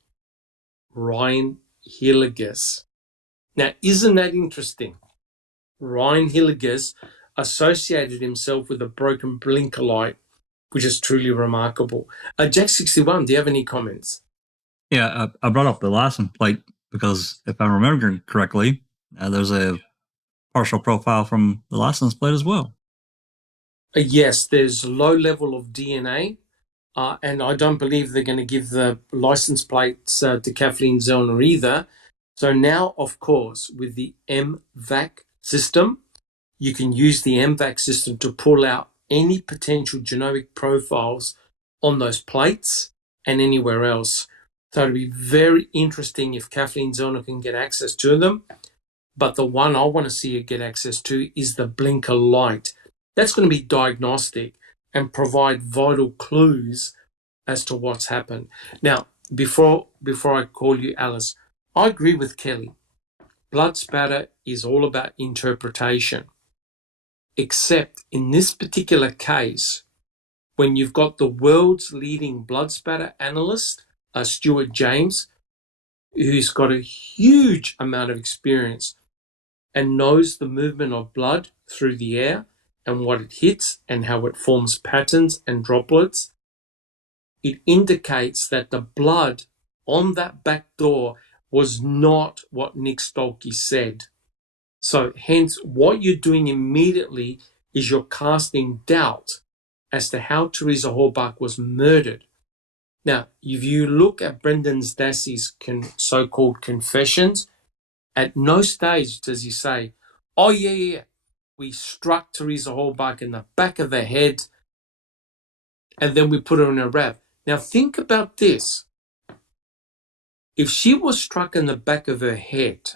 Ryan Hilligas. Now, isn't that interesting? Ryan Hilligas associated himself with a broken blinker light, which is truly remarkable. Ajax 61, do you have any comments? Yeah, I brought up the license plate because if I'm remembering correctly, there's a partial profile from the license plate as well. Yes, there's low level of DNA, and I don't believe they're going to give the license plates to Kathleen Zellner either. So now, of course, with the MVAC system, you can use the MVAC system to pull out any potential genomic profiles on those plates and anywhere else. So it'll be very interesting if Kathleen Zellner can get access to them. But the one I want to see her get access to is the blinker light. That's going to be diagnostic and provide vital clues as to what's happened. Now, before I call you Alice, I agree with Kelly. Blood spatter is all about interpretation. Except in this particular case, when you've got the world's leading blood spatter analyst, Stuart James, who's got a huge amount of experience and knows the movement of blood through the air and what it hits and how it forms patterns and droplets, it indicates that the blood on that back door was not what Nick Stolke said. So hence what you're doing immediately is you're casting doubt as to how Teresa Halbach was murdered. Now, if you look at Brendan Dassey's so-called confessions, at no stage does he say, oh, yeah, we struck Teresa Halbach in the back of the head and then we put her in a wrap. Now, think about this. If she was struck in the back of her head,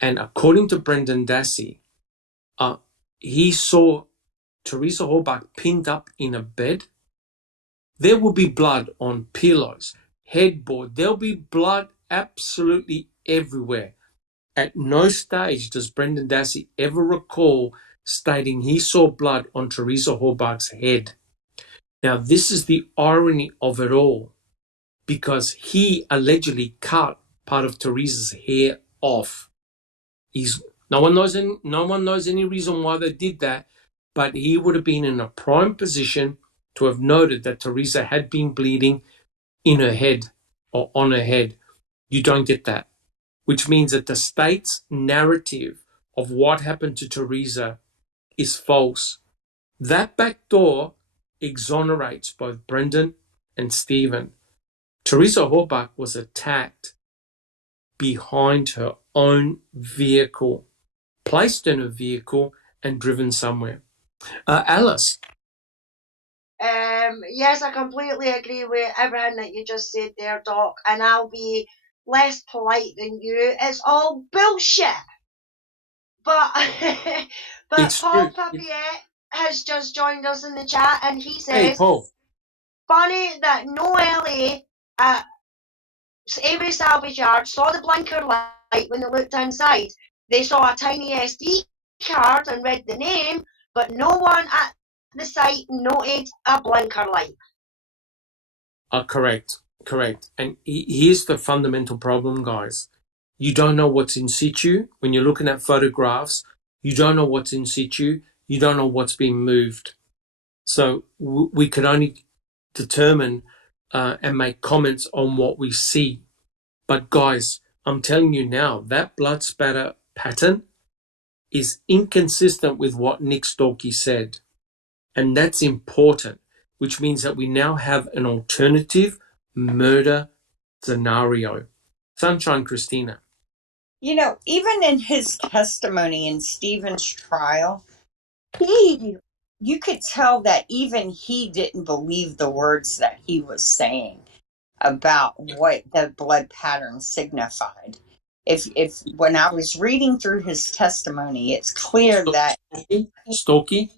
and according to Brendan Dassey, he saw Teresa Halbach pinned up in a bed, there will be blood on pillows, headboard. There'll be blood absolutely everywhere. At no stage does Brendan Dassey ever recall stating he saw blood on Teresa Halbach's head. Now, this is the irony of it all, because he allegedly cut part of Teresa's hair off. No one knows any reason why they did that, but he would have been in a prime position to have noted that Teresa had been bleeding in her head or on her head. You don't get that, which means that the state's narrative of what happened to Teresa is false. That back door exonerates both Brendan and Stephen. Teresa Halbach was attacked behind her own vehicle, placed in a vehicle and driven somewhere. Alice? Yes, I completely agree with everything that you just said there, Doc, and I'll be less polite than you. It's all bullshit. But It's Paul true. Papiet has just joined us in the chat, and he Hey, says, Paul. funny that no LA at Avery Salvage Yard saw the blinker light when they looked inside. They saw a tiny SD card and read the name, but no one at the site noted a blinker light. Correct. And here's the fundamental problem, guys. You don't know what's in situ. When you're looking at photographs, you don't know what's in situ. You don't know what's being moved. So we can only determine and make comments on what we see. But guys, I'm telling you now, that blood spatter pattern is inconsistent with what Nick Stalkey said. And that's important, which means that we now have an alternative murder scenario. Sunshine Christina. You know, even in his testimony in Stephen's trial, you could tell that even he didn't believe the words that he was saying about what the blood pattern signified. If when I was reading through his testimony, it's clear that Stalkey?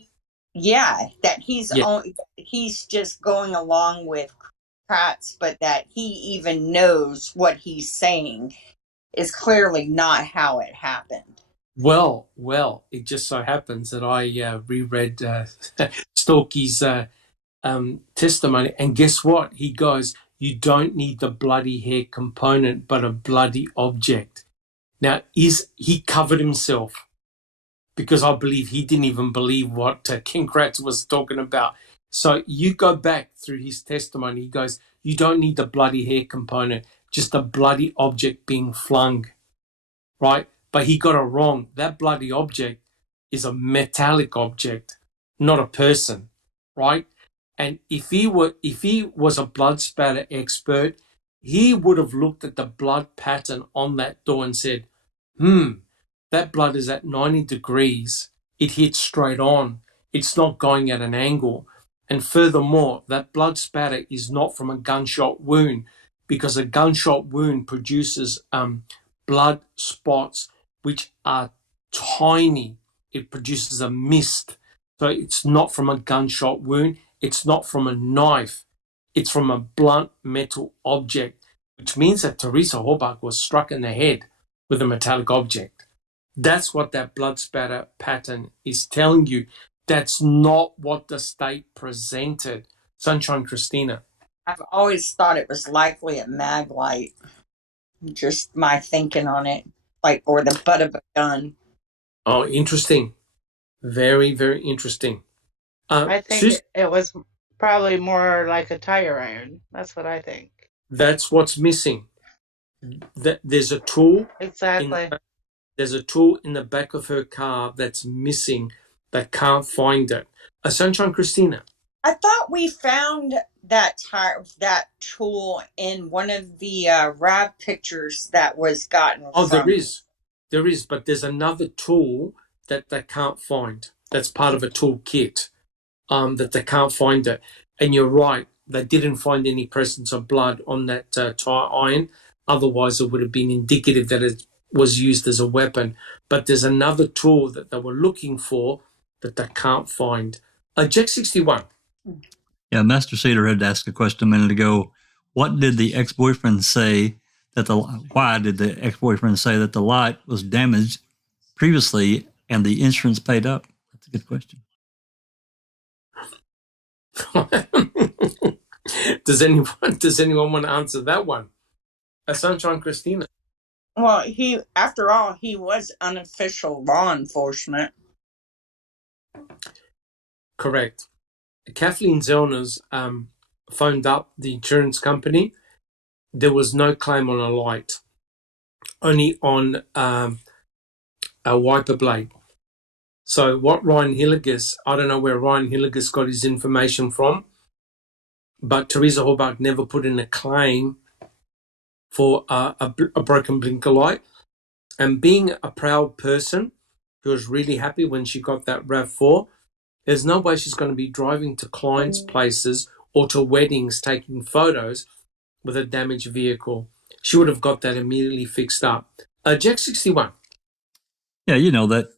that he's just going along with Kratz, but that he even knows what he's saying is clearly not how it happened. Well, it just so happens that I reread Stalkey's testimony, and guess what? He goes, you don't need the bloody hair component, but a bloody object. Now, he covered himself, because I believe he didn't even believe what King Kratz was talking about. So you go back through his testimony, he goes, you don't need the bloody hair component, just a bloody object being flung, right? But he got it wrong. That bloody object is a metallic object, not a person, right? And if he was a blood spatter expert, he would have looked at the blood pattern on that door and said, that blood is at 90 degrees. It hits straight on. It's not going at an angle. And furthermore, that blood spatter is not from a gunshot wound, because a gunshot wound produces blood spots which are tiny. It produces a mist. So it's not from a gunshot wound. It's not from a knife. It's from a blunt metal object, which means that Teresa Halbach was struck in the head with a metallic object. That's what that blood spatter pattern is telling you. That's not what the state presented. Sunshine Christina. I've always thought it was likely a mag light. Just my thinking on it, or the butt of a gun. Oh, interesting. Very, very interesting. I think it was probably more like a tire iron. That's what I think. That's what's missing. There's a tool. Exactly. There's a tool in the back of her car that's missing, that can't find it. Sunshine Christina. I thought we found that tool in one of the RAV pictures that was gotten Oh, from. there is, but there's another tool that they can't find. That's part of a toolkit. That they can't find it. And you're right, they didn't find any presence of blood on that tire iron. Otherwise, it would have been indicative that it was used as a weapon. But there's another tool that they were looking for that they can't find. Jack 61. Yeah, Master Cedar had asked a question a minute ago. What did the ex-boyfriend say why did the ex-boyfriend say that the light was damaged previously and the insurance paid up? That's a good question. Does anyone want to answer that one? Sunshine Christina. Well, after all, he was unofficial law enforcement. Correct. Kathleen Zellner's phoned up the insurance company. There was no claim on a light, only on a wiper blade. So what Ryan Hilligus, I don't know where Ryan Hilligus got his information from, but Teresa Horbach never put in a claim for a broken blinker light. And being a proud person who was really happy when she got that RAV4, there's no way she's going to be driving to clients' places or to weddings taking photos with a damaged vehicle. She would have got that immediately fixed up. Jack 61. Yeah, that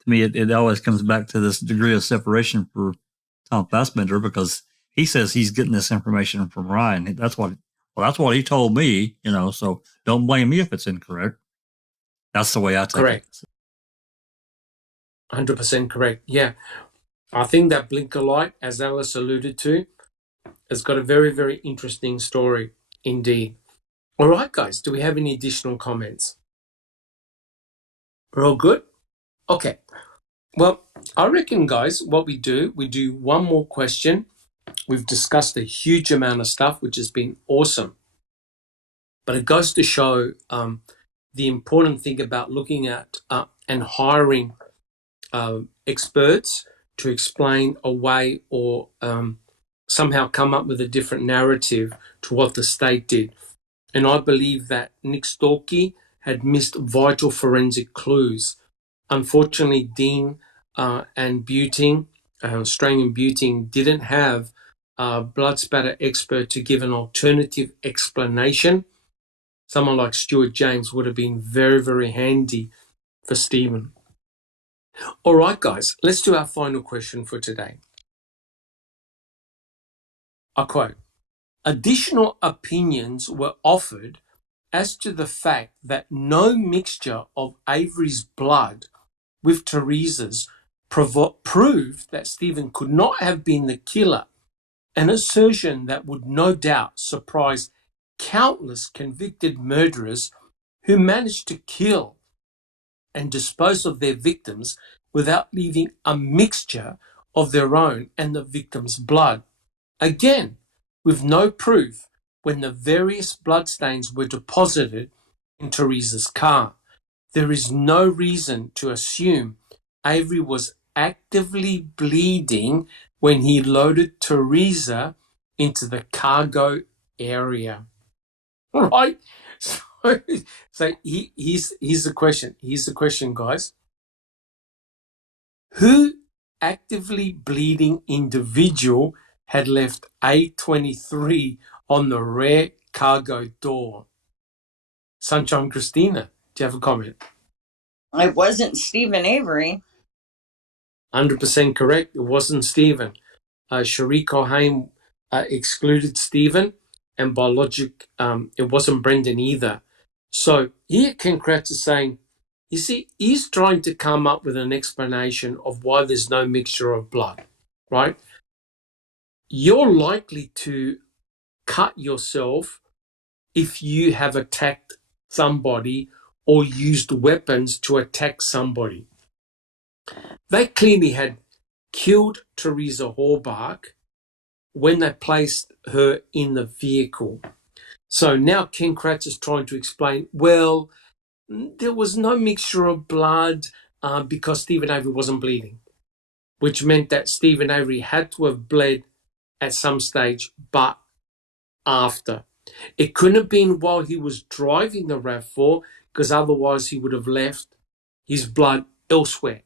to me, it always comes back to this degree of separation for Tom Fassbender, because he says he's getting this information from Ryan. That's what he told me, so don't blame me if it's incorrect. That's the way I take Correct. it. 100% correct. Yeah. I think that blinker light, as Alice alluded to, has got a very, very interesting story indeed. All right, guys, do we have any additional comments? We're all good? Okay. Well, I reckon, guys, what we do one more question. We've discussed a huge amount of stuff, which has been awesome. But it goes to show the important thing about looking at and hiring experts to explain away or somehow come up with a different narrative to what the state did. And I believe that Nick Storkey had missed vital forensic clues. Unfortunately, Dean and Buting, Strang and Buting, didn't have a blood spatter expert to give an alternative explanation. Someone like Stuart James would have been very, very handy for Stephen. All right, guys, let's do our final question for today. I quote, additional opinions were offered as to the fact that no mixture of Avery's blood with Teresa's proved that Stephen could not have been the killer, an assertion that would no doubt surprise countless convicted murderers who managed to kill and dispose of their victims without leaving a mixture of their own and the victim's blood. Again, with no proof when the various bloodstains were deposited in Teresa's car. There is no reason to assume Avery was actively bleeding when he loaded Teresa into the cargo area. Right? So here's the question. Here's the question, guys. Who actively bleeding individual had left A23 on the rear cargo door? Sunshine Christina, do you have a comment? It wasn't Stephen Avery. 100% correct. It wasn't Stephen. Cherie Cohen excluded Stephen, and by logic, it wasn't Brendan either. So here Ken Kratz is saying, you see, he's trying to come up with an explanation of why there's no mixture of blood, right? You're likely to cut yourself if you have attacked somebody or used weapons to attack somebody. They clearly had killed Teresa Horbach when they placed her in the vehicle. So now Ken Kratz is trying to explain, well, there was no mixture of blood because Stephen Avery wasn't bleeding, which meant that Stephen Avery had to have bled at some stage, but after. It couldn't have been while he was driving the RAV4, because otherwise he would have left his blood elsewhere.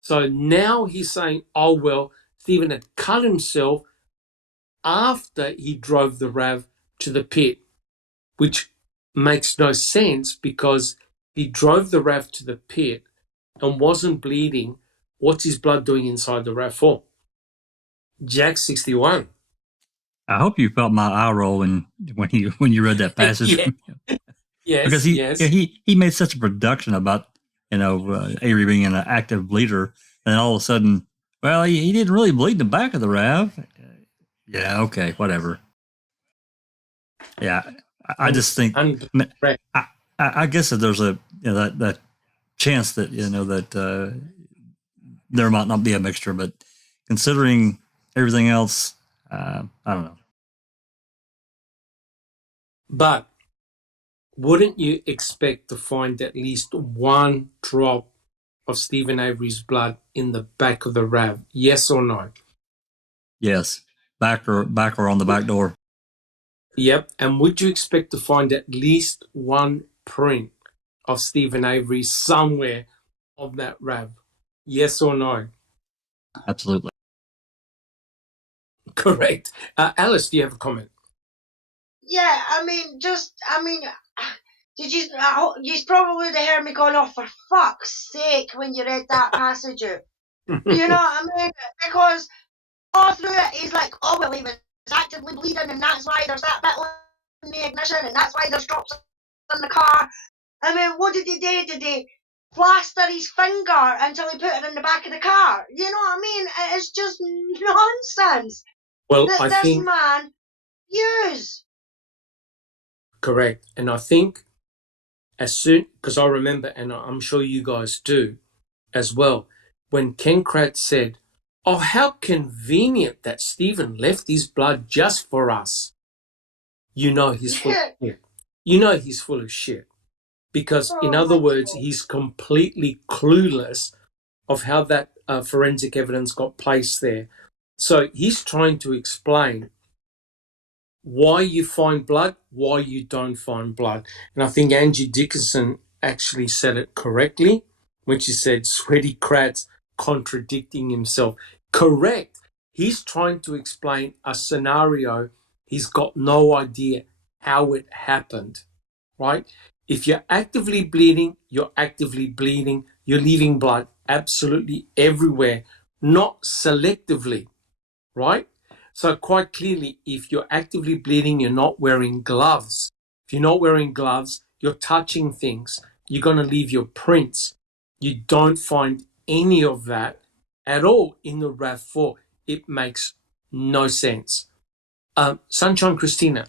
So now he's saying, oh, well, Stephen had cut himself after he drove the RAV to the pit, which makes no sense because he drove the RAV to the pit and wasn't bleeding. What's his blood doing inside the RAV4? Jack 61. I hope you felt my eye roll when you read that passage. Yeah. Yes, because he made such a production about Avery being an active bleeder, and then all of a sudden, well, he didn't really bleed in the back of the RAV. Yeah, okay, whatever. Yeah, I just think I guess that there's a that chance that that there might not be a mixture, but considering everything else, I don't know. But wouldn't you expect to find at least one drop of Stephen Avery's blood in the back of the RAV? Yes or no? Yes, back or on the back door. Yep. And would you expect to find at least one print of Stephen Avery somewhere on that RAV? Yes or no? Absolutely. Correct. Alice, do you have a comment? Yeah, did you probably would have heard me going, oh, for fuck's sake, when you read that passage out. You know what I mean? Because all through it, he's like, oh, well, he was actively bleeding, and that's why there's that bit in the ignition, and that's why there's drops in the car. I mean, what did he do? Did he plaster his finger until he put it in the back of the car? You know what I mean? It's just nonsense. Well, that I this think man use. Correct. And I think as soon, because I remember, and I'm sure you guys do as well, when Ken Kratz said, oh, how convenient that Stephen left his blood just for us. You know he's full of shit. You know he's full of shit. Because, in other words, he's completely clueless of how that forensic evidence got placed there. So he's trying to explain why you find blood, why you don't find blood. And I think Angie Dickinson actually said it correctly when she said Sweaty Kratz contradicting himself. Correct. He's trying to explain a scenario he's got no idea how it happened, right? If you're actively bleeding, you're actively bleeding. You're leaving blood absolutely everywhere, not selectively, right? So quite clearly, if you're actively bleeding, you're not wearing gloves. If you're not wearing gloves, you're touching things. You're going to leave your prints. You don't find any of that at all in the RAV4. It makes no sense. Sunshine Christina.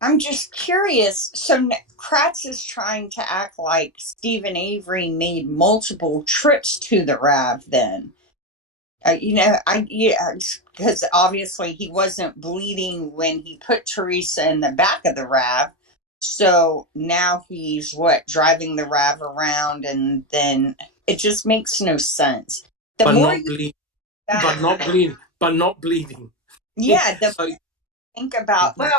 I'm just curious. So Kratz is trying to act like Stephen Avery made multiple trips to the RAV then. Because obviously he wasn't bleeding when he put Teresa in the back of the RAV. So now he's driving the RAV around, and then it just makes no sense. But not bleeding. Yeah, think about the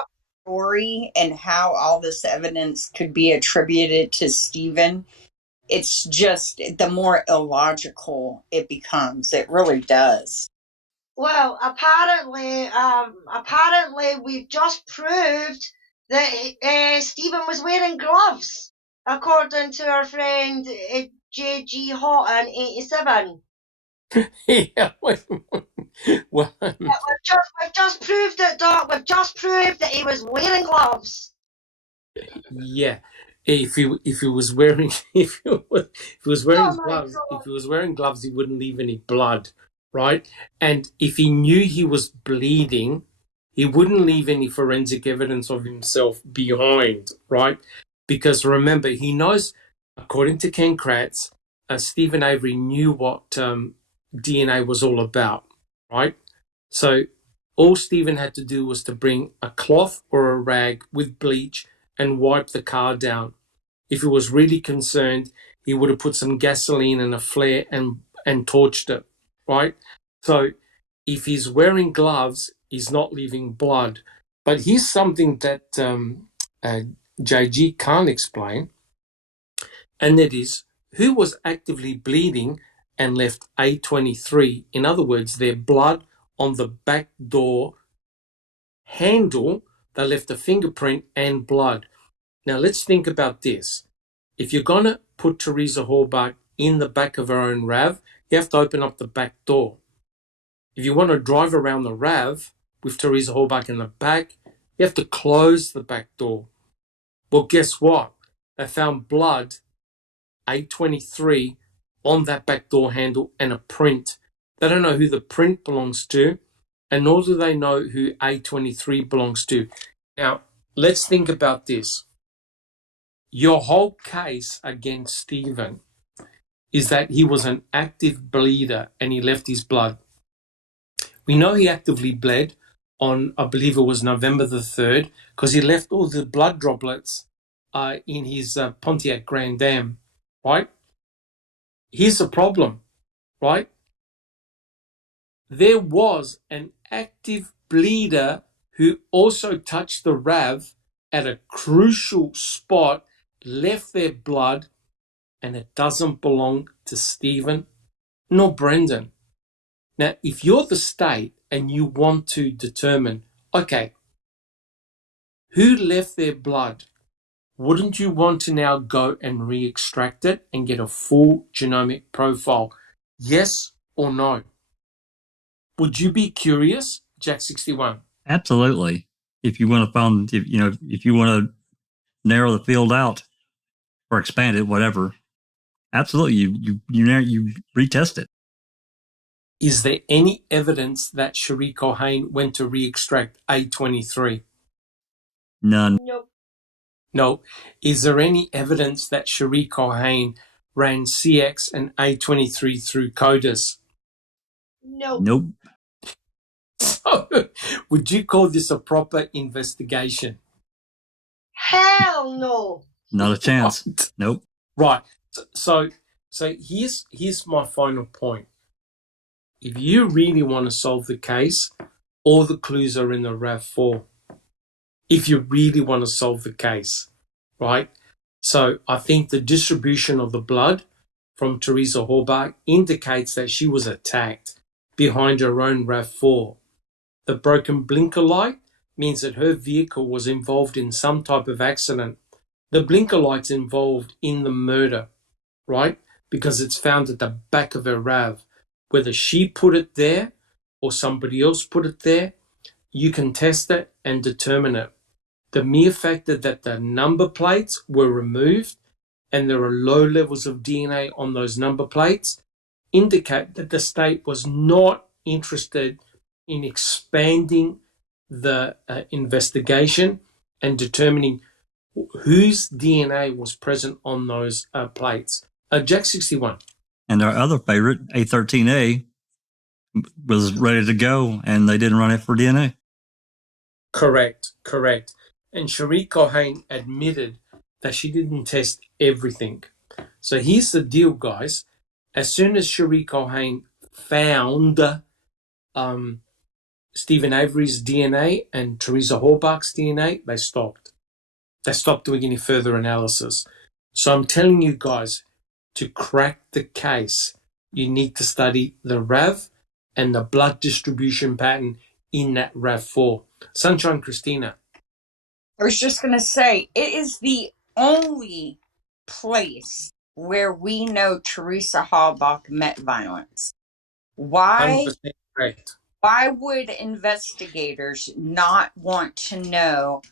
story and how all this evidence could be attributed to Stephen. It's just the more illogical it becomes. It really does. Well, apparently we've just proved that Stephen was wearing gloves, according to our friend J.G. Houghton, 87. Yeah, well, Yeah, we've just proved it, Doc. We've just proved that he was wearing gloves. yeah. If he was wearing gloves, he wouldn't leave any blood, right? And if he knew he was bleeding, he wouldn't leave any forensic evidence of himself behind, right? Because remember, he knows, according to Ken Kratz, Stephen Avery knew what DNA was all about, right? So all Stephen had to do was to bring a cloth or a rag with bleach and wipe the car down. If he was really concerned, he would have put some gasoline and a flare and torched it, right? So if he's wearing gloves, he's not leaving blood. But here's something that JG can't explain, and that is who was actively bleeding and left A23. In other words, their blood on the back door handle, they left a fingerprint and blood. Now let's think about this. If you're going to put Teresa Halbach in the back of her own RAV, you have to open up the back door. If you want to drive around the RAV with Teresa Halbach in the back, you have to close the back door. Well, guess what? They found blood, A23, on that back door handle and a print. They don't know who the print belongs to, and nor do they know who A23 belongs to. Now, let's think about this. Your whole case against Stephen is that he was an active bleeder and he left his blood. We know he actively bled on, I believe it was November the 3rd, because he left all the blood droplets in his Pontiac Grand Am, right? Here's the problem, right? There was an active bleeder who also touched the RAV at a crucial spot, left their blood, and it doesn't belong to Stephen nor Brendan. Now, if you're the state and you want to determine, okay, who left their blood, wouldn't you want to now go and re-extract it and get a full genomic profile? Yes or no? Would you be curious, Jack 61? Absolutely. If you want to find, if you want to narrow the field out or expand it, whatever, absolutely. You retest it. Is there any evidence that Cherie Cohane went to re-extract A23? None. Nope. No. Is there any evidence that Cherie Cohane ran CX and A23 through CODIS? Nope. Nope. So, would you call this a proper investigation? Hell no. Not a chance. Right. Nope. Right. So here's my final point. If you really want to solve the case, all the clues are in the RAV4. If you really want to solve the case, right? So I think the distribution of the blood from Teresa Halbach indicates that she was attacked behind her own RAV4. The broken blinker light means that her vehicle was involved in some type of accident. The blinker light's involved in the murder, right? Because it's found at the back of her RAV. Whether she put it there or somebody else put it there, you can test it and determine it. The mere fact that the number plates were removed and there are low levels of DNA on those number plates indicate that the state was not interested in expanding the investigation and determining whose DNA was present on those plates. Jack 61. And our other favorite, A13A, was ready to go, and they didn't run it for DNA. Correct. And Cherie Cohane admitted that she didn't test everything. So here's the deal, guys. As soon as Cherie Cohane found Stephen Avery's DNA and Teresa Halbach's DNA, they stopped. They stopped doing any further analysis. So I'm telling you guys, to crack the case, you need to study the RAV and the blood distribution pattern in that RAV4. Sunshine Christina. I was just going to say, it is the only place where we know Teresa Halbach met violence. Why? 100% correct. Why would investigators not want to know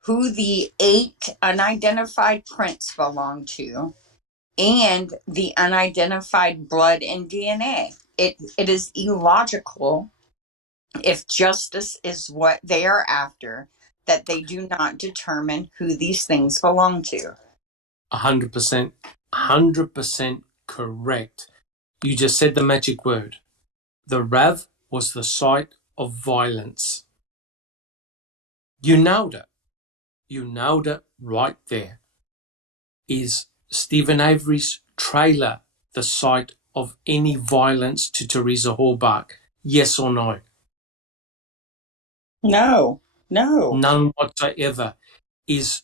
who the 8 unidentified prints belong to and the unidentified blood and DNA? It is illogical, if justice is what they are after, that they do not determine who these things belong to. 100% correct. You just said the magic word. The RAV was the site of violence. You nailed it. You nailed it right there. Is Stephen Avery's trailer the site of any violence to Teresa Halbach? Yes or no? No. None whatsoever. Is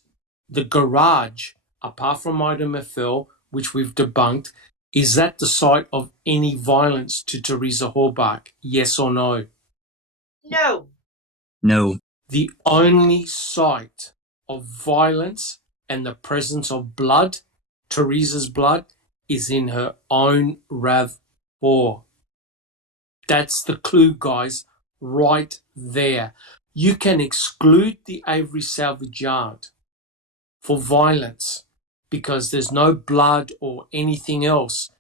the garage, apart from item FL, which we've debunked, is that the site of any violence to Teresa Horbach? Yes or no? No. No. The only site of violence and the presence of blood, Teresa's blood, is in her own RAV4. That's the clue, guys, right there. You can exclude the Avery salvage yard for violence because there's no blood or anything else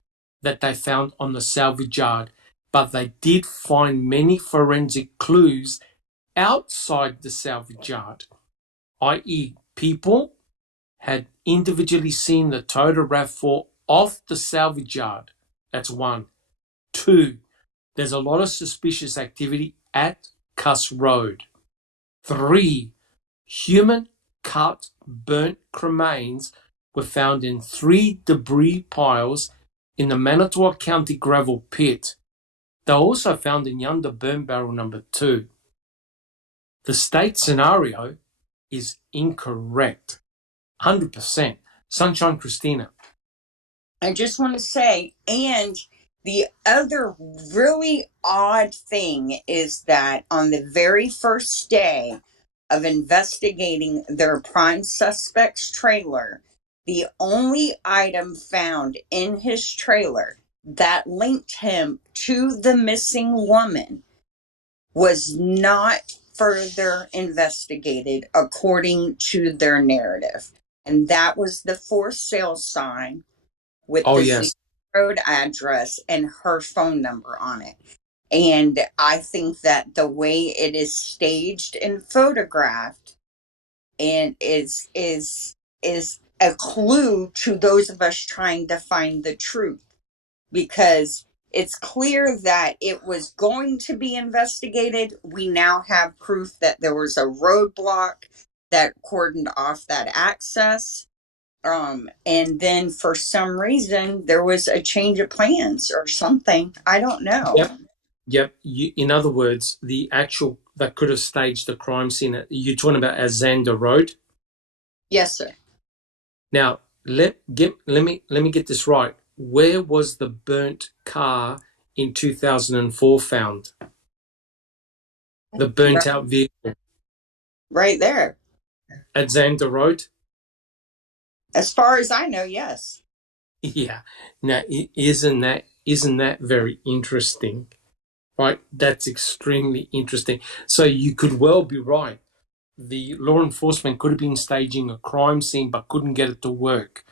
that they found on the salvage yard. But they did find many forensic clues outside the salvage yard, i.e. people had individually seen the Toyota RAV4 off the salvage yard. That's one. Two, there's a lot of suspicious activity at Cuss Road. Three, human cut burnt cremains were found in 3 debris piles in the Manitowoc County gravel pit. They were also found in Yonder burn barrel number 2. The state scenario is incorrect. 100%. Sunshine Christina. I just want to say, and the other really odd thing is that on the very first day of investigating their prime suspect's trailer, the only item found in his trailer that linked him to the missing woman was not further investigated according to their narrative. And that was the for sale sign with the Yes. road address and her phone number on it. And I think that the way it is staged and photographed and is a clue to those of us trying to find the truth, because it's clear that it was going to be investigated. We now have proof that there was a roadblock that cordoned off that access. And then for some reason there was a change of plans or something. I don't know. Yep. In other words, the actual that could have staged the crime scene. You're talking about Azanda Road. Yes, sir. Now let me get this right. Where was the burnt car in 2004 found? The burnt out vehicle Right there. at Zanda Road. As far as I know, yes. Yeah. Now, isn't that very interesting? Right? That's extremely interesting. So you could well be right. The law enforcement could have been staging a crime scene but couldn't get it to work.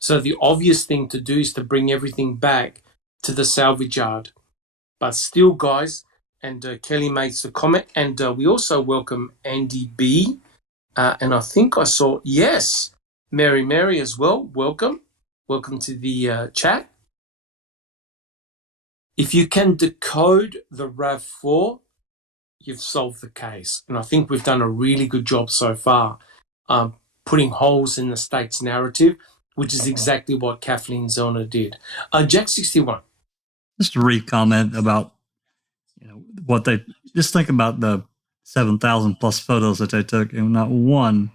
So the obvious thing to do is to bring everything back to the salvage yard. But still, guys, and Kelly makes the comment, and we also welcome Andy B. And I think I saw, yes, Mary as well. Welcome to the chat. If you can decode the RAV4, you've solved the case. And I think we've done a really good job so far putting holes in the state's narrative, which is exactly what Kathleen Zellner did. Jack 61. Just a re-comment about what they just think about the 7,000 plus photos that they took, and not one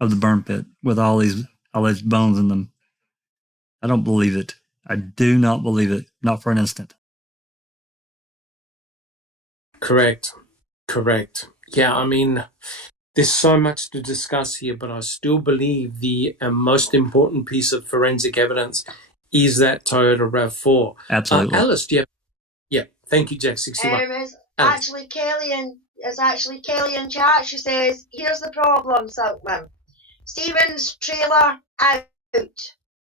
of the burn pit with all these alleged bones in them. I don't believe it. I do not believe it. Not for an instant. Correct. Yeah, I mean, there's so much to discuss here, but I still believe the most important piece of forensic evidence is that Toyota RAV4. Absolutely. Alice, do you have... Yeah, thank you, Jack 61. It's actually Kelly in chat. She says, here's the problem, Silkman. Stephen's trailer out.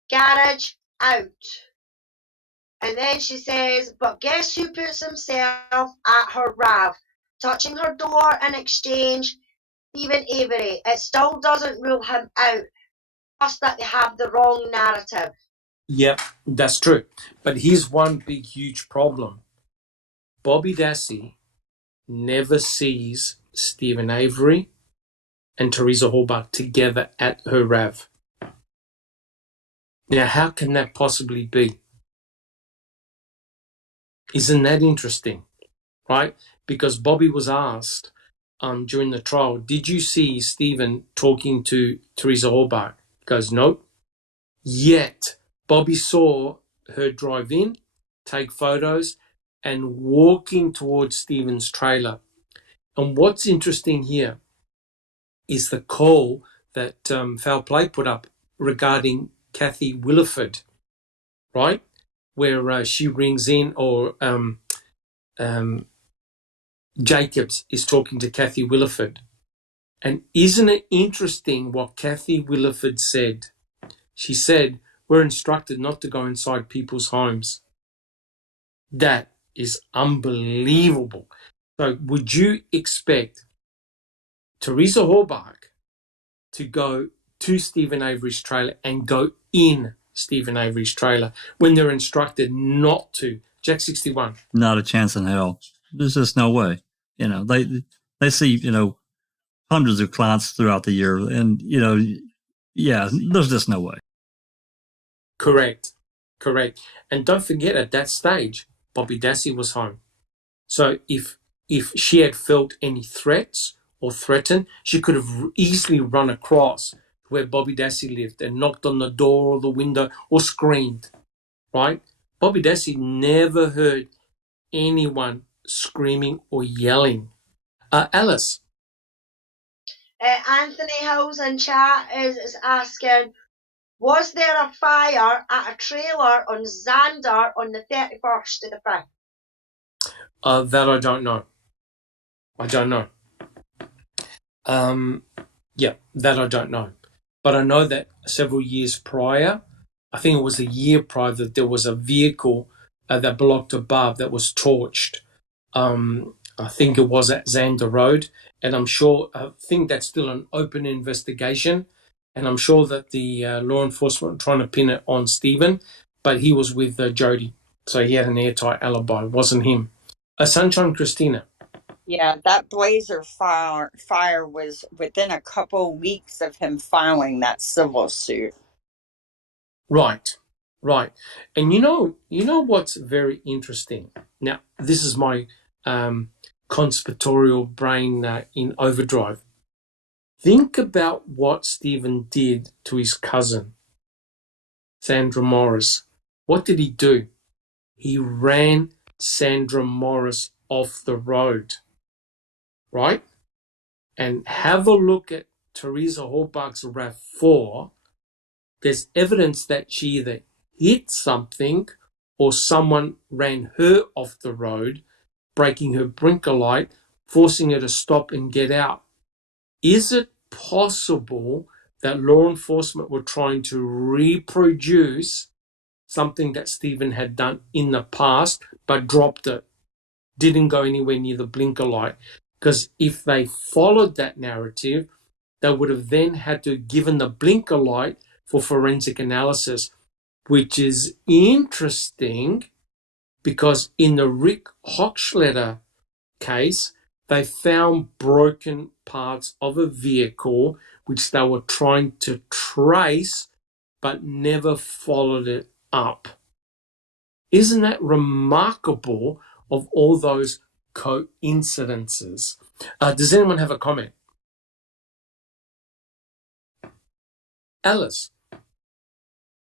Garage out. And then she says, but guess who puts himself at her RAV? Touching her door in exchange, Stephen Avery. It still doesn't rule him out. Just that they have the wrong narrative. Yep, that's true. But here's one big, huge problem. Bobby Dassey never sees Stephen Avery and Teresa Horbach together at her RAV. Now, how can that possibly be? Isn't that interesting? right? Because Bobby was asked during the trial, did you see Stephen talking to Teresa Halbach? He goes, nope. Yet Bobby saw her drive in, take photos, and walking towards Stephen's trailer. And what's interesting here is the call that Foul Play put up regarding Kathy Williford, right? Where she rings in, or Jacobs is talking to Kathy Williford. And isn't it interesting what Kathy Williford said? She said, we're instructed not to go inside people's homes. That is unbelievable. So would you expect Teresa Halbach to go to Stephen Avery's trailer and go in Stephen Avery's trailer when they're instructed not to? Jack 61. Not a chance in hell. There's just no way. You know, they see, you know, hundreds of clients throughout the year, and, you know, yeah, there's just no way. Correct. And don't forget, at that stage, Bobby Dassey was home. So if she had felt any threats or threatened, she could have easily run across where Bobby Dassey lived and knocked on the door or the window or screamed, right? Bobby Dassey never heard anyone screaming or yelling. Alice. Anthony Hills in chat is asking, was there a fire at a trailer on Xander on the 31st of the 5th? That I don't know. Yeah, that I don't know. But I know that several years prior, I think it was a year prior, that there was a vehicle that belonged to Barb that was torched. I think it was at Xander Road. And I think that's still an open investigation. And I'm sure that the law enforcement are trying to pin it on Stephen, but he was with Jody. So he had an airtight alibi. It wasn't him. Sunshine Christina. Yeah, that Blazer fire was within a couple weeks of him filing that civil suit. Right. And you know what's very interesting? Now, this is my conspiratorial brain in overdrive. Think about what Stephen did to his cousin, Sandra Morris. What did he do? He ran Sandra Morris off the road, right? And have a look at Teresa Halbach's RAV4. There's evidence that she either hit something or someone ran her off the road, breaking her blinker light, forcing her to stop and get out. Is it possible that law enforcement were trying to reproduce something that Stephen had done in the past but dropped it, didn't go anywhere near the blinker light? Because if they followed that narrative, they would have then had to have given the blinker light for forensic analysis, which is interesting because in the Rick Hochschletter case, they found broken parts of a vehicle which they were trying to trace but never followed it up. Isn't that remarkable of all those coincidences? Does anyone have a comment? Alice.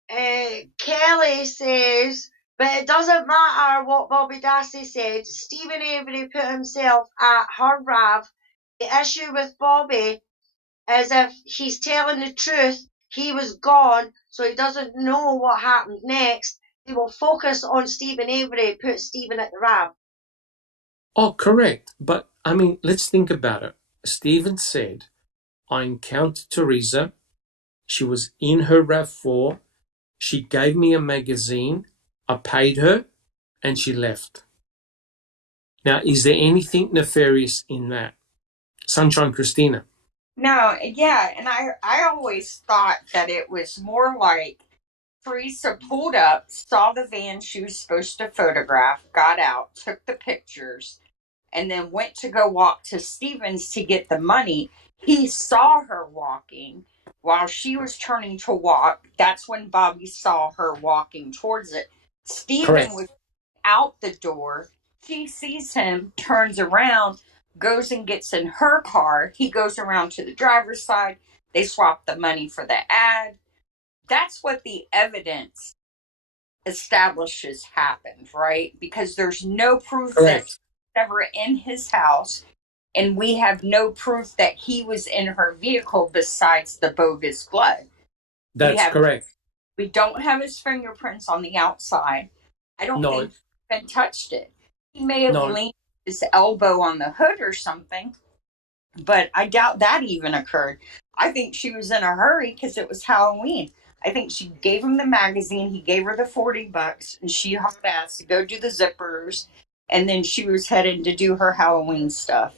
Kelly says, but it doesn't matter what Bobby Dassey said. Stephen Avery put himself at her RAV. The issue with Bobby is if he's telling the truth, he was gone, so he doesn't know what happened next. They will focus on Stephen Avery, put Stephen at the RAV. Oh, correct. But, I mean, let's think about it. Stephen said, I encountered Teresa. She was in her RAV4. She gave me a magazine. I paid her, and she left. Now, is there anything nefarious in that? Sunshine Christina. No, yeah, and I always thought that it was more like Teresa pulled up, saw the van she was supposed to photograph, got out, took the pictures, and then went to go walk to Stevens to get the money. He saw her walking while she was turning to walk. That's when Bobby saw her walking towards it. Stephen was out the door, She sees him, turns around, goes and gets in her car. He goes around to the driver's side. They swap the money for the ad. That's what the evidence establishes happened, right? Because there's no proof that Correct. she was ever in his house, and we have no proof that he was in her vehicle besides the bogus blood. That's correct. We don't have his fingerprints on the outside. I don't No. think he even touched it. He may have No. leaned his elbow on the hood or something, but I doubt that even occurred. I think she was in a hurry because it was Halloween. I think she gave him the magazine. He gave her the $40, and she hauled ass to go do the zippers, and then she was headed to do her Halloween stuff.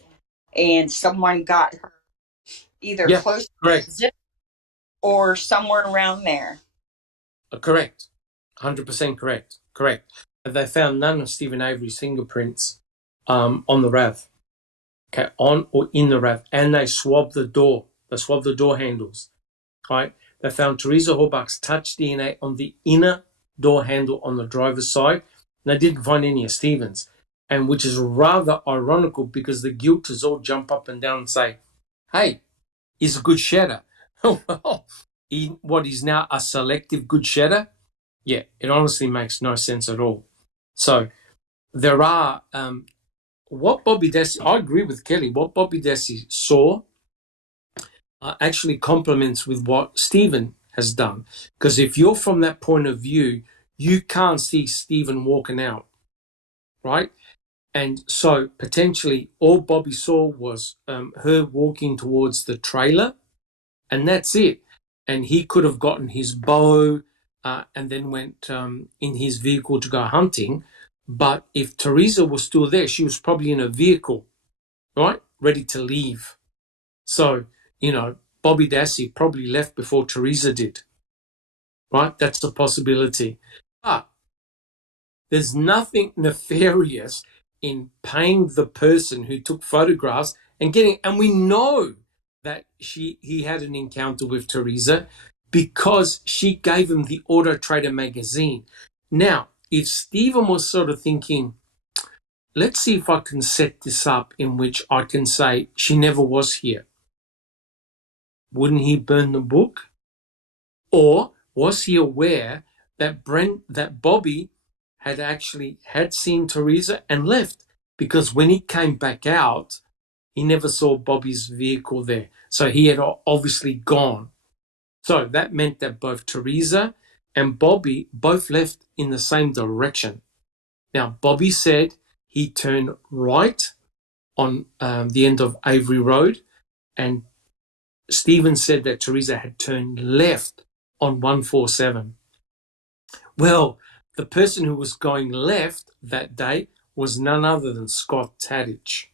And someone got her either Yeah, close to correct. the zip or somewhere around there. Correct. 100% correct. Correct. And they found none of Stephen Avery's fingerprints on the RAV. Okay, on or in the RAV. And they swabbed the door. They swabbed the door handles. Right? They found Teresa Horbach's touch DNA on the inner door handle on the driver's side. And they didn't find any of Stephen's. And which is rather ironical because the guilters all jump up and down and say, hey, he's a good shedder. Well, what is now a selective good shedder? Yeah, it honestly makes no sense at all. So there are what Bobby Dassey, I agree with Kelly, what Bobby Dassey saw actually complements with what Stephen has done. Because if you're from that point of view, you can't see Stephen walking out, right? And so potentially all Bobby saw was her walking towards the trailer, and that's it. And he could have gotten his bow and then went in his vehicle to go hunting. But if Teresa was still there, she was probably in a vehicle, right, ready to leave. So, Bobby Dassey probably left before Teresa did, right? That's a possibility. But there's nothing nefarious in paying the person who took photographs and getting, and we know that he had an encounter with Teresa because she gave him the Auto Trader magazine. Now, if Stephen was sort of thinking, let's see if I can set this up in which I can say she never was here, wouldn't he burn the book? Or was he aware that Bobby had seen Teresa and left? Because when he came back out, he never saw Bobby's vehicle there. So he had obviously gone. So that meant that both Teresa and Bobby both left in the same direction. Now, Bobby said he turned right on the end of Avery Road, and Stephen said that Teresa had turned left on 147. Well, the person who was going left that day was none other than Scott Tadich.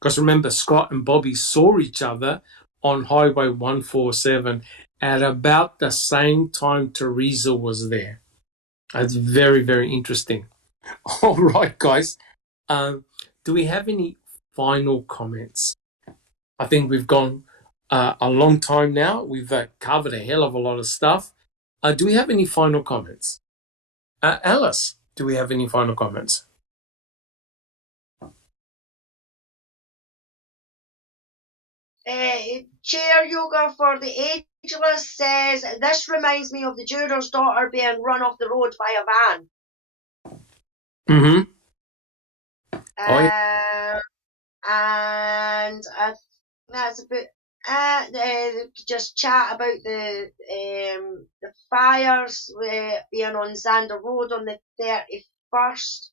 Because remember, Scott and Bobby saw each other on Highway 147 at about the same time Teresa was there. That's very, very interesting. All right, guys. Do we have any final comments? I think we've gone a long time now. We've covered a hell of a lot of stuff. Do we have any final comments? Alice, do we have any final comments? Chair Yoga for the Ageless says, this reminds me of the juror's daughter being run off the road by a van. Mm-hmm. And that's about just chat about the fires being on Xander Road on the 31st.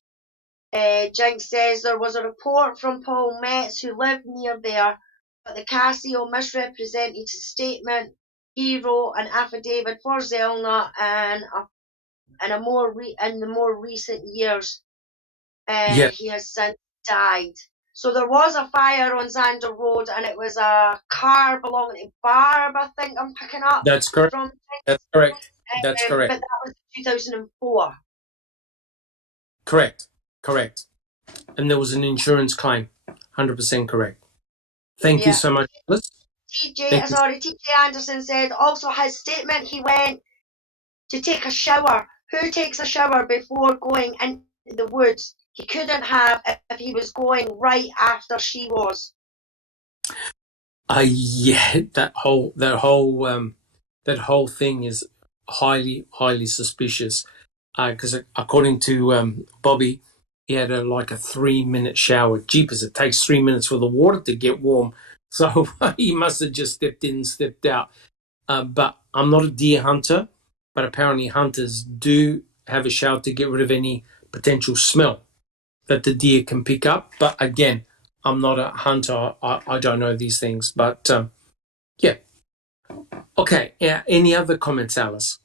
Jinx says there was a report from Paul Metz, who lived near there, but the Casio misrepresented his statement. He wrote an affidavit for Zelna in the more recent years. He has since died. So there was a fire on Xander Road, and it was a car belonging to Barb, I think I'm picking up. That's correct. That's correct. That's correct. But that was 2004. Correct. And there was an insurance claim. 100% correct. Thank you so much, Alice. TJ Anderson said also his statement, he went to take a shower. Who takes a shower before going into the woods? he couldn't have if he was going right after she was. Yeah, that whole thing is highly suspicious. Because according to Bobby, he had like a 3-minute shower. Jeepers, it takes 3 minutes for the water to get warm. So he must have just stepped in and stepped out. But I'm not a deer hunter, but apparently hunters do have a shower to get rid of any potential smell that the deer can pick up. But again, I'm not a hunter. I don't know these things. But yeah. Okay. Yeah. Any other comments, Alice?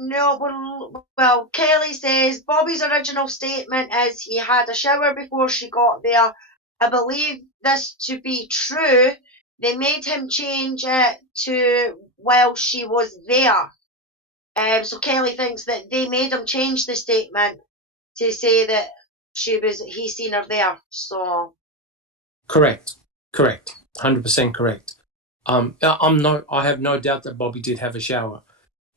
No, well, Kelly says Bobby's original statement is he had a shower before she got there. I believe this to be true. They made him change it to while she was there. So Kelly thinks that they made him change the statement to say that he seen her there. So Correct. 100% correct. I have no doubt that Bobby did have a shower.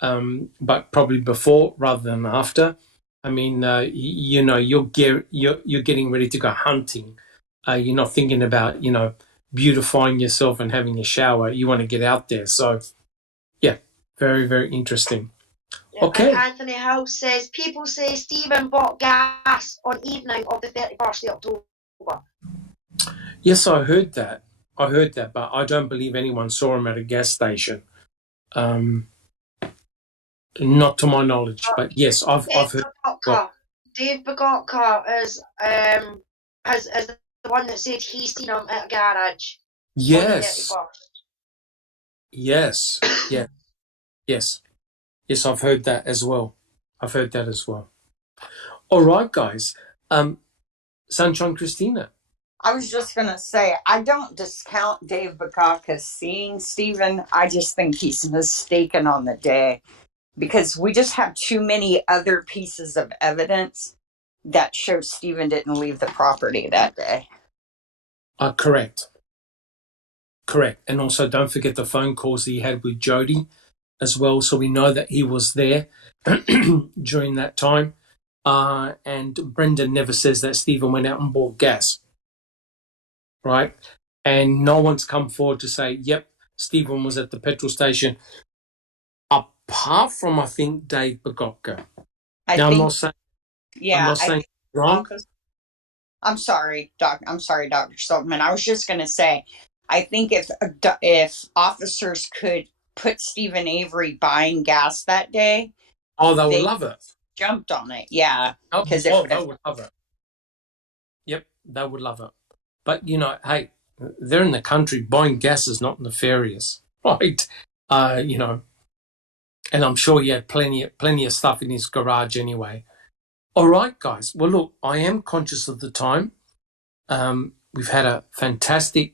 But probably before rather than after. I mean, you're getting ready to go hunting. You're not thinking about, beautifying yourself and having a shower. You want to get out there. So, yeah, very, very interesting. yeah. Okay. And Anthony House says people say Stephen bought gas on evening of the 31st of October. Yes, I heard that, but I don't believe anyone saw him at a gas station. Not to my knowledge, but yes, I've heard. Dave Bagotka is the one that said he seen him at a garage. Yes. Yes. Yeah. Yes. Yes, I've heard that as well. All right, guys. Sunshine Christina. I was just going to say, I don't discount Dave Bakaka seeing Stephen. I just think he's mistaken on the day because we just have too many other pieces of evidence that show Stephen didn't leave the property that day. Correct. And also don't forget the phone calls that he had with Jody as well. So we know that he was there during that time. And Brendan never says that Stephen went out and bought gas. Right? And no one's come forward to say, yep, Stephen was at the petrol station, apart from, I think, Dave Bagotka. I'm not saying wrong. I'm sorry, Dr. Silkman. I was just going to say, I think if officers could put Stephen Avery buying gas that day, they would love it. Jumped on it, yeah. Because they would love it. Yep, they would love it. But hey, they're in the country. Buying gas is not nefarious, right? And I'm sure he had plenty of stuff in his garage anyway. All right, guys. Well, look, I am conscious of the time. We've had a fantastic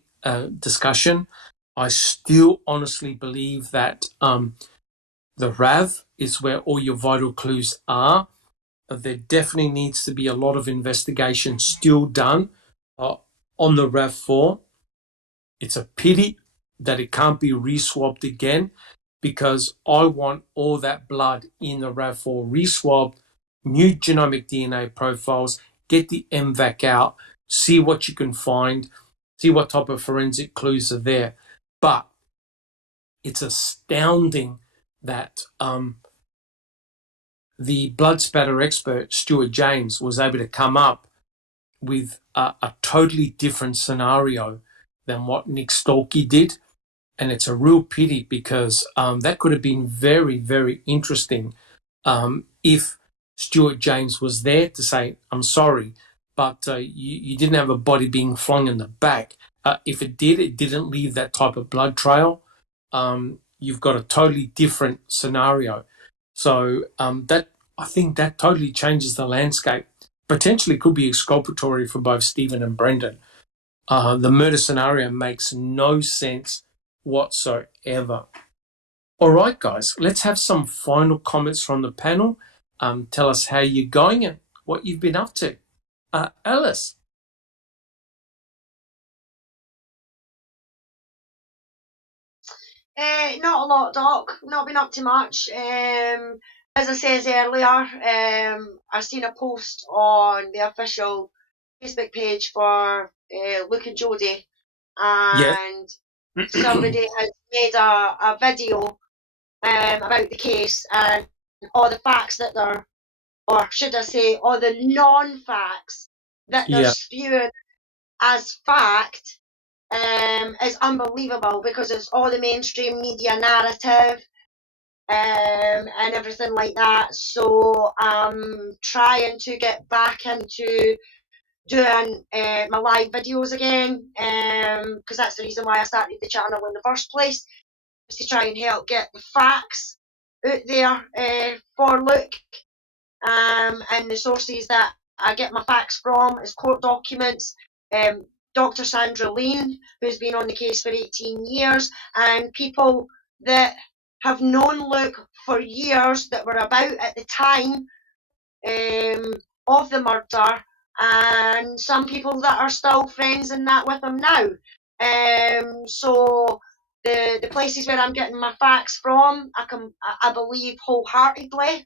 discussion. I still honestly believe that the RAV is where all your vital clues are. There definitely needs to be a lot of investigation still done on the RAV4. It's a pity that it can't be re-swabbed again because I want all that blood in the RAV4 re-swabbed, new genomic DNA profiles, get the MVAC out, see what you can find, see what type of forensic clues are there. But it's astounding that the blood spatter expert, Stuart James, was able to come up with a totally different scenario than what Nick Stalkey did. And it's a real pity because that could have been very, very interesting if Stuart James was there to say, I'm sorry, but you didn't have a body being flung in the back. If it didn't leave that type of blood trail. You've got a totally different scenario. So I think that totally changes the landscape. Potentially could be exculpatory for both Stephen and Brendan. The murder scenario makes no sense whatsoever. All right, guys, let's have some final comments from the panel. Tell us how you're going and what you've been up to. Alice. Not a lot, Doc. Not been up to much. as I said earlier, I seen a post on the official Facebook page for Luke and Jodie, Yes. and somebody has made a video about the case and all the facts that they're, or should I say, all the non-facts that they're Yeah. spewing as fact is unbelievable, because it's all the mainstream media narrative and everything like that. So I'm trying to get back into doing my live videos again, because that's the reason why I started the channel in the first place, was to try and help get the facts out there for Luke. And the sources that I get my facts from is court documents, Dr. Sandra Lean, who's been on the case for 18 years, and people that have known Luke for years that were about at the time of the murder, and some people that are still friends and that with him now. So the places where I'm getting my facts from, I believe wholeheartedly,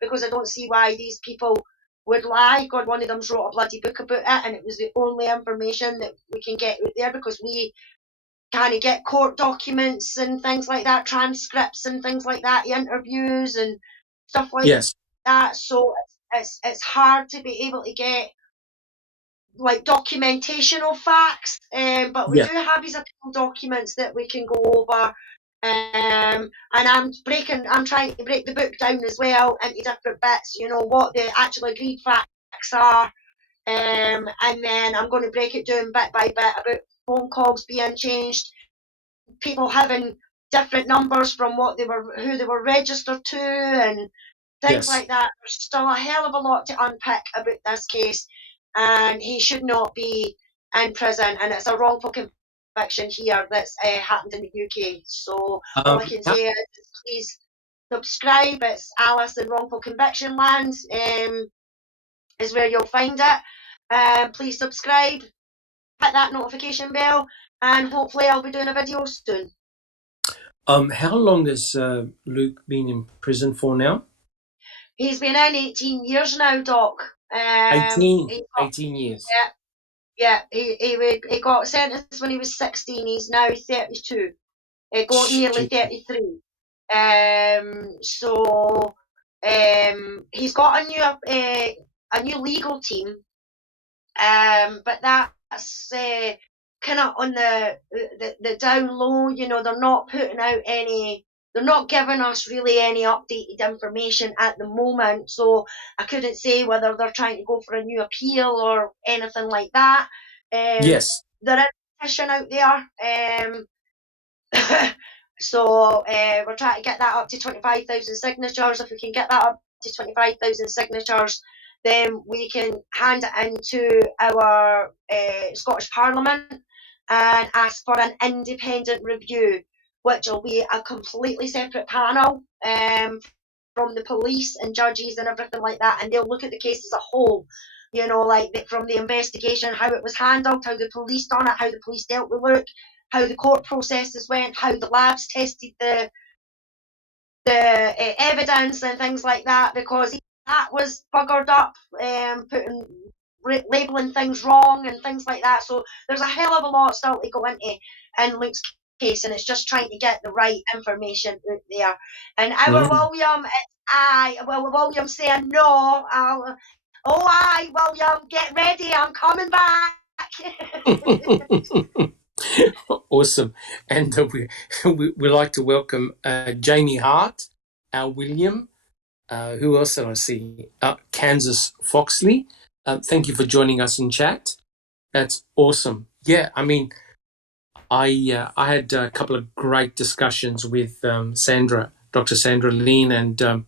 because I don't see why these people would lie. God, one of them's wrote a bloody book about it, and it was the only information that we can get out there, because we kind of get court documents and things like that, transcripts and things like that, interviews and stuff like Yes. that. So it's hard to be able to get like documentation of facts, but we Yeah. do have these official documents that we can go over. And I'm trying to break the book down as well into different bits, you know, what the actual agreed facts are. And then I'm going to break it down bit by bit about phone calls being changed, people having different numbers from who they were registered to, and things Yes. like that. There's still a hell of a lot to unpick about this case, and he should not be in prison, and it's a wrongful conviction here that's happened in the UK. So all I can say is please subscribe. It's Alice in Wrongful Conviction Land, is where you'll find it. Please subscribe, hit that notification bell, and hopefully I'll be doing a video soon. How long has Luke been in prison for now? He's been in 18 years now, Doc. 18 years. Yeah, he got sentenced when he was 16. He's now 32. He got nearly 33. So he's got a new legal team, but that's kind of on the down low. You know, they're not putting out they're not giving us really any updated information at the moment, so I couldn't say whether they're trying to go for a new appeal or anything like that. Yes. There is a petition out there, so we're trying to get that up to 25,000 signatures. If we can get that up to 25,000 signatures, then we can hand it into our Scottish Parliament and ask for an independent review, which will be a completely separate panel from the police and judges and everything like that, and they'll look at the case as a whole. You know, like from the investigation, how it was handled, how the police done it, how the police dealt with Luke, how the court processes went, how the labs tested the evidence and things like that, because that was buggered up, labelling things wrong and things like that. So there's a hell of a lot still to go into in Luke's case, and it's just trying to get the right information out there. And our William, William saying no. William, get ready, I'm coming back. Awesome. And we like to welcome Jamie Hart, our William. Who else did I see? Kansas Foxley. Thank you for joining us in chat. That's awesome. Yeah, I mean, I had a couple of great discussions with Sandra, Dr. Sandra Lean, and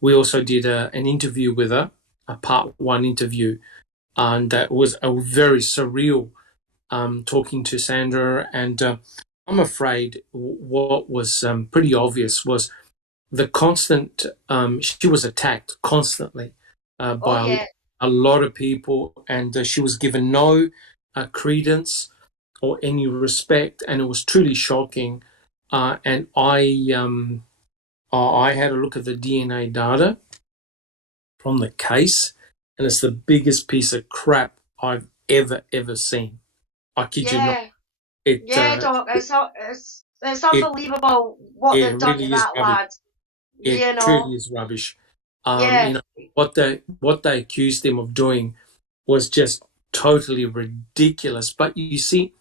we also did an interview with her, a part one interview, and that was a very surreal talking to Sandra. And I'm afraid what was pretty obvious was the constant, she was attacked constantly by a lot of people, and she was given no credence or any respect, and it was truly shocking. And I I had a look at the DNA data from the case, and it's the biggest piece of crap I've ever seen. I kid you not. Yeah, It yeah, Doc. It's it unbelievable what it they've done to really is that rubbish. lad. It You know. truly is rubbish. Yeah, What they accused him of doing was just totally ridiculous. But you see,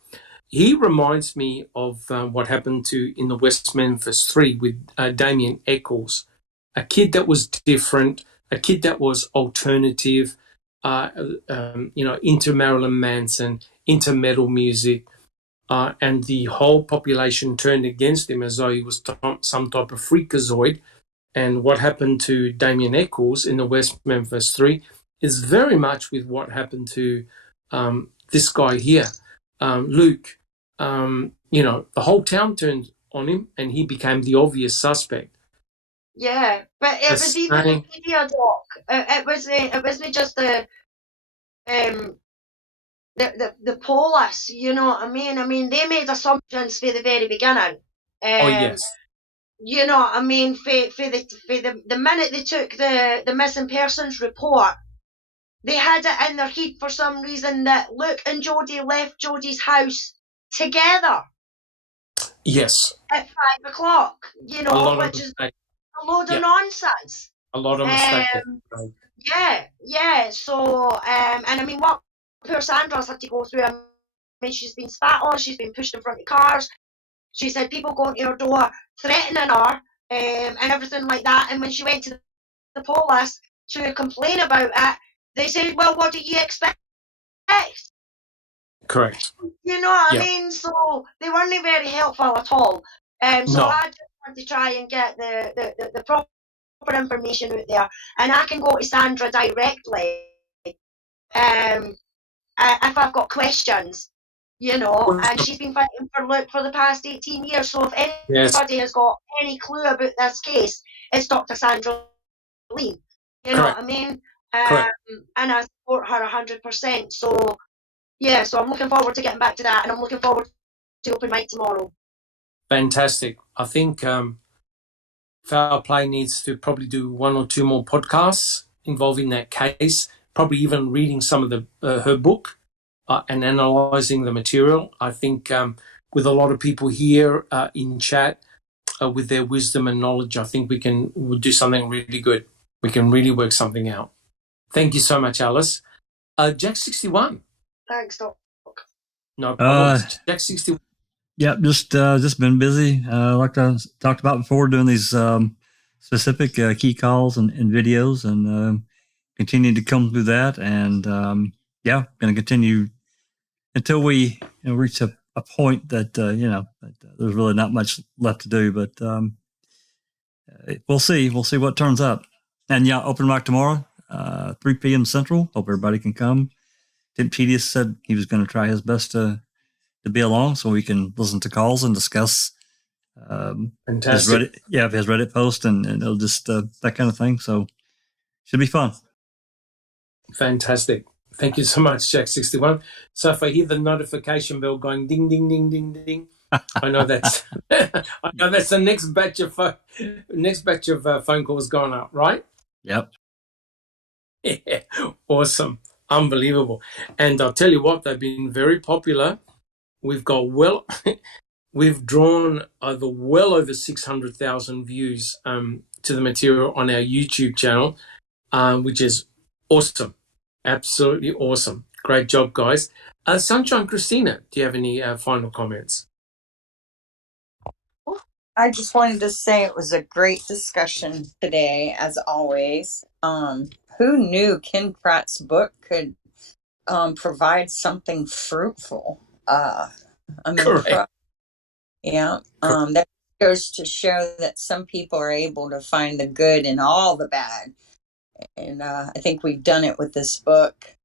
he reminds me of what happened to in the West Memphis Three with Damien Eccles, a kid that was different, a kid that was alternative, into Marilyn Manson, into metal music, and the whole population turned against him as though he was some type of freakazoid. And what happened to Damien Eccles in the West Memphis Three is very much with what happened to this guy here, Luke. The whole town turned on him, and he became the obvious suspect. yeah. But The it was even the same, media, Doc. It wasn't just um the police. You know what I mean? I mean, they made assumptions for the very beginning. oh Um, yes, you know what I mean? For the minute they took the missing persons report, they had it in their head for some reason that Luke and Jodie left Jodie's house together yes, at 5 o'clock. You a know, lot of which is mistakes. a load of Yeah, nonsense. a lot of mistakes. Yeah, yeah. So, and I mean, what poor Sandra's had to go through. I mean, she's been spat on, she's been pushed in front of cars. She said people going to her door threatening her, and everything like that. And when she went to the police to complain about it, they said, "Well, what do you expect?" Correct. You know what I Yeah. mean? So they weren't very helpful at all. So No. I just want to try and get the proper information out there, and I can go to Sandra directly if I've got questions, and she's been fighting for Luke for the past 18 years. So if Yes. anybody has got any clue about this case, it's Dr. Sandra Lee. You know what I mean? Correct. And I support her 100%. So yeah, so I'm looking forward to getting back to that, and I'm looking forward to open mic tomorrow. Fantastic. I think Foul Play needs to probably do one or two more podcasts involving that case, probably even reading some of her book and analysing the material. I think with a lot of people here in chat, with their wisdom and knowledge, I think we'll do something really good. We can really work something out. Thank you so much, Alice. Jack 61. Thanks, Doc. No problem. Jack 61. Yeah, just been busy. Like I talked about before, doing these specific key calls and videos, and continue to come through that. And going to continue until we reach a point that that there's really not much left to do. But we'll see. We'll see what turns up. And yeah, open mic tomorrow, 3 p.m. Central. Hope everybody can come. Tim Chedius said he was going to try his best to be along so we can listen to calls and discuss his Reddit post and it'll just that kind of thing. So should be fun. Fantastic. Thank you so much, Jack 61. So if I hear the notification bell going ding ding ding ding ding, I know that's the next batch of phone calls going up, right? Yep. Yeah. Awesome. Unbelievable. And I'll tell you what, they've been very popular. We've drawn over 600,000 views to the material on our YouTube channel, which is awesome. Absolutely awesome. Great job, guys. Sunshine Christina, do you have any final comments? I just wanted to say it was a great discussion today, as always. Who knew Ken Pratt's book could provide something fruitful? Correct. That goes to show that some people are able to find the good in all the bad. And I think we've done it with this book.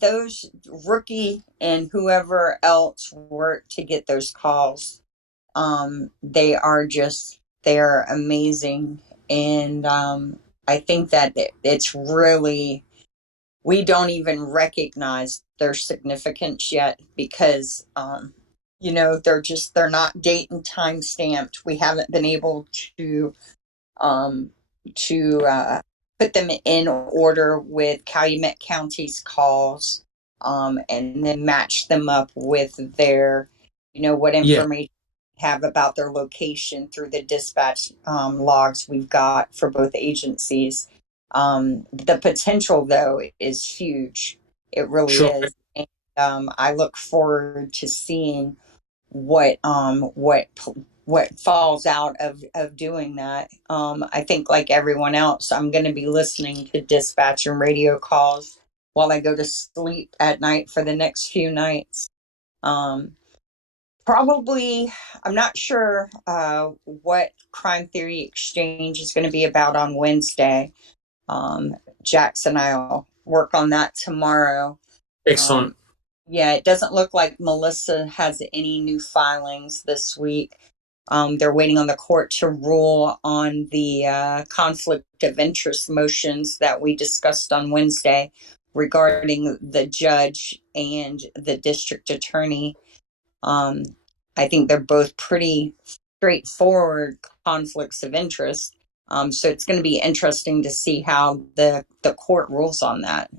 Those Rookie and whoever else worked to get those calls, they're amazing. And I think that it's really, we don't even recognize their significance yet because they're not date and time stamped. We haven't been able to um, put them in order with Calumet County's calls, and then match them up with their, what Yeah, information we have about their location through the dispatch logs we've got for both agencies. The potential, though, is huge. It really sure. is. And I look forward to seeing what falls out of doing that. I think, like everyone else, I'm going to be listening to dispatch and radio calls while I go to sleep at night for the next few nights. Probably, I'm not sure what Crime Theory Exchange is going to be about on Wednesday. Jax and I'll work on that tomorrow. Excellent. Yeah, it doesn't look like Melissa has any new filings this week. They're waiting on the court to rule on the conflict of interest motions that we discussed on Wednesday regarding the judge and the district attorney. I think they're both pretty straightforward conflicts of interest. So it's going to be interesting to see how the court rules on that.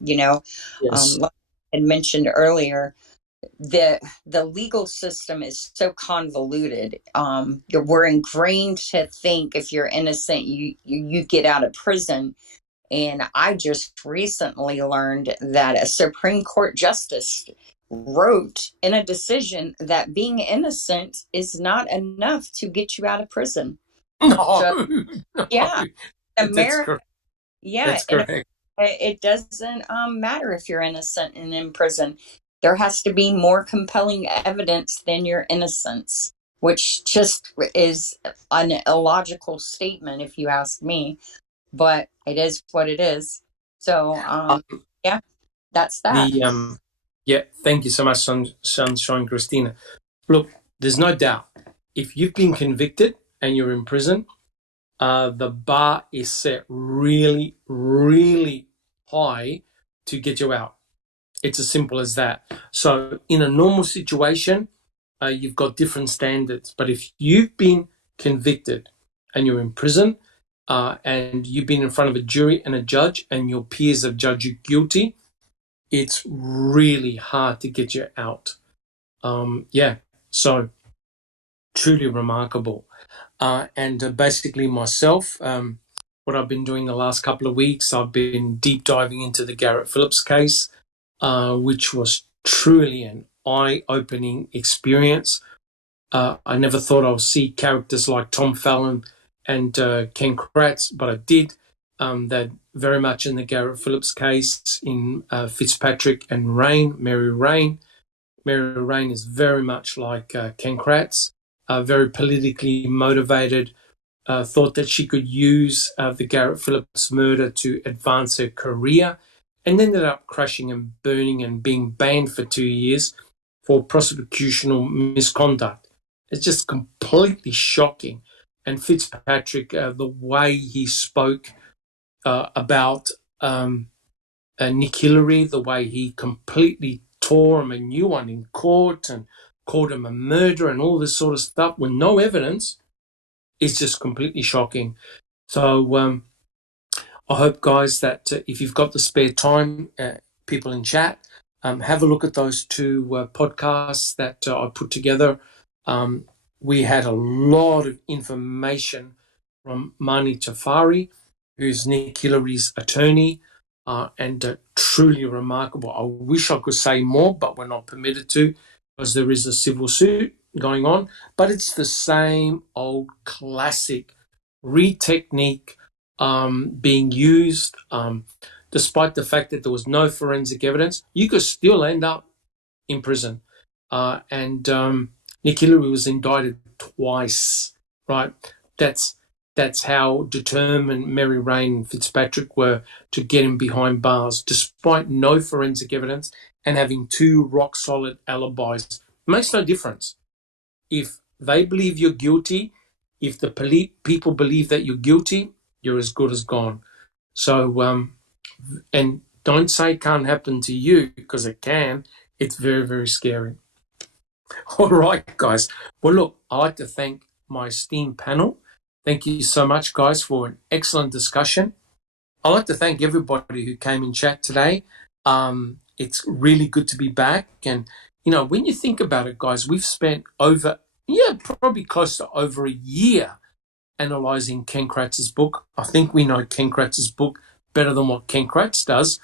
Yes. Like I had mentioned earlier, the legal system is so convoluted. We're ingrained to think if you're innocent, you get out of prison. And I just recently learned that a Supreme Court justice wrote in a decision that being innocent is not enough to get you out of prison. No, So, no. yeah, That's America. correct. Yeah, That's correct. it doesn't matter if you're innocent and in prison. There has to be more compelling evidence than your innocence, which just is an illogical statement, if you ask me. But it is what it is. So, yeah, that's that. Yeah, thank you so much, Sunshine Christina. Look, there's no doubt. If you've been convicted and you're in prison, the bar is set really, really high to get you out. It's as simple as that. So in a normal situation, you've got different standards. But if you've been convicted and you're in prison, and you've been in front of a jury and a judge and your peers have judged you guilty, it's really hard to get you out. So truly remarkable. And basically myself, what I've been doing the last couple of weeks, I've been deep diving into the Garrett Phillips case, which was truly an eye-opening experience. I never thought I would see characters like Tom Fallon and Ken Kratz, but I did. They're very much in the Garrett Phillips case, in Fitzpatrick and Rain, Mary Rain. Mary Rain is very much like Ken Kratz, very politically motivated, thought that she could use the Garrett Phillips murder to advance her career, and ended up crashing and burning and being banned for 2 years for prosecutorial misconduct. It's just completely shocking. And Fitzpatrick, the way he spoke about Nick Hillary, the way he completely tore him a new one in court and called him a murderer and all this sort of stuff with no evidence, is just completely shocking. So I hope, guys, that if you've got the spare time, people in chat, have a look at those two podcasts that I put together. We had a lot of information from Mani Tafari, who's Nick Hillary's attorney, and truly remarkable. I wish I could say more, but we're not permitted to because there is a civil suit going on. But it's the same old classic technique being used, despite the fact that there was no forensic evidence. You could still end up in prison. And Nick Hillary was indicted twice, right? That's how determined Mary Rain and Fitzpatrick were to get him behind bars, despite no forensic evidence and having two rock-solid alibis. It makes no difference. If they believe you're guilty, if the people believe that you're guilty, you're as good as gone. So, and don't say it can't happen to you, because it can. It's very, very scary. All right, guys. Well, look, I'd like to thank my esteemed panel. Thank you so much, guys, for an excellent discussion. I'd like to thank everybody who came in chat today. It's really good to be back. And, you know, when you think about it, guys, we've spent probably close to over a year analysing Ken Kratz's book. I think we know Ken Kratz's book better than what Ken Kratz does.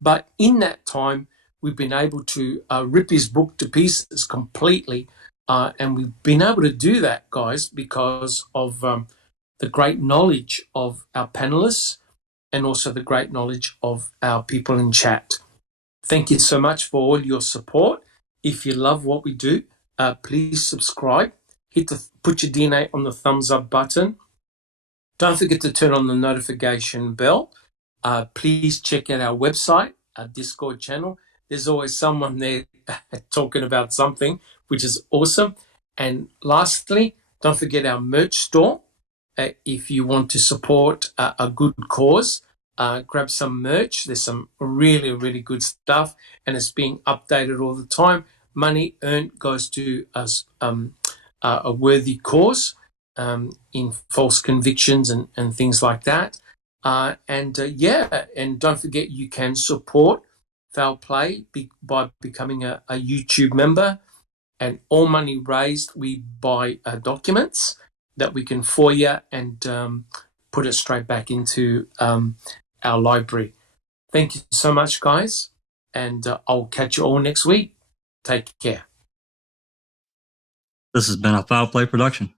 But in that time, we've been able to rip his book to pieces completely. And we've been able to do that, guys, because of the great knowledge of our panelists and also the great knowledge of our people in chat. Thank you so much for all your support. If you love what we do, please subscribe. Put your DNA on the thumbs up button. Don't forget to turn on the notification bell. Please check out our website, our Discord channel. There's always someone there talking about something, which is awesome. And lastly, don't forget our merch store. If you want to support a good cause, grab some merch. There's some really, really good stuff, and it's being updated all the time. Money earned goes to a worthy cause in false convictions and things like that. And don't forget you can support Foul Play by becoming a YouTube member. And all money raised, we buy documents that we can FOIA and put it straight back into our library. Thank you so much, guys, and I'll catch you all next week. Take care. This has been a Foul Play production.